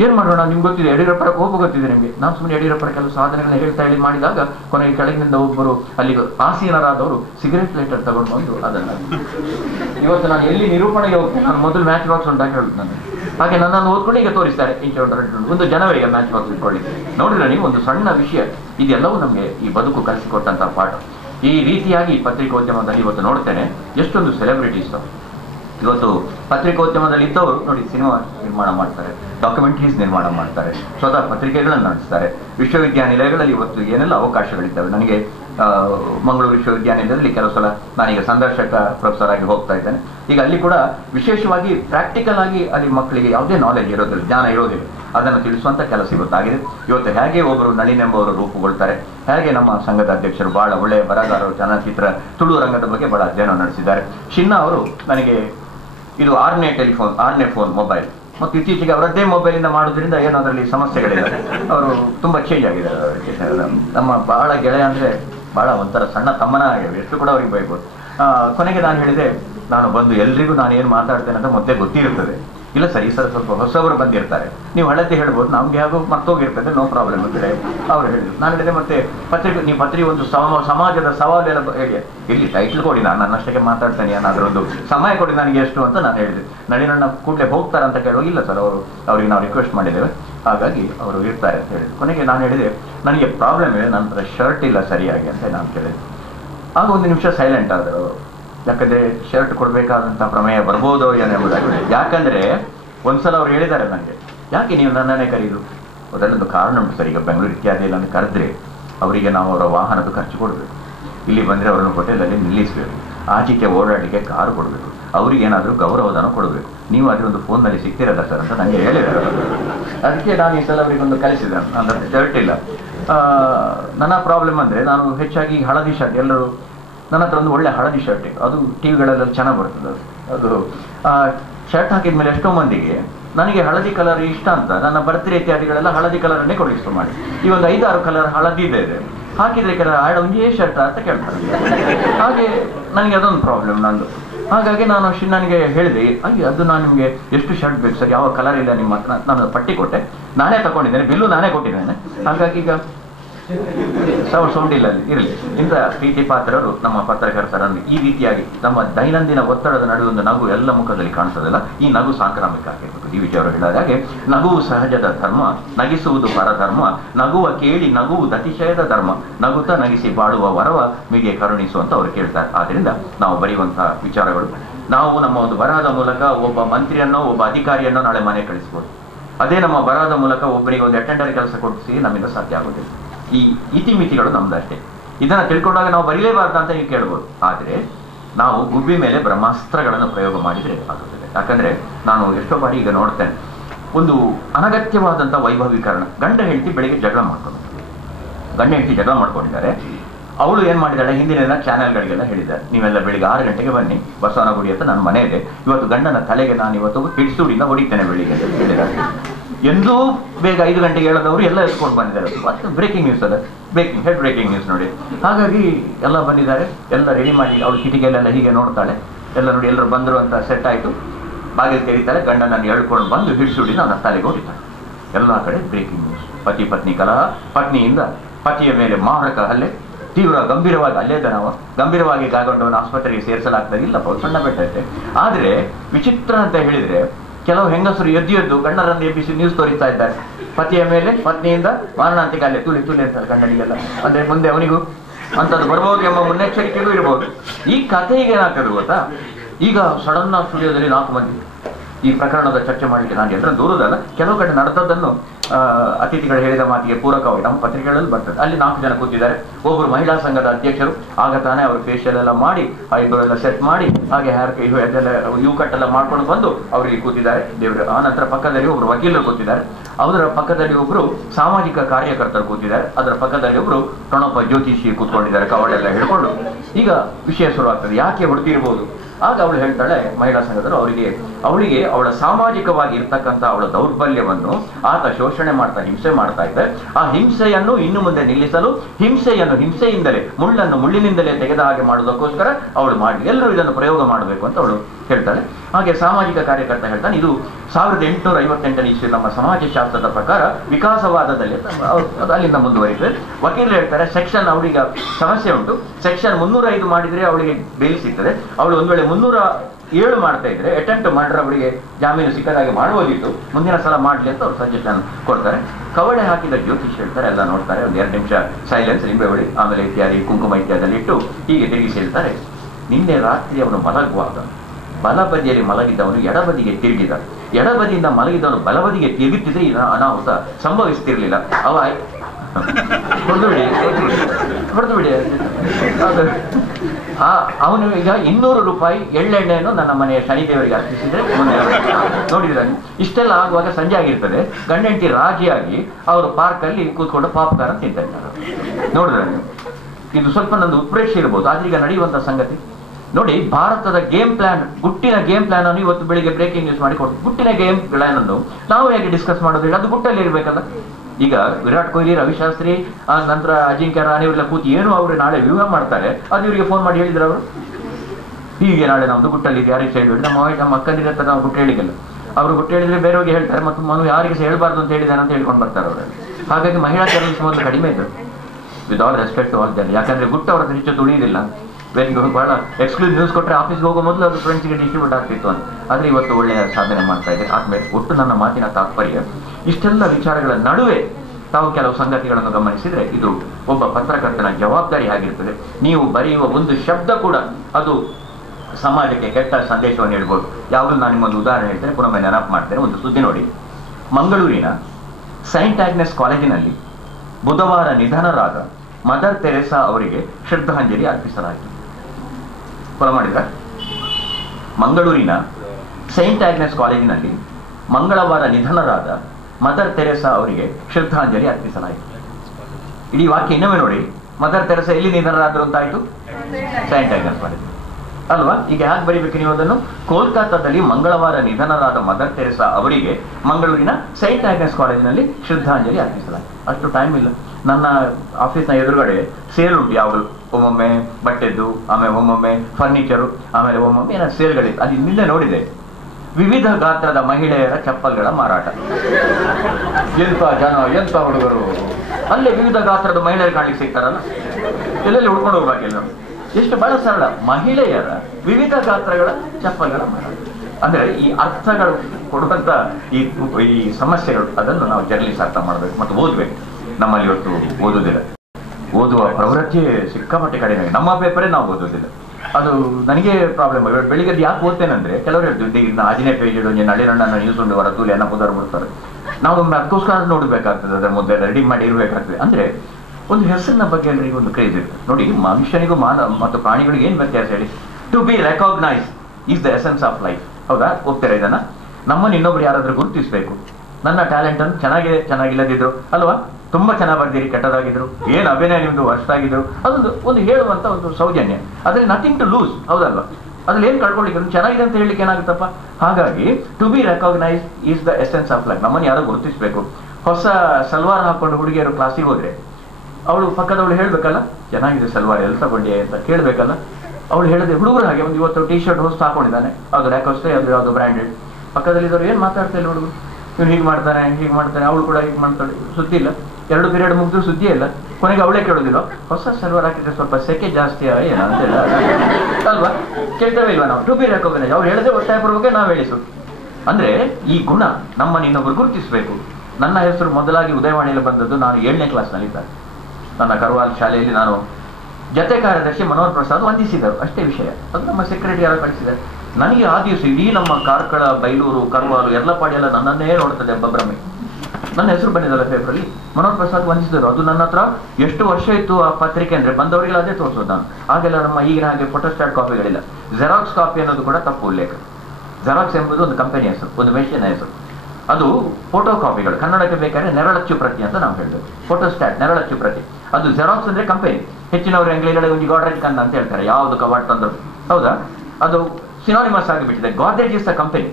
ಏನ್ ಮಾಡೋಣ? ನಿಮ್ಗೆ ಗೊತ್ತಿದೆ ಯಡಿಯೂರಪ್ಪರ ಕೋಪ ಗೊತ್ತಿದೆ ನಿಮಗೆ. ನಾನು ಸುಮ್ಮನೆ ಯಡಿಯೂರಪ್ಪರ ಕೆಲವು ಸಾಧನೆಗಳನ್ನ ಹೇಳ್ತಾ ಹೇಳಿ ಮಾಡಿದಾಗ ಕೊನೆಗೆ ಕೆಳಗಿನಿಂದ ಒಬ್ಬರು ಅಲ್ಲಿ ಆಸೀನರಾದವರು ಸಿಗರೆಟ್ ಲೈಟರ್ ತಗೊಂಡು ಬಂದು ಅದನ್ನ ಇವತ್ತು ನಾನು ಎಲ್ಲಿ ನಿರೂಪಣೆಗೆ ಹೋಗ್ತೇನೆ, ನಾನು ಮೊದಲು ಮ್ಯಾಚ್ ಬಾಕ್ಸ್ ಉಂಟಾಗ ಹೇಳುದು ನಾನು. ಹಾಗೆ ನನ್ನನ್ನು ಓದ್ಕೊಂಡು ಈಗ ತೋರಿಸ್ತಾರೆ ಒಂದು ಜನವರಿಗೆ ಮ್ಯಾಚ್ ಬಾಕ್ಸ್ ಇಟ್ಕೊಳ್ಳಿ. ನೋಡಿದ್ರೆ ನೀವು ಒಂದು ಸಣ್ಣ ವಿಷಯ, ಇದೆಲ್ಲವೂ ನಮಗೆ ಈ ಬದುಕು ಕಲಿಸಿಕೊಟ್ಟಂತಹ ಪಾಠ. ಈ ರೀತಿಯಾಗಿ ಪತ್ರಿಕೋದ್ಯಮದಲ್ಲಿ ಇವತ್ತು ನೋಡ್ತೇನೆ ಎಷ್ಟೊಂದು ಸೆಲೆಬ್ರಿಟೀಸ್ ಇವತ್ತು ಪತ್ರಿಕೋದ್ಯಮದಲ್ಲಿ ಇದ್ದವರು ನೋಡಿ, ಸಿನಿಮಾ ನಿರ್ಮಾಣ ಮಾಡ್ತಾರೆ, ಡಾಕ್ಯುಮೆಂಟರೀಸ್ ನಿರ್ಮಾಣ ಮಾಡ್ತಾರೆ, ಸ್ವತಃ ಪತ್ರಿಕೆಗಳನ್ನು ನಡೆಸ್ತಾರೆ. ವಿಶ್ವವಿದ್ಯಾನಿಲಯಗಳಲ್ಲಿ ಇವತ್ತು ಏನೆಲ್ಲ ಅವಕಾಶಗಳಿದ್ದಾವೆ. ನನಗೆ ಮಂಗಳೂರು ವಿಶ್ವವಿದ್ಯಾನಿಲಯದಲ್ಲಿ ಕೆಲವು ಸಲ ನಾನೀಗ ಸಂದರ್ಶಕ ಪ್ರೊಫೆಸರ್ ಆಗಿ ಹೋಗ್ತಾ ಇದ್ದೇನೆ. ಈಗ ಅಲ್ಲಿ ಕೂಡ ವಿಶೇಷವಾಗಿ ಪ್ರಾಕ್ಟಿಕಲ್ ಆಗಿ ಅಲ್ಲಿ ಮಕ್ಕಳಿಗೆ ಯಾವುದೇ ನಾಲೆಜ್ ಇರೋದಿಲ್ಲ, ಜ್ಞಾನ ಇರೋದಿಲ್ಲ, ಅದನ್ನು ತಿಳಿಸುವಂತ ಕೆಲಸ ಇವತ್ತಾಗಿದೆ. ಇವತ್ತು ಹೇಗೆ ಒಬ್ಬರು ನಳಿನ್ ಎಂಬುವರು ರೂಪುಗೊಳ್ತಾರೆ, ಹೇಗೆ ನಮ್ಮ ಸಂಘದ ಅಧ್ಯಕ್ಷರು ಬಹಳ ಒಳ್ಳೆಯ ಬರಹಗಾರರು, ಚಲನಚಿತ್ರ ತುಳು ರಂಗದ ಬಗ್ಗೆ ಬಹಳ ಅಧ್ಯಯನ ನಡೆಸಿದ್ದಾರೆ. ಶಿನ್ನಾ ಅವರು ನನಗೆ ಇದು 6ನೇ ಫೋನ್ ಮೊಬೈಲ್, ಮತ್ತು ಇತ್ತೀಚೆಗೆ ಅವರದ್ದೇ ಮೊಬೈಲಿಂದ ಮಾಡೋದ್ರಿಂದ ಏನೋ ಅದರಲ್ಲಿ ಸಮಸ್ಯೆಗಳಿಲ್ಲ. ಅವರು ತುಂಬಾ ಚೇಂಜ್ ಆಗಿದ್ದಾರೆ. ನಮ್ಮ ಬಹಳ ಗೆಳೆಯ ಅಂದ್ರೆ ಬಹಳ ಒಂಥರ ಸಣ್ಣ ತಮ್ಮನ ಆಗಿವೆ, ಎಷ್ಟು ಕೂಡ ಅವ್ರಿಗೆ ಬೈಬೋದು. ಕೊನೆಗೆ ನಾನು ಹೇಳಿದೆ, ನಾನು ಬಂದು ಎಲ್ರಿಗೂ ನಾನು ಏನು ಮಾತಾಡ್ತೇನೆ ಅಂತ ಮೊದಲೇ ಗೊತ್ತಿರ್ತದೆ. ಇಲ್ಲ ಸರಿ ಸರ್, ಸ್ವಲ್ಪ ಹೊಸವರು ಬಂದಿರ್ತಾರೆ, ನೀವು ಹಳತೆ ಹೇಳ್ಬೋದು, ನಮ್ಗೆ ಯಾಕೋ ಮರ್ತೋಗಿರ್ತದೆ, ನೋ ಪ್ರಾಬ್ಲಮ್ ಅಂತೇಳಿ ಅವ್ರು ಹೇಳಿದ್ರು. ನಾನು ಹೇಳಿದೆ ಮತ್ತೆ ಪತ್ರಿಕೆ ಒಂದು ಸಮಾಜದ ಸವಾಲೆಲ್ಲ ಹೇಳಿ ಇಲ್ಲಿ ಟೈಟ್ಲ್ ಕೊಡಿ, ನಾನು ನನ್ನಷ್ಟಕ್ಕೆ ಮಾತಾಡ್ತೇನೆ, ಏನಾದರೂ ಒಂದು ಸಮಯ ಕೊಡಿ ನನಗೆ ಎಷ್ಟು ಅಂತ ನಾನು ಹೇಳಿದೆ. ನಳಿನಣ್ಣ ಕೂಡಲೇ ಹೋಗ್ತಾರೆ ಅಂತ ಕೇಳುವಾಗ ಇಲ್ಲ ಸರ್, ಅವ್ರಿಗೆ ನಾವು ರಿಕ್ವೆಸ್ಟ್ ಮಾಡಿದ್ದೇವೆ, ಹಾಗಾಗಿ ಅವರು ಇರ್ತಾರೆ ಅಂತ ಹೇಳಿದ್ರು. ಕೊನೆಗೆ ನಾನು ಹೇಳಿದೆ, ನನಗೆ ಪ್ರಾಬ್ಲಮ್ ಇದೆ, ನನ್ನ ಹತ್ರ ಶರ್ಟ್ ಇಲ್ಲ ಸರಿಯಾಗಿ ಅಂತ ನಾನು ಕೇಳಿದೆ. ಆಗ ಒಂದು ನಿಮಿಷ ಸೈಲೆಂಟ್ ಆದರು ಅವರು. ಯಾಕಂದ್ರೆ ಶರ್ಟ್ ಕೊಡ್ಬೇಕಾದಂತ ಪ್ರಮೇಯ ಬರ್ಬೋದೋ ಏನೆಂಬುದಾಗಿ. ಯಾಕಂದ್ರೆ ಒಂದ್ಸಲ ಅವ್ರು ಹೇಳಿದ್ದಾರೆ ನನಗೆ, ಯಾಕೆ ನೀವು ನನ್ನನ್ನೇ ಕರೀದು? ಅದರಲ್ಲೊಂದು ಕಾರಣ ಉಂಟು ಸರ್. ಈಗ ಬೆಂಗಳೂರು ಇತ್ಯಾದಿಯಲ್ಲಿ ಕರೆದ್ರೆ ಅವರಿಗೆ ನಾವು ಅವರ ವಾಹನದ ಖರ್ಚು ಕೊಡಬೇಕು, ಇಲ್ಲಿ ಬಂದರೆ ಅವರನ್ನು ಹೋಟೆಲಲ್ಲಿ ನಿಲ್ಲಿಸಬೇಕು, ಆಚೆಗೆ ಓಡಾಡಲಿಕ್ಕೆ ಕಾರು ಕೊಡಬೇಕು, ಅವ್ರಿಗೇನಾದರೂ ಗೌರವಧನ ಕೊಡಬೇಕು. ನೀವು ಅದೇ ಒಂದು ಫೋನ್ನಲ್ಲಿ ಸಿಗ್ತಿರಲ್ಲ ಸರ್ ಅಂತ ನನಗೆ ಹೇಳಿದ್ದಾರೆ. ಅದಕ್ಕೆ ನಾನು ಈ ಸಲ ಅವರಿಗೊಂದು ಕಲಿಸಿದೆ, ನನ್ನ ಶರ್ಟ್ ಇಲ್ಲ. ನನ್ನ ಪ್ರಾಬ್ಲಮ್ ಅಂದರೆ ನಾನು ಹೆಚ್ಚಾಗಿ ಹಳದಿ ಶರ್ಟ್, ಎಲ್ಲರೂ ನನ್ನ ಹತ್ರ ಒಂದು ಒಳ್ಳೆ ಹಳದಿ ಶರ್ಟ್ ಇದೆ, ಅದು ಟಿವಿಗಳೆಲ್ಲ ಚೆನ್ನಾಗಿ ಬರ್ತದೆ. ಅದು ಶರ್ಟ್ ಹಾಕಿದ ಮೇಲೆ ಎಷ್ಟೋ ಮಂದಿಗೆ ನನಗೆ ಹಳದಿ ಕಲರ್ ಇಷ್ಟ ಅಂತ ನನ್ನ ಬರ್ತ್ಡೇ ಇತ್ಯಾದಿಗಳೆಲ್ಲ ಹಳದಿ ಕಲರನ್ನೇ ಕೊಡಿಸ್ತು ಮಾಡಿ. ಈ ಒಂದು 5-6 ಕಲರ್ ಹಳದಿ ಇದೆ, ಹಾಕಿದ್ರೆ ಕೆಲವು ಒಂದೇ ಶರ್ಟ್ ಅಂತ ಕೇಳ್ತಾರೆ. ಹಾಗೆ ನನಗೆ ಅದೊಂದು ಪ್ರಾಬ್ಲಮ್ ನಂದು. ಹಾಗಾಗಿ ನಾನು ಶಿನ್ನನಿಗೆ ಹೇಳಿದೆ, ಅಯ್ಯೋ ಅದು ನಾನು ನಿಮಗೆ ಎಷ್ಟು ಶರ್ಟ್ ಬೇಕು ಸರ್, ಯಾವ ಕಲರ್ ಇಲ್ಲ ನಿಮ್ಮ ಹತ್ರ, ನಾನು ಪಟ್ಟಿ ಕೊಟ್ಟೆ, ನಾನೇ ತಗೊಂಡಿದ್ದೇನೆ, ಬಿಲ್ಲು ನಾನೇ ಕೊಟ್ಟಿದ್ದೇನೆ. ಹಾಗಾಗಿ ಈಗ ಸೌಂಡ್ ಇಲ್ಲ ಇರಲಿ. ಇಂಥ ಪ್ರೀತಿ ಪಾತ್ರರು ನಮ್ಮ ಪತ್ರಕರ್ತರನ್ನು ಈ ರೀತಿಯಾಗಿ ನಮ್ಮ ದೈನಂದಿನ ಒತ್ತಡದ ನಡುವೆ ಒಂದು ನಗು ಎಲ್ಲ ಮುಖದಲ್ಲಿ ಕಾಣಿಸೋದಿಲ್ಲ. ಈ ನಗು ಸಾಂಕ್ರಾಮಿಕ ಆಗಿರ್ಬೇಕು. ಡಿ ವಿಜಯವರು ಹೇಳಿದ ಹಾಗೆ, ನಗುವು ಸಹಜದ ಧರ್ಮ, ನಗಿಸುವುದು ಪರಧರ್ಮ, ನಗುವ ಕೇಳಿ ನಗುವುದು ಅತಿಶಯದ ಧರ್ಮ, ನಗುತ್ತ ನಗಿಸಿ ಬಾಳುವ ವರವ ಮಿಗೆ ಕರುಣಿಸುವಂತ ಅವರು ಕೇಳ್ತಾರೆ. ಆದ್ರಿಂದ ನಾವು ಬರೆಯುವಂತಹ ವಿಚಾರಗಳು, ನಾವು ನಮ್ಮ ಒಂದು ಬರಹದ ಮೂಲಕ ಒಬ್ಬ ಮಂತ್ರಿಯನ್ನೋ ಒಬ್ಬ ಅಧಿಕಾರಿಯನ್ನೋ ನಾಳೆ ಮನೆ ಕಳಿಸ್ಬೋದು. ಅದೇ ನಮ್ಮ ಬರಹದ ಮೂಲಕ ಒಬ್ಬರಿಗೆ ಒಂದು ಅಟೆಂಡರ್ ಕೆಲಸ ಕೊಡಿಸಿ ನಮ್ಮಿಂದ ಸಾಧ್ಯ ಆಗೋದಿಲ್ಲ. ಈ ಇತಿಮಿತಿಗಳು ನಮ್ದಷ್ಟೇ. ಇದನ್ನ ತಿಳ್ಕೊಂಡಾಗ ನಾವು ಬರೀಲೇಬಾರ್ದು ಅಂತ ನೀವು ಕೇಳ್ಬೋದು. ಆದರೆ ನಾವು ಗುಬ್ಬಿ ಮೇಲೆ ಬ್ರಹ್ಮಾಸ್ತ್ರಗಳನ್ನು ಪ್ರಯೋಗ ಮಾಡಿದ್ರೆ ಆಗುತ್ತದೆ. ಯಾಕಂದ್ರೆ ನಾನು ಎಷ್ಟೋ ಬಾರಿ ಈಗ ನೋಡ್ತೇನೆ, ಒಂದು ಅನಗತ್ಯವಾದಂಥ ವೈಭವೀಕರಣ. ಗಂಡ ಹೆಂಡತಿ ಬೆಳಿಗ್ಗೆ ಜಗಳ ಮಾಡ್ಕೊಂಡಿದ್ದಾರೆ. ಅವಳು ಏನ್ ಮಾಡಿದಾಳೆ, ಹಿಂದಿನ ಚಾನೆಲ್ಗಳಿಗೆಲ್ಲ ಹೇಳಿದ್ದಾರೆ, ನೀವೆಲ್ಲ ಬೆಳಿಗ್ಗೆ 6 ಗಂಟೆಗೆ ಬನ್ನಿ ಬಸವನಗುಡಿ ಅಂತ ನನ್ನ ಮನೆ ಇದೆ, ಇವತ್ತು ಗಂಡನ ತಲೆಗೆ ನಾನು ಇವತ್ತು ಹಿಡಿಸೂಡಿನ ಹೊಡಿತೇನೆ ಬೆಳಿಗ್ಗೆ ಅಂತ ಹೇಳಿದ್ದಾರೆ. ಎಂದೂ ಬೇಗ 5 ಗಂಟೆಗೆ ಹೇಳೋದವರು ಎಲ್ಲ ಎತ್ಕೊಂಡು ಬಂದಿದ್ದಾರೆ. ಮತ್ತೆ ಬ್ರೇಕಿಂಗ್ ನ್ಯೂಸ್ ಅಲ್ಲ, ಬ್ರೇಕಿಂಗ್ ನ್ಯೂಸ್ ನೋಡಿ. ಹಾಗಾಗಿ ಎಲ್ಲ ಬಂದಿದ್ದಾರೆ, ಎಲ್ಲ ರೆಡಿ ಮಾಡಿ, ಅವಳು ಕಿಟಿಕಿಯಲ್ಲೆಲ್ಲ ಹೀಗೆ ನೋಡ್ತಾಳೆ, ಎಲ್ಲ ನೋಡಿ ಎಲ್ಲರೂ ಬಂದರು ಅಂತ ಸೆಟ್ ಆಯಿತು. ಬಾಗಿಲು ತೆರೀತಾರೆ, ಗಂಡನನ್ನು ಎಳ್ಕೊಂಡು ಬಂದು ಹಿಡಿಸೂಡಿ ನನ್ನ ತಲೆಗೆ ಹೊಡಿತಾಳೆ. ಎಲ್ಲ ಕಡೆ ಬ್ರೇಕಿಂಗ್ ನ್ಯೂಸ್. ಪತಿ ಪತ್ನಿ ಕಲಹ, ಪತ್ನಿಯಿಂದ ಪತಿಯ ಮೇಲೆ ಮಾರಕ ಹಲ್ಲೆ, ತೀವ್ರ ಗಂಭೀರವಾಗಿ ಅಲ್ಲೇದ ನಾವು ಗಂಭೀರವಾಗಿ ಗಾಯಗೊಂಡವನ ಆಸ್ಪತ್ರೆಗೆ ಸೇರಿಸಲಾಗ್ತದೆ. ಇಲ್ಲಪ್ಪ ಸಣ್ಣ ಬೆಟ್ಟ ಐತೆ. ಆದರೆ ವಿಚಿತ್ರ ಅಂತ ಹೇಳಿದ್ರೆ, ಕೆಲವು ಹೆಂಗಸರು ಎದ್ದು ಗಂಡರನ್ನು ಎಬ್ಬಿಸಿ ನ್ಯೂಸ್ ತೋರಿಸ್ತಾ ಇದ್ದಾರೆ. ಪತಿಯ ಮೇಲೆ ಪತ್ನಿಯಿಂದ ಮಾರಣಾಂತಿಕ ಅಲ್ಲೇ ತುಳಿ ಅಂತ ಗಂಡನಿಗೆಲ್ಲ. ಅಂದ್ರೆ ಮುಂದೆ ಅವನಿಗೂ ಅಂಥದ್ದು ಬರ್ಬೋದು ಎಂಬ ಮುನ್ನೆಚ್ಚರಿಕೆಗೂ ಇರ್ಬೋದು. ಈ ಕಥೆ ಈಗ ಏನಾಗ್ತದೆ ಗೊತ್ತಾ, ಈಗ ಸಡನ್ ಸ್ಟುಡಿಯೋದಲ್ಲಿ 4 ಮಂದಿ ಈ ಪ್ರಕರಣದ ಚರ್ಚೆ ಮಾಡಲಿಕ್ಕೆ, ನಾನು ಎಲ್ಲರೂ ದೂರದಲ್ಲ, ಕೆಲವು ಕಡೆ ನಡೆದದ್ದನ್ನು ಅತಿಥಿಗಳು ಹೇಳಿದ ಮಾತಿಗೆ ಪೂರಕವಾಗಿ ನಮ್ಮ ಪತ್ರಿಕೆಗಳಲ್ಲಿ ಬರ್ತದೆ. ಅಲ್ಲಿ 4 ಜನ ಕೂತಿದ್ದಾರೆ. ಒಬ್ಬರು ಮಹಿಳಾ ಸಂಘದ ಅಧ್ಯಕ್ಷರು, ಆಗ ತಾನೇ ಅವರು ಫೇಶಿಯಲ್ ಎಲ್ಲ ಮಾಡಿ, ಐಬ್ರೋಲ್ಲ ಸೆಟ್ ಮಾಡಿ, ಹಾಗೆ ಹೇರ್ ಯು ಕಟ್ ಎಲ್ಲ ಮಾಡ್ಕೊಂಡು ಬಂದು ಅವರಿಗೆ ಕೂತಿದ್ದಾರೆ ದೇವರು. ಆ ನಂತರ ಪಕ್ಕದಲ್ಲಿ ಒಬ್ರು ವಕೀಲರು ಕೂತಿದ್ದಾರೆ, ಅದರ ಪಕ್ಕದಲ್ಲಿ ಒಬ್ರು ಸಾಮಾಜಿಕ ಕಾರ್ಯಕರ್ತರು ಕೂತಿದ್ದಾರೆ, ಅದರ ಪಕ್ಕದಲ್ಲಿ ಒಬ್ರು ಟೊಣಪ ಜ್ಯೋತಿಷಿ ಕೂತ್ಕೊಂಡಿದ್ದಾರೆ, ಕವಡೆಲ್ಲ ಹಿಡ್ಕೊಂಡು. ಈಗ ವಿಷಯ ಶುರುವಾಗ್ತದೆ. ಯಾಕೆ ಹೊಡೆದಿರ್ಬೋದು, ಆಗ ಅವಳು ಹೇಳ್ತಾಳೆ ಮಹಿಳಾ ಸಂಘದವರು ಅವಳಿಗೆ ಅವಳ ಸಾಮಾಜಿಕವಾಗಿ ಇರ್ತಕ್ಕಂಥ ಅವಳ ದೌರ್ಬಲ್ಯವನ್ನು ಆತ ಶೋಷಣೆ ಮಾಡ್ತಾ ಹಿಂಸೆ ಮಾಡ್ತಾ ಇದ್ದೆ. ಆ ಹಿಂಸೆಯನ್ನು ಇನ್ನು ಮುಂದೆ ನಿಲ್ಲಿಸಲು ಹಿಂಸೆಯಿಂದಲೇ ಮುಳ್ಳನ್ನು ಮುಳ್ಳಿನಿಂದಲೇ ತೆಗೆದ ಹಾಗೆ ಮಾಡೋದಕ್ಕೋಸ್ಕರ ಅವಳು ಮಾಡಿ ಎಲ್ಲರೂ ಇದನ್ನು ಪ್ರಯೋಗ ಮಾಡಬೇಕು ಅಂತ ಅವಳು ಹೇಳ್ತಾಳೆ. ಹಾಗೆ ಸಾಮಾಜಿಕ ಕಾರ್ಯಕರ್ತ ಹೇಳ್ತಾನೆ ಇದು 1858 ಇಸ್ವಿ ನಮ್ಮ ಸಮಾಜಶಾಸ್ತ್ರದ ಪ್ರಕಾರ ವಿಕಾಸವಾದದಲ್ಲಿ ಅಲ್ಲಿಂದ ಮುಂದುವರಿತದೆ. ವಕೀಲರು ಹೇಳ್ತಾರೆ ಸೆಕ್ಷನ್ ಅವಳಿಗೆ ಸಮಸ್ಯೆ ಉಂಟು, ಸೆಕ್ಷನ್ 305 ಮಾಡಿದ್ರೆ ಅವಳಿಗೆ ಬೇಲ್ ಸಿಗ್ತದೆ. ಅವಳು ಒಂದ್ ವೇಳೆ 307 ಮಾಡ್ತಾ ಇದ್ರೆ ಅಟೆಂಪ್ಟ್ ಮಾಡಿದ್ರೆ ಅವಳಿಗೆ ಜಾಮೀನು ಸಿಕ್ಕದಾಗೆ ಮಾಡಬಹುದಿತ್ತು, ಮುಂದಿನ ಸಲ ಮಾಡ್ಲಿ ಅಂತ ಅವ್ರು ಸಜೆಷನ್ ಕೊಡ್ತಾರೆ. ಕವಡೆ ಹಾಕಿದ ಜ್ಯೋತಿಷ್ ಹೇಳ್ತಾರೆ, ಎಲ್ಲ ನೋಡ್ತಾರೆ, ಒಂದ್ 2 ನಿಮಿಷ ಸೈಲೆನ್ಸ್, ನಿಂಬೆ ಹೊಳಿ, ಆಮೇಲೆ ಇತ್ಯಾದಿ ಕುಂಕುಮ ಇತ್ಯಾದಲ್ಲಿ ಇಟ್ಟು ಹೀಗೆ ತಿರುಗಿಸಿ ಹೇಳ್ತಾರೆ, ನಿನ್ನೆ ರಾತ್ರಿ ಅವನು ಮಲಗುವಾಗ ಬಲಬದಿಯಲ್ಲಿ ಮಲಗಿದ್ದವನು ಎಡಬದಿಗೆ ತಿರುಗಿದ, ಎಡಬದಿಯಿಂದ ಮಲಗಿದವನು ಬಲಬದಿಗೆ ತಿರುಗುತ್ತಿದ್ರೆ ಈ ಅನಾಹುತ ಸಂಭವಿಸ್ತಿರ್ಲಿಲ್ಲ. ಹೊಡೆದು ಬಿಡಿ ಅವನು ಈಗ 200 ರೂಪಾಯಿ ಎಳ್ಳೆಣ್ಣೆಯನ್ನು ನನ್ನ ಮನೆಯ ಶನಿದೇವರಿಗೆ ಅರ್ಪಿಸಿದ್ರೆ ಮುಂದೆ ನೋಡಿದ್ರೆ ಇಷ್ಟೆಲ್ಲ ಆಗುವಾಗ ಸಂಜೆ ಆಗಿರ್ತದೆ. ಗಂಡೆಂಟಿ ರಾಜಿಯಾಗಿ ಅವರು ಪಾರ್ಕ್ ಅಲ್ಲಿ ಕೂತ್ಕೊಂಡು ಪಾಪ್ಕಾರ್ನ್ ತಿಂತ ಇದ್ದಾರೆ. ನೋಡಿದ್ರೆ ಇದು ಸ್ವಲ್ಪ ನಂದು ಉತ್ಪ್ರೇಕ್ಷೆ ಇರ್ಬೋದು, ಆದ್ರೆ ಈಗ ನಡೆಯುವಂತ ಸಂಗತಿ ನೋಡಿ. ಭಾರತದ ಗುಟ್ಟಿನ ಗೇಮ್ ಪ್ಲಾನ್ ಅನ್ನು ಇವತ್ತು ಬೆಳಿಗ್ಗೆ ಬ್ರೇಕಿಂಗ್ ನ್ಯೂಸ್ ಮಾಡಿ ಕೊಡ್ತೀವಿ. ಗುಟ್ಟಿನ ಗೇಮ್ ಪ್ಲಾನ್ ಅನ್ನು ನಾವು ಹೇಗೆ ಡಿಸ್ಕಸ್ ಮಾಡೋದಿಲ್ಲ, ಅದು ಗುಟ್ಟಲ್ಲಿ ಇರ್ಬೇಕಲ್ಲ. ಈಗ ವಿರಾಟ್ ಕೊಹ್ಲಿ, ರವಿಶಾಸ್ತ್ರಿ, ನಂತರ ಅಜಿಂಕ್ಯ ರಾಣಿ ಇವರೆಲ್ಲ ಕೂತಿ ಏನು ಅವರು ನಾಳೆ ವ್ಯೂಹ ಮಾಡ್ತಾರೆ, ಅದು ಇವರಿಗೆ ಫೋನ್ ಮಾಡಿ ಹೇಳಿದ್ರು ಅವರು ಹೀಗೆ ನಾಳೆ ನಮ್ದು ಗುಟ್ಟಲ್ಲಿ ಯಾರಿಗೆ ಸೈಡ್ ಹೇಳಿ ನಮ್ಮ ಅಕ್ಕಂದಿರ ಹತ್ರ ನಾವು ಗುಟ್ಟು ಹೇಳಿಲ್ಲ. ಅವರು ಗುಟ್ಟು ಹೇಳಿದ್ರೆ ಬೇರೆಯವ್ರಿಗೆ ಹೇಳ್ತಾರೆ, ಮತ್ತು ಮನು ಯಾರಿಗೆ ಹೇಳ್ಬಾರ್ದು ಅಂತ ಹೇಳಿದಾನೆ ಅಂತ ಹೇಳ್ಕೊಂಡು ಬರ್ತಾರೆ ಅವರಲ್ಲಿ. ಹಾಗಾಗಿ ಮಹಿಳಾ ಜರ್ನಲಿಸ್ಟ್ ಮೊದಲು ಕಡಿಮೆ ಇದ್ರು, ವಿತ್ ಆಲ್ ರೆಸ್ಪೆಕ್ಟ್ ಆಲ್ ಜನ, ಯಾಕಂದ್ರೆ ಗುಟ್ಟು ಅವ್ರ ಹತ್ರ ಹೆಚ್ಚು ತುಳಿಯುವುದಿಲ್ಲ. ಬಹಳ ಎಕ್ಸ್ಕ್ಲೂಸಿವ್ ನ್ಯೂಸ್ ಕೊಟ್ಟರೆ ಆಫೀಸ್ಗೆ ಹೋಗೋ ಮೊದಲು ಅದು ಫ್ರೆಂಡ್ಸ್ಗೆ ಡಿಸ್ಟ್ರಿಬ್ಯೂಟ್ ಆಗ್ತಿತ್ತು ಅಂತ. ಆದರೆ ಇವತ್ತು ಒಳ್ಳೆಯ ಸಾಧನೆ ಮಾಡ್ತಾ ಇದೆ. ಆದ್ಮೇಲೆ ಒಟ್ಟು ನನ್ನ ಮಾತಿನ ತಾತ್ಪರ್ಯ ಇಷ್ಟೆಲ್ಲ ವಿಚಾರಗಳ ನಡುವೆ ತಾವು ಕೆಲವು ಸಂಗತಿಗಳನ್ನು ಗಮನಿಸಿದ್ರೆ ಇದು ಒಬ್ಬ ಪತ್ರಕರ್ತನ ಜವಾಬ್ದಾರಿ ಆಗಿರ್ತದೆ. ನೀವು ಬರೆಯುವ ಒಂದು ಶಬ್ದ ಕೂಡ ಅದು ಸಮಾಜಕ್ಕೆ ಕೆಟ್ಟ ಸಂದೇಶವನ್ನು ಹೇಳ್ಬೋದು. ಯಾವುದು ನಾನು ನಿಮ್ಮೊಂದು ಉದಾಹರಣೆ ಹೇಳ್ತೇನೆ, ಪುನಃ ನೆನಪು ಮಾಡ್ತೇನೆ. ಒಂದು ಸುದ್ದಿ ನೋಡಿ, ಮಂಗಳೂರಿನ ಸೈಂಟ್ ಆಗ್ನೆಸ್ ಕಾಲೇಜಿನಲ್ಲಿ ಬುಧವಾರ ನಿಧನರಾದ ಮದರ್ ತೆರೇಸಾ ಅವರಿಗೆ ಶ್ರದ್ಧಾಂಜಲಿ ಅರ್ಪಿಸಲಾಯಿತು. ಫಾಲೋ ಮಾಡಿದ್ರ? ಮಂಗಳೂರಿನ ಸೈಂಟ್ ಆಗ್ನೆಸ್ ಕಾಲೇಜಿನಲ್ಲಿ ಮಂಗಳವಾರ ನಿಧನರಾದ ಮದರ್ ತೆರೇಸಾ ಅವರಿಗೆ ಶ್ರದ್ಧಾಂಜಲಿ ಅರ್ಪಿಸಲಾಯಿತು. ಇಡೀ ವಾಕ್ಯ ಇನ್ನೊಮ್ಮೆ ನೋಡಿ, ಮದರ್ ತೆರೇಸಾ ಎಲ್ಲಿ ನಿಧನರಾದ್ರು ಅಂತ ಆಯ್ತು? ಸೈಂಟ್ ಆಗ್ನೆಸ್ ಕಾಲೇಜ್ ಅಲ್ವಾ? ಈಗ ಹೇಗೆ ಬರೀಬೇಕು ನೀವು ಅದನ್ನು? ಕೋಲ್ಕತ್ತಾದಲ್ಲಿ ಮಂಗಳವಾರ ನಿಧನರಾದ ಮದರ್ ತೆರೇಸಾ ಅವರಿಗೆ ಮಂಗಳೂರಿನ ಸೈಂಟ್ ಆಗ್ನೆಸ್ ಕಾಲೇಜಿನಲ್ಲಿ ಶ್ರದ್ಧಾಂಜಲಿ ಅರ್ಪಿಸಲಾಯಿತು. ಅಷ್ಟು ಟೈಮ್ ಇಲ್ಲ. ನನ್ನ ಆಫೀಸ್ನ ಎದುರುಗಡೆ ಸೇಲ್ ಉಂಟು ಯಾವಾಗಲೂ, ಒಮ್ಮೊಮ್ಮೆ ಬಟ್ಟೆದ್ದು, ಆಮೇಲೆ ಒಮ್ಮೊಮ್ಮೆ ಫರ್ನಿಚರು, ಆಮೇಲೆ ಒಮ್ಮೊಮ್ಮೆ ಏನಾದ್ರು ಸೇಲ್ಗಳಿತ್ತು. ಅದು ನಿನ್ನೆ ನೋಡಿದೆ, ವಿವಿಧ ಗಾತ್ರದ ಮಹಿಳೆಯರ ಚಪ್ಪಲ್ಗಳ ಮಾರಾಟ. ಎಂತ ಜನ, ಎಂತ ಹುಡುಗರು, ಅಲ್ಲೇ ವಿವಿಧ ಗಾತ್ರದ ಮಹಿಳೆಯರು ಕಾಣ್ಲಿಕ್ಕೆ ಸಿಗ್ತಾರಲ್ಲ, ಎಲ್ಲೆಲ್ಲಿ ಉಳ್ಕೊಂಡು ಹೋಗ್ಬೇಕಿಲ್ಲ. ಎಷ್ಟು ಬಹಳ ಸರಳ, ಮಹಿಳೆಯರ ವಿವಿಧ ಗಾತ್ರಗಳ ಚಪ್ಪಲ್ಗಳ ಮಾರಾಟ. ಅಂದ್ರೆ ಈ ಅರ್ಥಗಳು ಕೊಡುವಂತ ಈ ಸಮಸ್ಯೆಗಳು, ಅದನ್ನು ನಾವು ಜರ್ನಲಿಸ್ಟ್ ಅರ್ಥ ಮಾಡಬೇಕು ಮತ್ತು ಓದ್ಬೇಕು. ನಮ್ಮಲ್ಲಿ ಇವತ್ತು ಓದುವುದಿಲ್ಲ, ಓದುವ ಪ್ರವೃತ್ತಿಯೇ ಸಿಕ್ಕಾಪಟ್ಟೆ ಕಡಿಮೆ. ನಮ್ಮ ಪೇಪರೇ ನಾವು ಓದೋದಿಲ್ಲ. ಅದು ನನಗೆ ಪ್ರಾಬ್ಲಮ್. ಬೆಳಿಗ್ಗೆ ಯಾಕೆ ಓದ್ತೇನೆಂದ್ರೆ ಕೆಲವರು ಹೇಳ್ತೀವಿ 15 ಪೇಜ್ ಇಡು ನಳಿರಣ್ಣನ ನ್ಯೂಸ್ ಉಂಡು ವರ ತೂಲಿ ಅನ್ನ ಪುದರ್ ಬಿಡ್ತಾರೆ. ನಾವು ಅದಕ್ಕೋಸ್ಕರ ನೋಡ್ಬೇಕಾಗ್ತದೆ, ಅದರ ಮುದ್ದೆ ರೆಡಿ ಮಾಡಿ ಇರಬೇಕಾಗ್ತದೆ. ಅಂದ್ರೆ ಒಂದು ಹೆಸರಿನ ಬಗ್ಗೆ ಎಲ್ಲರಿಗೂ ಒಂದು ಕ್ರೇಜ್ ಇರ್ತದೆ ನೋಡಿ. ಮನುಷ್ಯನಿಗೂ ಮತ್ತು ಪ್ರಾಣಿಗಳಿಗೂ ಏನು ವ್ಯತ್ಯಾಸ ಹೇಳಿ? To be recognise is the essence of life. ಹೌದಾ? ಹೋಗ್ತಾರೆ ಇದನ್ನ. ನಮ್ಮನ್ನು ಇನ್ನೊಬ್ರು ಯಾರಾದ್ರೂ ಗುರುತಿಸ್ಬೇಕು. ನನ್ನ ಟ್ಯಾಲೆಂಟ್ ಅನ್ನು ಚೆನ್ನಾಗಿಲ್ಲದಿದ್ರು ಅಲ್ವಾ, ತುಂಬಾ ಚೆನ್ನಾಗಿ ಬರ್ದಿರಿ, ಕೆಟ್ಟದಾಗಿದ್ರು, ಏನು ಅಭಿನಯ ನಿಮ್ದು ವರ್ಷಾಗಿದ್ರು, ಒಂದು ಹೇಳುವಂತ ಒಂದು ಸೌಜನ್ಯ. ಅದ್ರಲ್ಲಿ ನಥಿಂಗ್ ಟು ಲೂಸ್, ಹೌದಲ್ವಾ? ಅದ್ರಲ್ಲಿ ಏನ್ ಕಳ್ಕೊಳ್ಳಿಕ್ಕೆ, ಚೆನ್ನಾಗಿದೆ ಅಂತ ಹೇಳಲಿಕ್ಕೆ ಏನಾಗುತ್ತಪ್ಪ? ಹಾಗಾಗಿ to be recognise is the essence of life. ನಮ್ಮನ್ನು ಯಾರೋ ಗುರುತಿಸ್ಬೇಕು. ಹೊಸ ಸಲ್ವಾರ್ ಹಾಕೊಂಡು ಹುಡುಗಿಯರು ಕ್ಲಾಸಿಗೆ ಹೋದ್ರೆ ಅವಳು ಪಕ್ಕದವಳು ಹೇಳ್ಬೇಕಲ್ಲ, ಚೆನ್ನಾಗಿದೆ ಸಲ್ವಾರ್, ಎಲ್ಲಿ ತಗೊಂಡೆ ಅಂತ ಕೇಳ್ಬೇಕಲ್ಲ. ಅವಳು ಹೇಳಿದೆ, ಹುಡುಗರು ಹಾಗೆ ಒಂದು ಇವತ್ತು ಟೀ ಶರ್ಟ್ ಹೊಸ ಹಾಕೊಂಡಿದ್ದಾನೆ, ಅದು ರ್ಯಾಕೋಸ್ಟೇ, ಅದು ಯಾವುದು ಬ್ರ್ಯಾಂಡೆಡ್. ಪಕ್ಕದಲ್ಲಿ ಇದ್ದವ್ರು ಏನ್ ಮಾತಾಡ್ತಾ ಇಲ್ಲ ಹುಡುಗರು, ಇವ್ನು ಹೀಗೆ ಮಾಡ್ತಾನೆ, ಅವಳು ಕೂಡ ಹೀಗೆ ಮಾಡ್ತಾಳೆ, ಸುದ್ದಿ ಇಲ್ಲ. 2 ಪೀರಿಯಡ್ ಮುಗಿದ್ರು ಸುದ್ದಿ ಇಲ್ಲ. ಕೊನೆಗೆ ಅವಳೇ ಕೇಳೋದಿಲ್ಲ, ಹೊಸ ಸಲ್ವಾರ್ ಹಾಕಿದ್ರೆ ಸ್ವಲ್ಪ ಸೆಕೆ ಜಾಸ್ತಿ ಏನ ಅಂತೆಲ್ಲ ಅಲ್ವಾ? ಕೇಳ್ತೇವೆ ಇಲ್ವಾ ನಾವು? To be recognise. ಅವ್ರು ಹೇಳಿದ್ರೆ ಒತ್ತಾಯ ಪೂರ್ವಕ ನಾವು ಹೇಳಿಸು. ಅಂದ್ರೆ ಈ ಗುಣ ನಮ್ಮನ್ನು ಇನ್ನೊಬ್ರು ಗುರುತಿಸಬೇಕು. ನನ್ನ ಹೆಸರು ಮೊದಲಾಗಿ ಉದಯವಾಣಿಯಲ್ಲಿ ಬಂದದ್ದು ನಾನು 7ನೇ ಕ್ಲಾಸ್ನಲ್ಲಿ ಇದ್ದಾಗ. ನನ್ನ ಕರ್ವಾಲ್ ಶಾಲೆಯಲ್ಲಿ ನಾನು ಜತೆ ಕಾರ್ಯದರ್ಶಿ ಮನೋಹರ್ ಪ್ರಸಾದ್ ವಂದಿಸಿದರು, ಅಷ್ಟೇ ವಿಷಯ. ಅದು ನಮ್ಮ ಸೆಕ್ರೆಟರಿ ಯಾರು ಕಳಿಸಿದ್ದಾರೆ. ನನಗೆ ಆ ದಿವಸ ಇಡೀ ನಮ್ಮ ಕಾರ್ಕಳ, ಬೈಲೂರು, ಕರ್ವಾಲು, ಎರಲಪಾಡಿ ಎಲ್ಲ ನನ್ನನ್ನೇ ನೋಡ್ತದೆ ಭ್ರಮೆ. ನನ್ನ ಹೆಸರು ಬಂದಿದ್ದಲ್ಲ ಪೇಪರಲ್ಲಿ, ಮನೋಹರ್ ಪ್ರಸಾದ್ ವಂದಿಸಿದರು. ಅದು ನನ್ನ ಹತ್ರ ಎಷ್ಟು ವರ್ಷ ಇತ್ತು ಆ ಪತ್ರಿಕೆ ಅಂದ್ರೆ ಬಂದವರಿಗೆಲ್ಲ ಅದೇ ತೋರಿಸೋದು ನಾನು. ಆಗೆಲ್ಲ ನಮ್ಮ ಈಗಿನ ಹಾಗೆ ಫೋಟೋಸ್ಟಾಟ್ ಕಾಪಿಗಳಿಲ್ಲ. ಜೆರಾಕ್ಸ್ ಕಾಪಿ ಅನ್ನೋದು ಕೂಡ ತಪ್ಪು ಉಲ್ಲೇಖ. ಜೆರಾಕ್ಸ್ ಎಂಬುದು ಒಂದು ಕಂಪನಿ ಹೆಸರು, ಒಂದು ಮೆಷಿನ್ ಹೆಸರು. ಅದು ಫೋಟೋ ಕಾಪಿಗಳು. ಕನ್ನಡಕ್ಕೆ ಬೇಕಾದ್ರೆ ನೆರಳಚ್ಚು ಪ್ರತಿ ಅಂತ ನಾವು ಹೇಳಿದ್ವಿ. ಫೋಟೋಸ್ಟಾಟ್ ನೆರಳಚ್ಚು ಪ್ರತಿ. ಅದು ಜೆರಾಕ್ಸ್ ಅಂದ್ರೆ ಕಂಪನಿ. ಹೆಚ್ಚಿನವರು ಅಂಗಡಿಗಳಿಗೆ ಒಂದು ಗಾಡ್ರೇಜ್ ಕನ್ನ ಅಂತ ಹೇಳ್ತಾರೆ, ಯಾವುದು ಕವಾಟ್ ತಂದ್ರು. ಹೌದಾ? ಅದು ಸಿನಾನಿಮಸ್ ಆಗಿಬಿಟ್ಟಿದೆ. Godrej is the company.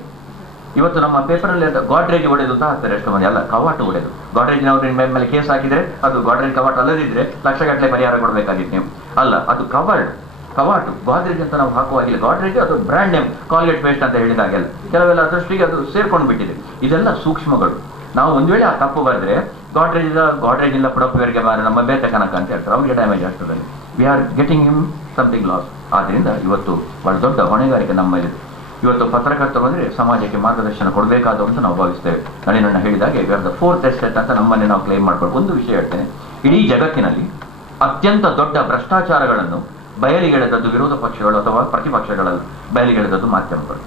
ಇವತ್ತು ನಮ್ಮ ಪೇಪರಲ್ಲಿ ಗಾಡ್ರೇಜ್ ಒಡೆದು ಅಂತ ಹಾಕ್ತಾರೆ ಎಷ್ಟೋ ಮಂದಿ. ಅಲ್ಲ, ಕವಾಟು ಒಡೆದು. ಗಾಡ್ರೇಜ್ನವ್ರ ಮೇಲೆ ಕೇಸ್ ಹಾಕಿದ್ರೆ ಅದು ಗಾಡ್ರೇಜ್ ಕವಾಟು ಅಲ್ಲದಿದ್ರೆ ಲಕ್ಷಗಟ್ಟಲೆ ಪರಿಹಾರ ಕೊಡಬೇಕಾಗಿತ್ತು ನೀವು. ಅಲ್ಲ, ಅದು ಕವಾಟು. ಗಾಡ್ರೇಜ್ ಅಂತ ನಾವು ಹಾಕುವಾಗಿಲ್ಲ. ಗಾಡ್ರೇಜ್ ಅದು ಬ್ರ್ಯಾಂಡ್ ನೇಮ್. ಕಾಲ್ಗೇಟ್ ಪೇಸ್ಟ್ ಅಂತ ಹೇಳಿದಾಗೆಲ್ಲ ಕೆಲವೆಲ್ಲ ದೃಷ್ಟಿಗೆ ಅದು ಸೇರ್ಕೊಂಡು ಬಿಟ್ಟಿದೆ. ಇದೆಲ್ಲ ಸೂಕ್ಷ್ಮಗಳು. ನಾವು ಒಂದು ವೇಳೆ ಆ ತಪ್ಪು ಬರೆದ್ರೆ ಗಾಡ್ರೇಜ್ ಇಂದ ಪುಡಪ್ಪವರಿಗೆ ಬಾರ ನಮ್ಮ ಬೇತೆ ಕನಕ ಅಂತ ಹೇಳ್ತಾರೆ. ಅವ್ರಿಗೆ ಡ್ಯಾಮೇಜ್ ಆಗ್ತದೆ. We are getting him something loss. ಆದ್ದರಿಂದ ಇವತ್ತು ಬಹಳ ದೊಡ್ಡ ಹೊಣೆಗಾರಿಕೆ ನಮ್ಮಲ್ಲಿದೆ. ಇವತ್ತು ಪತ್ರಕರ್ತರು ಅಂದರೆ ಸಮಾಜಕ್ಕೆ ಮಾರ್ಗದರ್ಶನ ಕೊಡಬೇಕಾದವು ಅಂತ ನಾವು ಭಾವಿಸ್ತೇವೆ. ನಳಿನಣ್ಣ ಹೇಳಿದಾಗೆ we are the fourth estate ಅಂತ ನಮ್ಮನ್ನೇ ನಾವು ಕ್ಲೈಮ್ ಮಾಡ್ಕೊಂಡು. ಒಂದು ವಿಷಯ ಹೇಳ್ತೇನೆ, ಇಡೀ ಜಗತ್ತಿನಲ್ಲಿ ಅತ್ಯಂತ ದೊಡ್ಡ ಭ್ರಷ್ಟಾಚಾರಗಳನ್ನು ಬಯಲಿಗೆಳೆದದ್ದು ವಿರೋಧ ಪಕ್ಷಗಳು ಅಥವಾ ಪ್ರತಿಪಕ್ಷಗಳ ಬಯಲಿಗೆಳೆದದ್ದು ಮಾಧ್ಯಮಗಳು.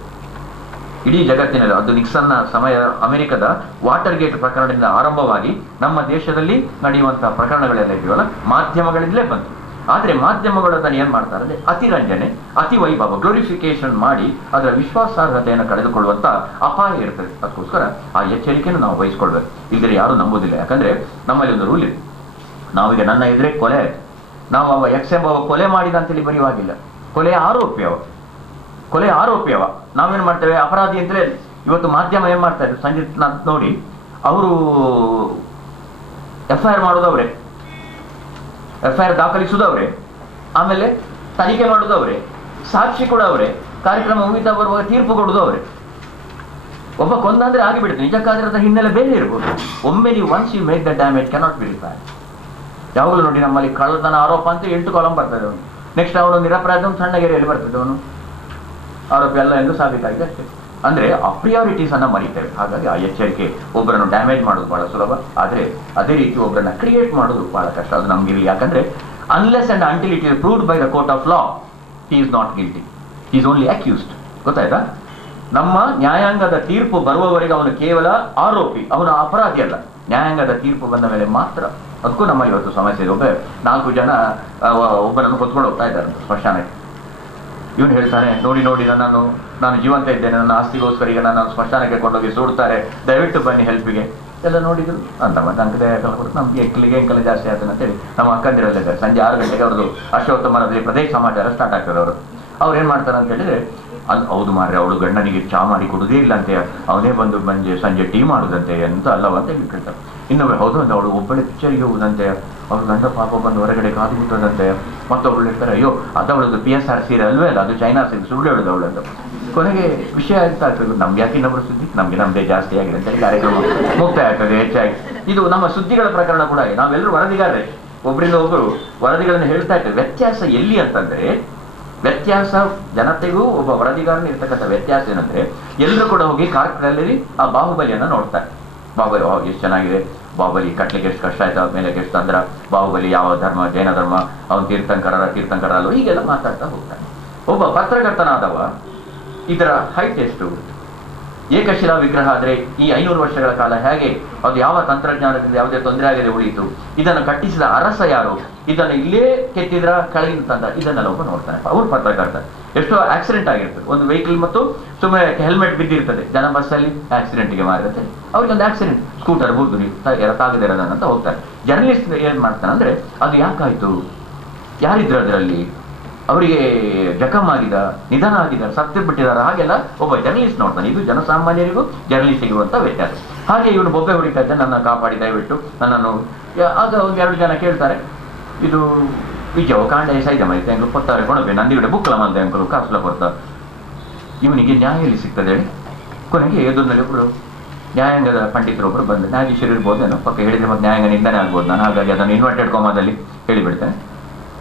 ಇಡೀ ಜಗತ್ತಿನಲ್ಲಿ ಅದು ನಿಕ್ಸನ್ನ ಸಮಯ ಅಮೆರಿಕದ ವಾಟರ್ ಗೇಟ್ ಪ್ರಕರಣದಿಂದ ಆರಂಭವಾಗಿ ನಮ್ಮ ದೇಶದಲ್ಲಿ ನಡೆಯುವಂತಹ ಪ್ರಕರಣಗಳೆಲ್ಲ ಇದೆಯಲ್ಲ ಮಾಧ್ಯಮಗಳಿಂದಲೇ ಬಂತು. ಆದರೆ ಮಾಧ್ಯಮಗಳು ಅದನ್ನು ಏನು ಮಾಡ್ತಾರೆ ಅಂದರೆ ಅತಿರಂಜನೆ, ಅತಿ ವೈಭವ, ಗ್ಲೋರಿಫಿಕೇಶನ್ ಮಾಡಿ ಅದರ ವಿಶ್ವಾಸಾರ್ಹತೆಯನ್ನು ಕಳೆದುಕೊಳ್ಳುವಂಥ ಅಪಾಯ ಇರ್ತದೆ. ಅದಕ್ಕೋಸ್ಕರ ಆ ಎಚ್ಚರಿಕೆಯನ್ನು ನಾವು ವಹಿಸ್ಕೊಳ್ಬೇಕು. ಇಲ್ಲದ್ರೆ ಯಾರು ನಂಬುವುದಿಲ್ಲ. ಯಾಕಂದರೆ ನಮ್ಮಲ್ಲಿ ಒಂದು ರೂಲ್ ಇದೆ. ನಾವೀಗ ನನ್ನ ಎದುರೇ ಕೊಲೆ ಆಯ್ತು, ನಾವು ಅವ ಎಕ್ಸ್ ಎಂಬ ಕೊಲೆ ಮಾಡಿದ ಅಂತೇಳಿ ಬರೆಯುವಾಗಿಲ್ಲ. ಕೊಲೆ ಆರೋಪಿಯವ ನಾವೇನು ಮಾಡ್ತೇವೆ, ಅಪರಾಧಿ ಅಂತಲೇ. ಇವತ್ತು ಮಾಧ್ಯಮ ಏನು ಮಾಡ್ತಾ ಇದ್ರು, ಸಂಜೆ ನೋಡಿ ಅವರು FIR ಮಾಡೋದವ್ರೆ, FIR ದಾಖಲಿಸುವುದವ್ರೆ, ಆಮೇಲೆ ತನಿಖೆ ಮಾಡೋದವ್ರೆ, ಸಾಕ್ಷಿ ಕೊಡೋವ್ರೆ, ಕಾರ್ಯಕ್ರಮ ಮುಗಿತಾ ಬರುವಾಗ ತೀರ್ಪು ಕೊಡೋದವ್ರೆ. ಒಬ್ಬ ಕೊಂದಂದ್ರೆ ಆಗಿಬಿಡುತ್ತೆ. ನಿಜಕ್ಕಾದ್ರೆ ಅದರ ಹಿನ್ನೆಲೆ ಬೇರೆ ಇರ್ಬೋದು. ಒಮ್ಮೆ ನೀವು once you make the damage cannot be repaired. ಯಾವಾಗಲೂ ನೋಡಿ ನಮ್ಮಲ್ಲಿ ಕಳ್ಳತನ ಆರೋಪ ಅಂತ 8 ಕಾಲಂ ಬರ್ತದೆ. ಅವನು ನೆಕ್ಸ್ಟ್ ಅವನು ನಿರಪರಾಧ ಸಣ್ಣಗೆರೆಯಲ್ಲಿ ಬರ್ತದೆ. ಅವನು ಆರೋಪಿ ಅಲ್ಲ ಎಂದು ಸಾಬೀತಾಗಿದೆ ಅಷ್ಟೇ. ಅಂದರೆ ಅಪ್ರಿಯಾರಿಟೀಸ್ ಅನ್ನ ಮರೀತೇವೆ. ಹಾಗಾಗಿ ಆ ಎಚ್ಚರಿಕೆ. ಒಬ್ಬರನ್ನು ಡ್ಯಾಮೇಜ್ ಮಾಡೋದು ಬಹಳ ಸುಲಭ, ಆದರೆ ಅದೇ ರೀತಿ ಒಬ್ಬರನ್ನ ಕ್ರಿಯೇಟ್ ಮಾಡೋದು ಬಹಳ ಕಷ್ಟ. ಅದು ನಮ್ಗಿರಲಿ. ಯಾಕಂದ್ರೆ unless and until it is proved by the court of law, he is not guilty, he is only accused. ಗೊತ್ತಾಯ್ತಾ? ನಮ್ಮ ನ್ಯಾಯಾಂಗದ ತೀರ್ಪು ಬರುವವರೆಗೆ ಅವನು ಕೇವಲ ಆರೋಪಿ, ಅವನು ಅಪರಾಧಿ ಅಲ್ಲ. ನ್ಯಾಯಾಂಗದ ತೀರ್ಪು ಬಂದ ಮೇಲೆ ಮಾತ್ರ. ಅದಕ್ಕೂ ನಮ್ಮಲ್ಲಿ ಇವತ್ತು ಸಮಸ್ಯೆ ಇದೆ. 4 ಜನ ಒಬ್ಬನನ್ನು ಹೊತ್ಕೊಂಡು ಹೋಗ್ತಾ ಇದ್ದಾರೆ ಸ್ಮಶಾನಕ್ಕೆ. ಇವನು ಹೇಳ್ತಾನೆ, ನೋಡಿ ನಾನು ಜೀವಂತ ಇದ್ದೇನೆ, ನನ್ನ ಆಸ್ತಿಗೋಸ್ಕರ ಈಗ ನಾನು ಸ್ಮಶಾನಕ್ಕೆ ಕೊಂಡೋಗಿ ಸುಡ್ತಾರೆ, ದಯವಿಟ್ಟು ಬನ್ನಿ ಹೆಲ್ಪಿಗೆ. ಎಲ್ಲ ನೋಡಿದ್ರು ಅಂತ ಮತ್ತೆ ಅಂಕದ ನಮ್ಗೆ ಎಂಕಲೆ ಜಾಸ್ತಿ ಆಗ್ತದೆ ಅಂತೇಳಿ ನಮ್ಮ ಅಕ್ಕಂದಿರಲ್ಲಿದ್ದಾರೆ. ಸಂಜೆ 6 ಗಂಟೆಗೆ ಅವ್ರದ್ದು ಅಶ್ವತ್ಥಮರದಲ್ಲಿ ಪ್ರದೇಶ ಸಮಾಚಾರ ಸ್ಟಾರ್ಟ್ ಆಗ್ತದೆ. ಅವ್ರು ಏನು ಮಾಡ್ತಾರೆ ಅಂತ ಹೇಳಿದ್ರೆ, ಹೌದು ಮಾರ್ರೆ, ಅವಳು ಗಂಡನಿಗೆ ಚಾ ಮಾಡಿ ಕೊಡುವುದೇ ಇಲ್ಲಂತೆ, ಅವನೇ ಬಂದು ಸಂಜೆ ಟೀ ಮಾಡುದಂತೆ ಅಂತ ಅಲ್ಲವಂತ ಹೇಳ್ತಾರೆ. ಇನ್ನೊಬ್ಬರು ಹೌದು ಅಂತ ಅವಳು ಒಬ್ಬಳೆ ಪಿಕ್ಚರ್ಗೆ ಹೋಗುದಂತೆ, ಅವಳು ಗಂಡ ಪಾಪ ಬಂದು ಹೊರಗಡೆ ಕಾದು ಬಿಟ್ಟದಂತೆ. ಮತ್ತೊಬ್ಬಳು ಹೇಳ್ತಾರೆ, ಅಯ್ಯೋ ಅದವಳದು PSR ಸೀರೆ ಅಲ್ವೇ ಅಲ್ಲ, ಅದು ಚೈನಾ ಸೀರೆ, ಸುಳ್ಳು ಹೇಳುದು ಅವಳು ಅಂತ. ಕೊನೆಗೆ ವಿಷಯ ಆಗ್ತಾ ಆಗ್ತದೆ, ನಮ್ಗೆ ಯಾಕೆ ಇನ್ನೊಬ್ಬರು ಸುದ್ದಿ, ನಮ್ದೇ ಜಾಸ್ತಿ ಆಗಿದೆ ಅಂತೇಳಿ ಕಾರ್ಯಕ್ರಮ ಮುಕ್ತಾಯ ಆಗ್ತದೆ ಹೆಚ್ಚಾಗಿ. ಇದು ನಮ್ಮ ಸುದ್ದಿಗಳ ಪ್ರಕರಣ ಕೂಡ ಆಗಿದೆ. ನಾವೆಲ್ಲರೂ ವರದಿಗಾರರೇ, ಒಬ್ಬರಿಂದ ಒಬ್ಬರು ವರದಿಗಳನ್ನು ಹೇಳ್ತಾ ಇರ್ತೇವೆ. ವ್ಯತ್ಯಾಸ ಎಲ್ಲಿ ಅಂತಂದ್ರೆ, ವ್ಯತ್ಯಾಸ ಜನತೆಗೂ ಒಬ್ಬ ವರದಿಗಾರನ ಇರ್ತಕ್ಕಂಥ ವ್ಯತ್ಯಾಸ ಏನಂದ್ರೆ, ಎಲ್ಲರೂ ಕೂಡ ಹೋಗಿ ಕಾರ್ಯಕ್ರಮದಲ್ಲಿ ಆ ಬಾಹುಬಲಿಯನ್ನು ನೋಡ್ತಾರೆ. ಬಾಹುಬಲಿ ಎಷ್ಟು ಚೆನ್ನಾಗಿದೆ, ಬಾಹುಬಲಿ ಕಟ್ಲಿಕ್ಕೆ ಎಷ್ಟು ಕಷ್ಟ ಆಯ್ತು, ಮೇಲೆ ಎಷ್ಟು ತಂದ್ರ, ಬಾಹುಬಲಿ ಯಾವ ಧರ್ಮ, ಜೈನ ಧರ್ಮ, ಅವನು ತೀರ್ಥಂಕರ ಅಲ್ವ, ಹೀಗೆಲ್ಲ ಮಾತಾಡ್ತಾ ಹೋಗ್ತಾನೆ. ಒಬ್ಬ ಪತ್ರಕರ್ತನಾದವ ಇದರ ಹೈಟ್ ಎಷ್ಟು, ಏಕಶಿಲಾ ವಿಗ್ರಹ ಆದರೆ ಈ 500 ವರ್ಷಗಳ ಕಾಲ ಹೇಗೆ, ಅದು ಯಾವ ತಂತ್ರಜ್ಞಾನದಿಂದ ಯಾವುದೇ ತೊಂದರೆ ಆಗದೆ ಉಳಿಯಿತು, ಇದನ್ನು ಕಟ್ಟಿಸಿದ ಅರಸ ಯಾರು, ಇದನ್ನು ಇಲ್ಲೇ ಕೆತ್ತಿದ್ರ ಕೆಳಗಿನ ತಂದ, ಇದನ್ನೆಲ್ಲ ಒಬ್ಬ ನೋಡ್ತಾನೆ. ಅವ್ರು ಪತ್ರಕರ್ತ. ಎಷ್ಟೋ ಆಕ್ಸಿಡೆಂಟ್ ಆಗಿರ್ತದೆ, ಒಂದು ವೆಹಿಕಲ್ ಮತ್ತು ಸುಮ್ಮನೆ ಹೆಲ್ಮೆಟ್ ಬಿದ್ದಿರ್ತದೆ, ಜನ ಬಸ್ಸಲ್ಲಿ ಆಕ್ಸಿಡೆಂಟ್ಗೆ ಮಾರಿರುತ್ತೆ, ಅವ್ರಿಗೊಂದು ಆಕ್ಸಿಡೆಂಟ್, ಸ್ಕೂಟರ್ ಬೂದು ತಾಗದಿರೋದಂತ ಹೋಗ್ತಾರೆ. ಜರ್ನಲಿಸ್ಟ್ ಏನ್ ಮಾಡ್ತಾನೆ ಅಂದ್ರೆ, ಅದು ಯಾಕಾಯ್ತು, ಯಾರಿದ್ರು ಅದರಲ್ಲಿ, ಅವರಿಗೆ ಜಖಮ್ ಆಗಿದೆ, ನಿಧನ ಆಗಿದ್ದಾರೆ, ಸತ್ತು ಬಿಟ್ಟಿದ್ದಾರೆ, ಹಾಗೆಲ್ಲ ಒಬ್ಬ ಜರ್ನಲಿಸ್ಟ್ ನೋಡ್ತಾನೆ. ಇದು ಜನಸಾಮಾನ್ಯರಿಗೂ ಜರ್ನಲಿಸ್ಟಿಗೂ ಅಂತ ವ್ಯತ್ಯಾಸ. ಹಾಗೆ ಇವನು ಬೊಬ್ಬೆ ಹೊಡಿತಾ ಇದ್ದ, ನನ್ನ ಕಾಪಾಡಿ ದಯವಿಟ್ಟು ನನ್ನನ್ನು. ಆಗ ಒಂದು 2 ಜನ ಕೇಳ್ತಾರೆ, ಇದು ವಿಜಯವ ಕಾಂಡೆ ಸೈದ ಮೈತೆ ಅಂಕಲು ಕೊತ್ತಾರೆ ಕೊಡಬೇ ನಂದಿವಿಡೆ ಬುಕ್ಕಲ ಮಲ್ದೆ ಅಂಕಲು ಕಾಸುಲ ಕೊಡ್ತ. ಇವನಿಗೆ ನ್ಯಾಯ ಎಲ್ಲಿ ಸಿಗ್ತದೆ ಹೇಳಿ. ಕೊನೆಗೆ ಎದುರಿನಲ್ಲಿ ಒಬ್ಬರು ನ್ಯಾಯಾಂಗದ ಪಂಡಿತರೊಬ್ಬರು ಬಂದು, ನ್ಯಾಯಾಧೀಶರು ಇರ್ಬೋದೇನೋ, ಪಕ್ಕ ಹೇಳಿದ್ರೆ ಮತ್ತೆ ನ್ಯಾಯಾಂಗ ನಿಂದನೆ ಆಗ್ಬೋದು ನಾನು, ಹಾಗಾಗಿ ಅದನ್ನು ಇನ್ವರ್ಟೆಡ್ ಕೋಮಾದಲ್ಲಿ ಹೇಳಿಬಿಡ್ತೇನೆ.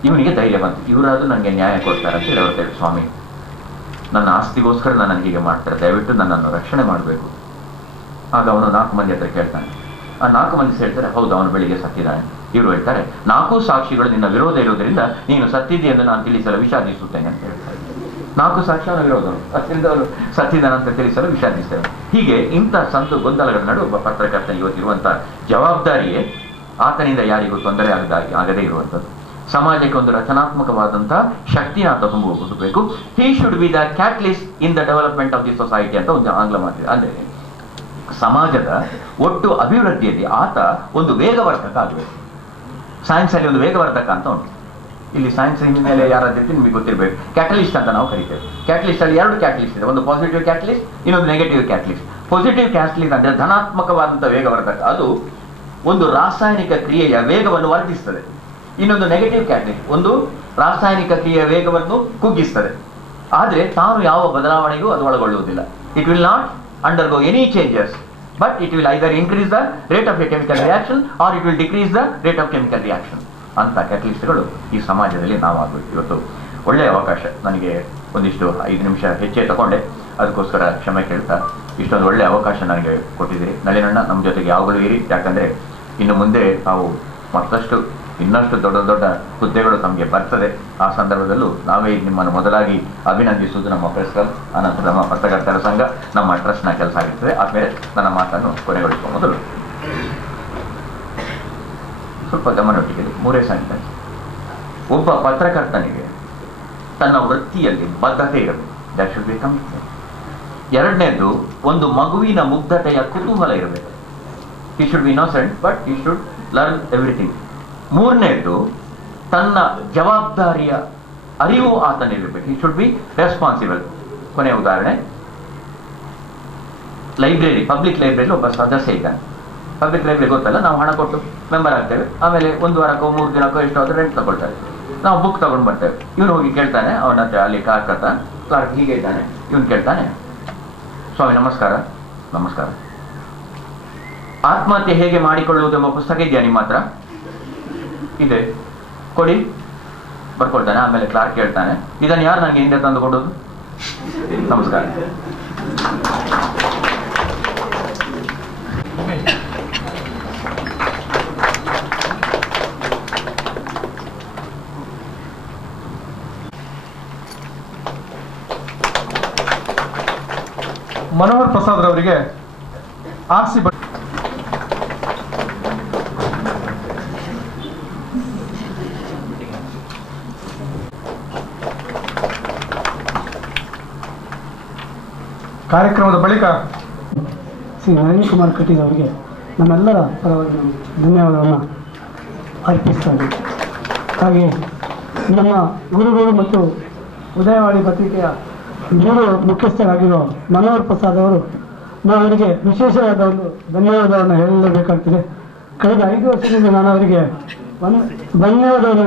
ಇವನಿಗೆ ಧೈರ್ಯ ಬಂತು, ಇವರಾದ್ರೂ ನನಗೆ ನ್ಯಾಯ ಕೊಡ್ತಾರೆ ಅಂತ ಹೇಳಿ ಅವ್ರು ಹೇಳಿ, ಸ್ವಾಮಿ ನನ್ನ ಆಸ್ತಿಗೋಸ್ಕರ ನನಗೆ ಹೀಗೆ ಮಾಡ್ತಾರೆ, ದಯವಿಟ್ಟು ನನ್ನನ್ನು ರಕ್ಷಣೆ ಮಾಡಬೇಕು. ಆಗ ಅವನು 4 ಮಂದಿ ಹತ್ರ ಕೇಳ್ತಾನೆ. ಆ 4 ಮಂದಿ ಹೇಳ್ತಾರೆ, ಹೌದು ಅವನು ಬೆಳಿಗ್ಗೆ ಸತ್ತಿದ್ದಾನೆ. ಇವರು ಹೇಳ್ತಾರೆ, 4 ಸಾಕ್ಷಿಗಳು ನಿನ್ನ ವಿರೋಧ ಇರುವುದರಿಂದ ನೀನು ಸತ್ತಿದ್ದೆ ಎಂದು ನಾನು ತಿಳಿಸಲು ವಿಷಾದಿಸುತ್ತೇನೆ ಅಂತ ಹೇಳ್ತಾರೆ. 4 ಸಾಕ್ಷಿ ಅವನ ವಿರೋಧ, ಅದರಿಂದ ಅವರು ಸತ್ತಿದ್ದಾನಂತ ತಿಳಿಸಲು ವಿಷಾದಿಸ್ತೇವೆ. ಹೀಗೆ ಇಂಥ ಸಂತು ಗೊಂದಲಗಳ ನಡುವೆ ಒಬ್ಬ ಪತ್ರಕರ್ತ ಇವತ್ತಿರುವಂತಹ ಜವಾಬ್ದಾರಿಯೇ ಆತನಿಂದ ಯಾರಿಗೂ ತೊಂದರೆ ಆಗದೇ ಇರುವಂಥದ್ದು. ಸಮಾಜಕ್ಕೆ ಒಂದು ರಚನಾತ್ಮಕವಾದಂತಹ ಶಕ್ತಿನ ಆತ ತುಂಬಬೇಕು. ಹಿ should B the catalyst in the development of the society ಅಂತ ಒಂದು ಆಂಗ್ಲ ಮಾತಿದೆ. ಅಂದ್ರೆ ಸಮಾಜದ ಒಟ್ಟು ಅಭಿವೃದ್ಧಿಯಲ್ಲಿ ಆತ ಒಂದು ವೇಗವರ್ಧಕ ಆಗಬೇಕು. ಸೈನ್ಸ್ ಅಲ್ಲಿ ಒಂದು ವೇಗವರ್ಧಕ ಅಂತ ಉಂಟು. ಇಲ್ಲಿ ಸೈನ್ಸ್ ಹಿನ್ನೆಲೆ ಯಾರಾದ್ರೂ ನಿಮಗೆ ಗೊತ್ತಿರಬೇಕು. ಕ್ಯಾಟಲಿಸ್ಟ್ ಅಂತ ನಾವು ಕರಿತೇವೆ. ಕ್ಯಾಟಲಿಸ್ಟ್ ಅಲ್ಲಿ 2 ಕ್ಯಾಟಲಿಸ್ಟ್ ಇದೆ, ಒಂದು ಪಾಸಿಟಿವ್ ಕ್ಯಾಟಲಿಸ್ಟ್, ಇನ್ನೊಂದು ನೆಗೆಟಿವ್ ಕ್ಯಾಟಲಿಸ್ಟ್. ಪಾಸಿಟಿವ್ ಕ್ಯಾಟಲಿಸ್ಟ್ ಅಂದ್ರೆ ಧನಾತ್ಮಕವಾದಂತಹ ವೇಗವರ್ಧಕ, ಅದು ಒಂದು ರಾಸಾಯನಿಕ ಕ್ರಿಯೆಯ ವೇಗವನ್ನು ವರ್ಧಿಸ್ತದೆ. ಇನ್ನೊಂದು ನೆಗೆಟಿವ್ ಕ್ಯಾಟಲಿಸ್ಟ್ ಒಂದು ರಾಸಾಯನಿಕ ಕ್ರಿಯೆಯ ವೇಗವನ್ನು ಕುಗ್ಗಿಸ್ತದೆ. ಆದರೆ ತಾನು ಯಾವ ಬದಲಾವಣೆಗೂ ಅದು ಒಳಗೊಳ್ಳುವುದಿಲ್ಲ. It will not undergo any changes, but it will either increase the rate of a chemical reaction or it will decrease the rate of chemical reaction. ಅಂತ ಕ್ಯಾಟಲಿಸ್ಟ್ಗಳು ಈ ಸಮಾಜದಲ್ಲಿ ನಾವಾಗಬೇಕು. ಇವತ್ತು ಒಳ್ಳೆಯ ಅವಕಾಶ, ನನಗೆ ಒಂದಿಷ್ಟು 5 ನಿಮಿಷ ಹೆಚ್ಚೇ ತಗೊಂಡೆ, ಅದಕ್ಕೋಸ್ಕರ ಕ್ಷಮೆ ಕೇಳ್ತಾ ಇಷ್ಟೊಂದು ಒಳ್ಳೆಯ ಅವಕಾಶ ನನಗೆ ಕೊಟ್ಟಿದ್ದೀರಿ. ನಳಿನಣ್ಣ ನಮ್ಮ ಜೊತೆಗೆ ಯಾವಾಗಲೂ ಇರಿ, ಯಾಕಂದರೆ ಇನ್ನು ಮುಂದೆ ನಾವು ಮತ್ತಷ್ಟು ಇನ್ನಷ್ಟು ದೊಡ್ಡ ದೊಡ್ಡ ಹುದ್ದೆಗಳು ನಮಗೆ ಬರ್ತದೆ. ಆ ಸಂದರ್ಭದಲ್ಲೂ ನಾವೇ ನಿಮ್ಮನ್ನು ಮೊದಲಾಗಿ ಅಭಿನಂದಿಸುವುದು ನಮ್ಮ ಪ್ರೆಸ್ ಕ್ಲಬ್, ಅನಂತರ ನಮ್ಮ ಪತ್ರಕರ್ತರ ಸಂಘ, ನಮ್ಮ ಟ್ರಸ್ಟ್ನ ಕೆಲಸ ಆಗಿರ್ತದೆ. ಆದಮೇಲೆ ನನ್ನ ಮಾತನ್ನು ಕೊನೆಗೊಳಿಸುವ ಮೊದಲು ಸ್ವಲ್ಪ ಗಮನೊಟ್ಟಿಗೆ 3 ಸೆಂಟೆನ್ಸ್. ಒಬ್ಬ ಪತ್ರಕರ್ತನಿಗೆ ತನ್ನ ವೃತ್ತಿಯಲ್ಲಿ ಬದ್ಧತೆ ಇರಬೇಕು, ದಟ್ ಶುಡ್ ಬಿ ಕಮಿಟ್ಮೆಂಟ್. ಎರಡನೇದು, ಒಂದು ಮಗುವಿನ ಮುಗ್ಧತೆಯ ಕುತೂಹಲ ಇರಬೇಕು. He should be innocent but he should learn everything. ಮೂರನೇದು, ತನ್ನ ಜವಾಬ್ದಾರಿಯ ಅರಿವು ಆತನಿರಬೇಕು. He should be responsible. ಕೊನೆಯ ಉದಾಹರಣೆ, ಲೈಬ್ರರಿ, ಪಬ್ಲಿಕ್ ಲೈಬ್ರರಿ ಒಬ್ಬ ಸದಸ್ಯ ಇದ್ದಾನೆ. ಪಬ್ಲಿಕ್ ಲೈಬ್ರರಿ ಗೊತ್ತಲ್ಲ, ನಾವು ಹಣ ಕೊಟ್ಟು ಮೆಂಬರ್ ಆಗ್ತೇವೆ, ಆಮೇಲೆ 1 ವಾರಕ್ಕೋ 3 ದಿನಕ್ಕೋ ಎಷ್ಟೋ ಆದರೂ ರೆಂಟ್ ತಗೊಳ್ತಾರೆ. ನಾವು ಬುಕ್ ತಗೊಂಡು ಬರ್ತೇವೆ. ಇವನು ಹೋಗಿ ಕೇಳ್ತಾನೆ, ಅವನ ಹತ್ರ ಅಲ್ಲಿ ಕ್ಲಾರ್ಕ್ ಹೀಗೆ ಇದ್ದಾನೆ, ಇವನು ಕೇಳ್ತಾನೆ, ಸ್ವಾಮಿ ನಮಸ್ಕಾರ. ನಮಸ್ಕಾರ. ಆತ್ಮಹತ್ಯೆ ಹೇಗೆ ಮಾಡಿಕೊಳ್ಳುವುದೆಂಬ ಪುಸ್ತಕ ಇದೆಯಾ ನಿಮ್ಮ ಹತ್ರ? ಇದೆ, ಕೊಡಿ. ಬರ್ಕೊಳ್ತಾನೆ. ಆಮೇಲೆ ಕ್ಲಾರ್ಕ್ ಕೇಳ್ತಾನೆ, ಇದನ್ನು ಯಾರು ನನಗೆ ಹಿಂದೆ ತಂದು ಕೊಡೋದು? ನಮಸ್ಕಾರ. ಮನೋಹರ್ ಪ್ರಸಾದ್ ರವರಿಗೆ ಆರ್ಸಿ ಕಾರ್ಯಕ್ರಮದ ಬಳಿಕ ಶ್ರೀ ನಳಿನ್ ಕುಮಾರ್ ಕಟೀಲ್ ಅವರಿಗೆ ನಮ್ಮೆಲ್ಲರ ಪರವಾಗಿ ನಾವು ಧನ್ಯವಾದವನ್ನು ಅರ್ಪಿಸ್ತಾರೆ. ಹಾಗೆ ನಮ್ಮ ಗುರುಗಳು ಮತ್ತು ಉದಯವಾಣಿ ಪತ್ರಿಕೆಯ 3 ಮುಖ್ಯಸ್ಥರಾಗಿರುವ ಮನೋಹರ್ ಪ್ರಸಾದ್ ಅವರು, ನಾವು ಅವರಿಗೆ ವಿಶೇಷವಾದ ಒಂದು ಧನ್ಯವಾದವನ್ನು ಹೇಳಲೇಬೇಕಾಗ್ತದೆ. ಕಳೆದ 5 ವರ್ಷದಿಂದ ನಾನು ಅವರಿಗೆ ಧನ್ಯವಾದವನ್ನು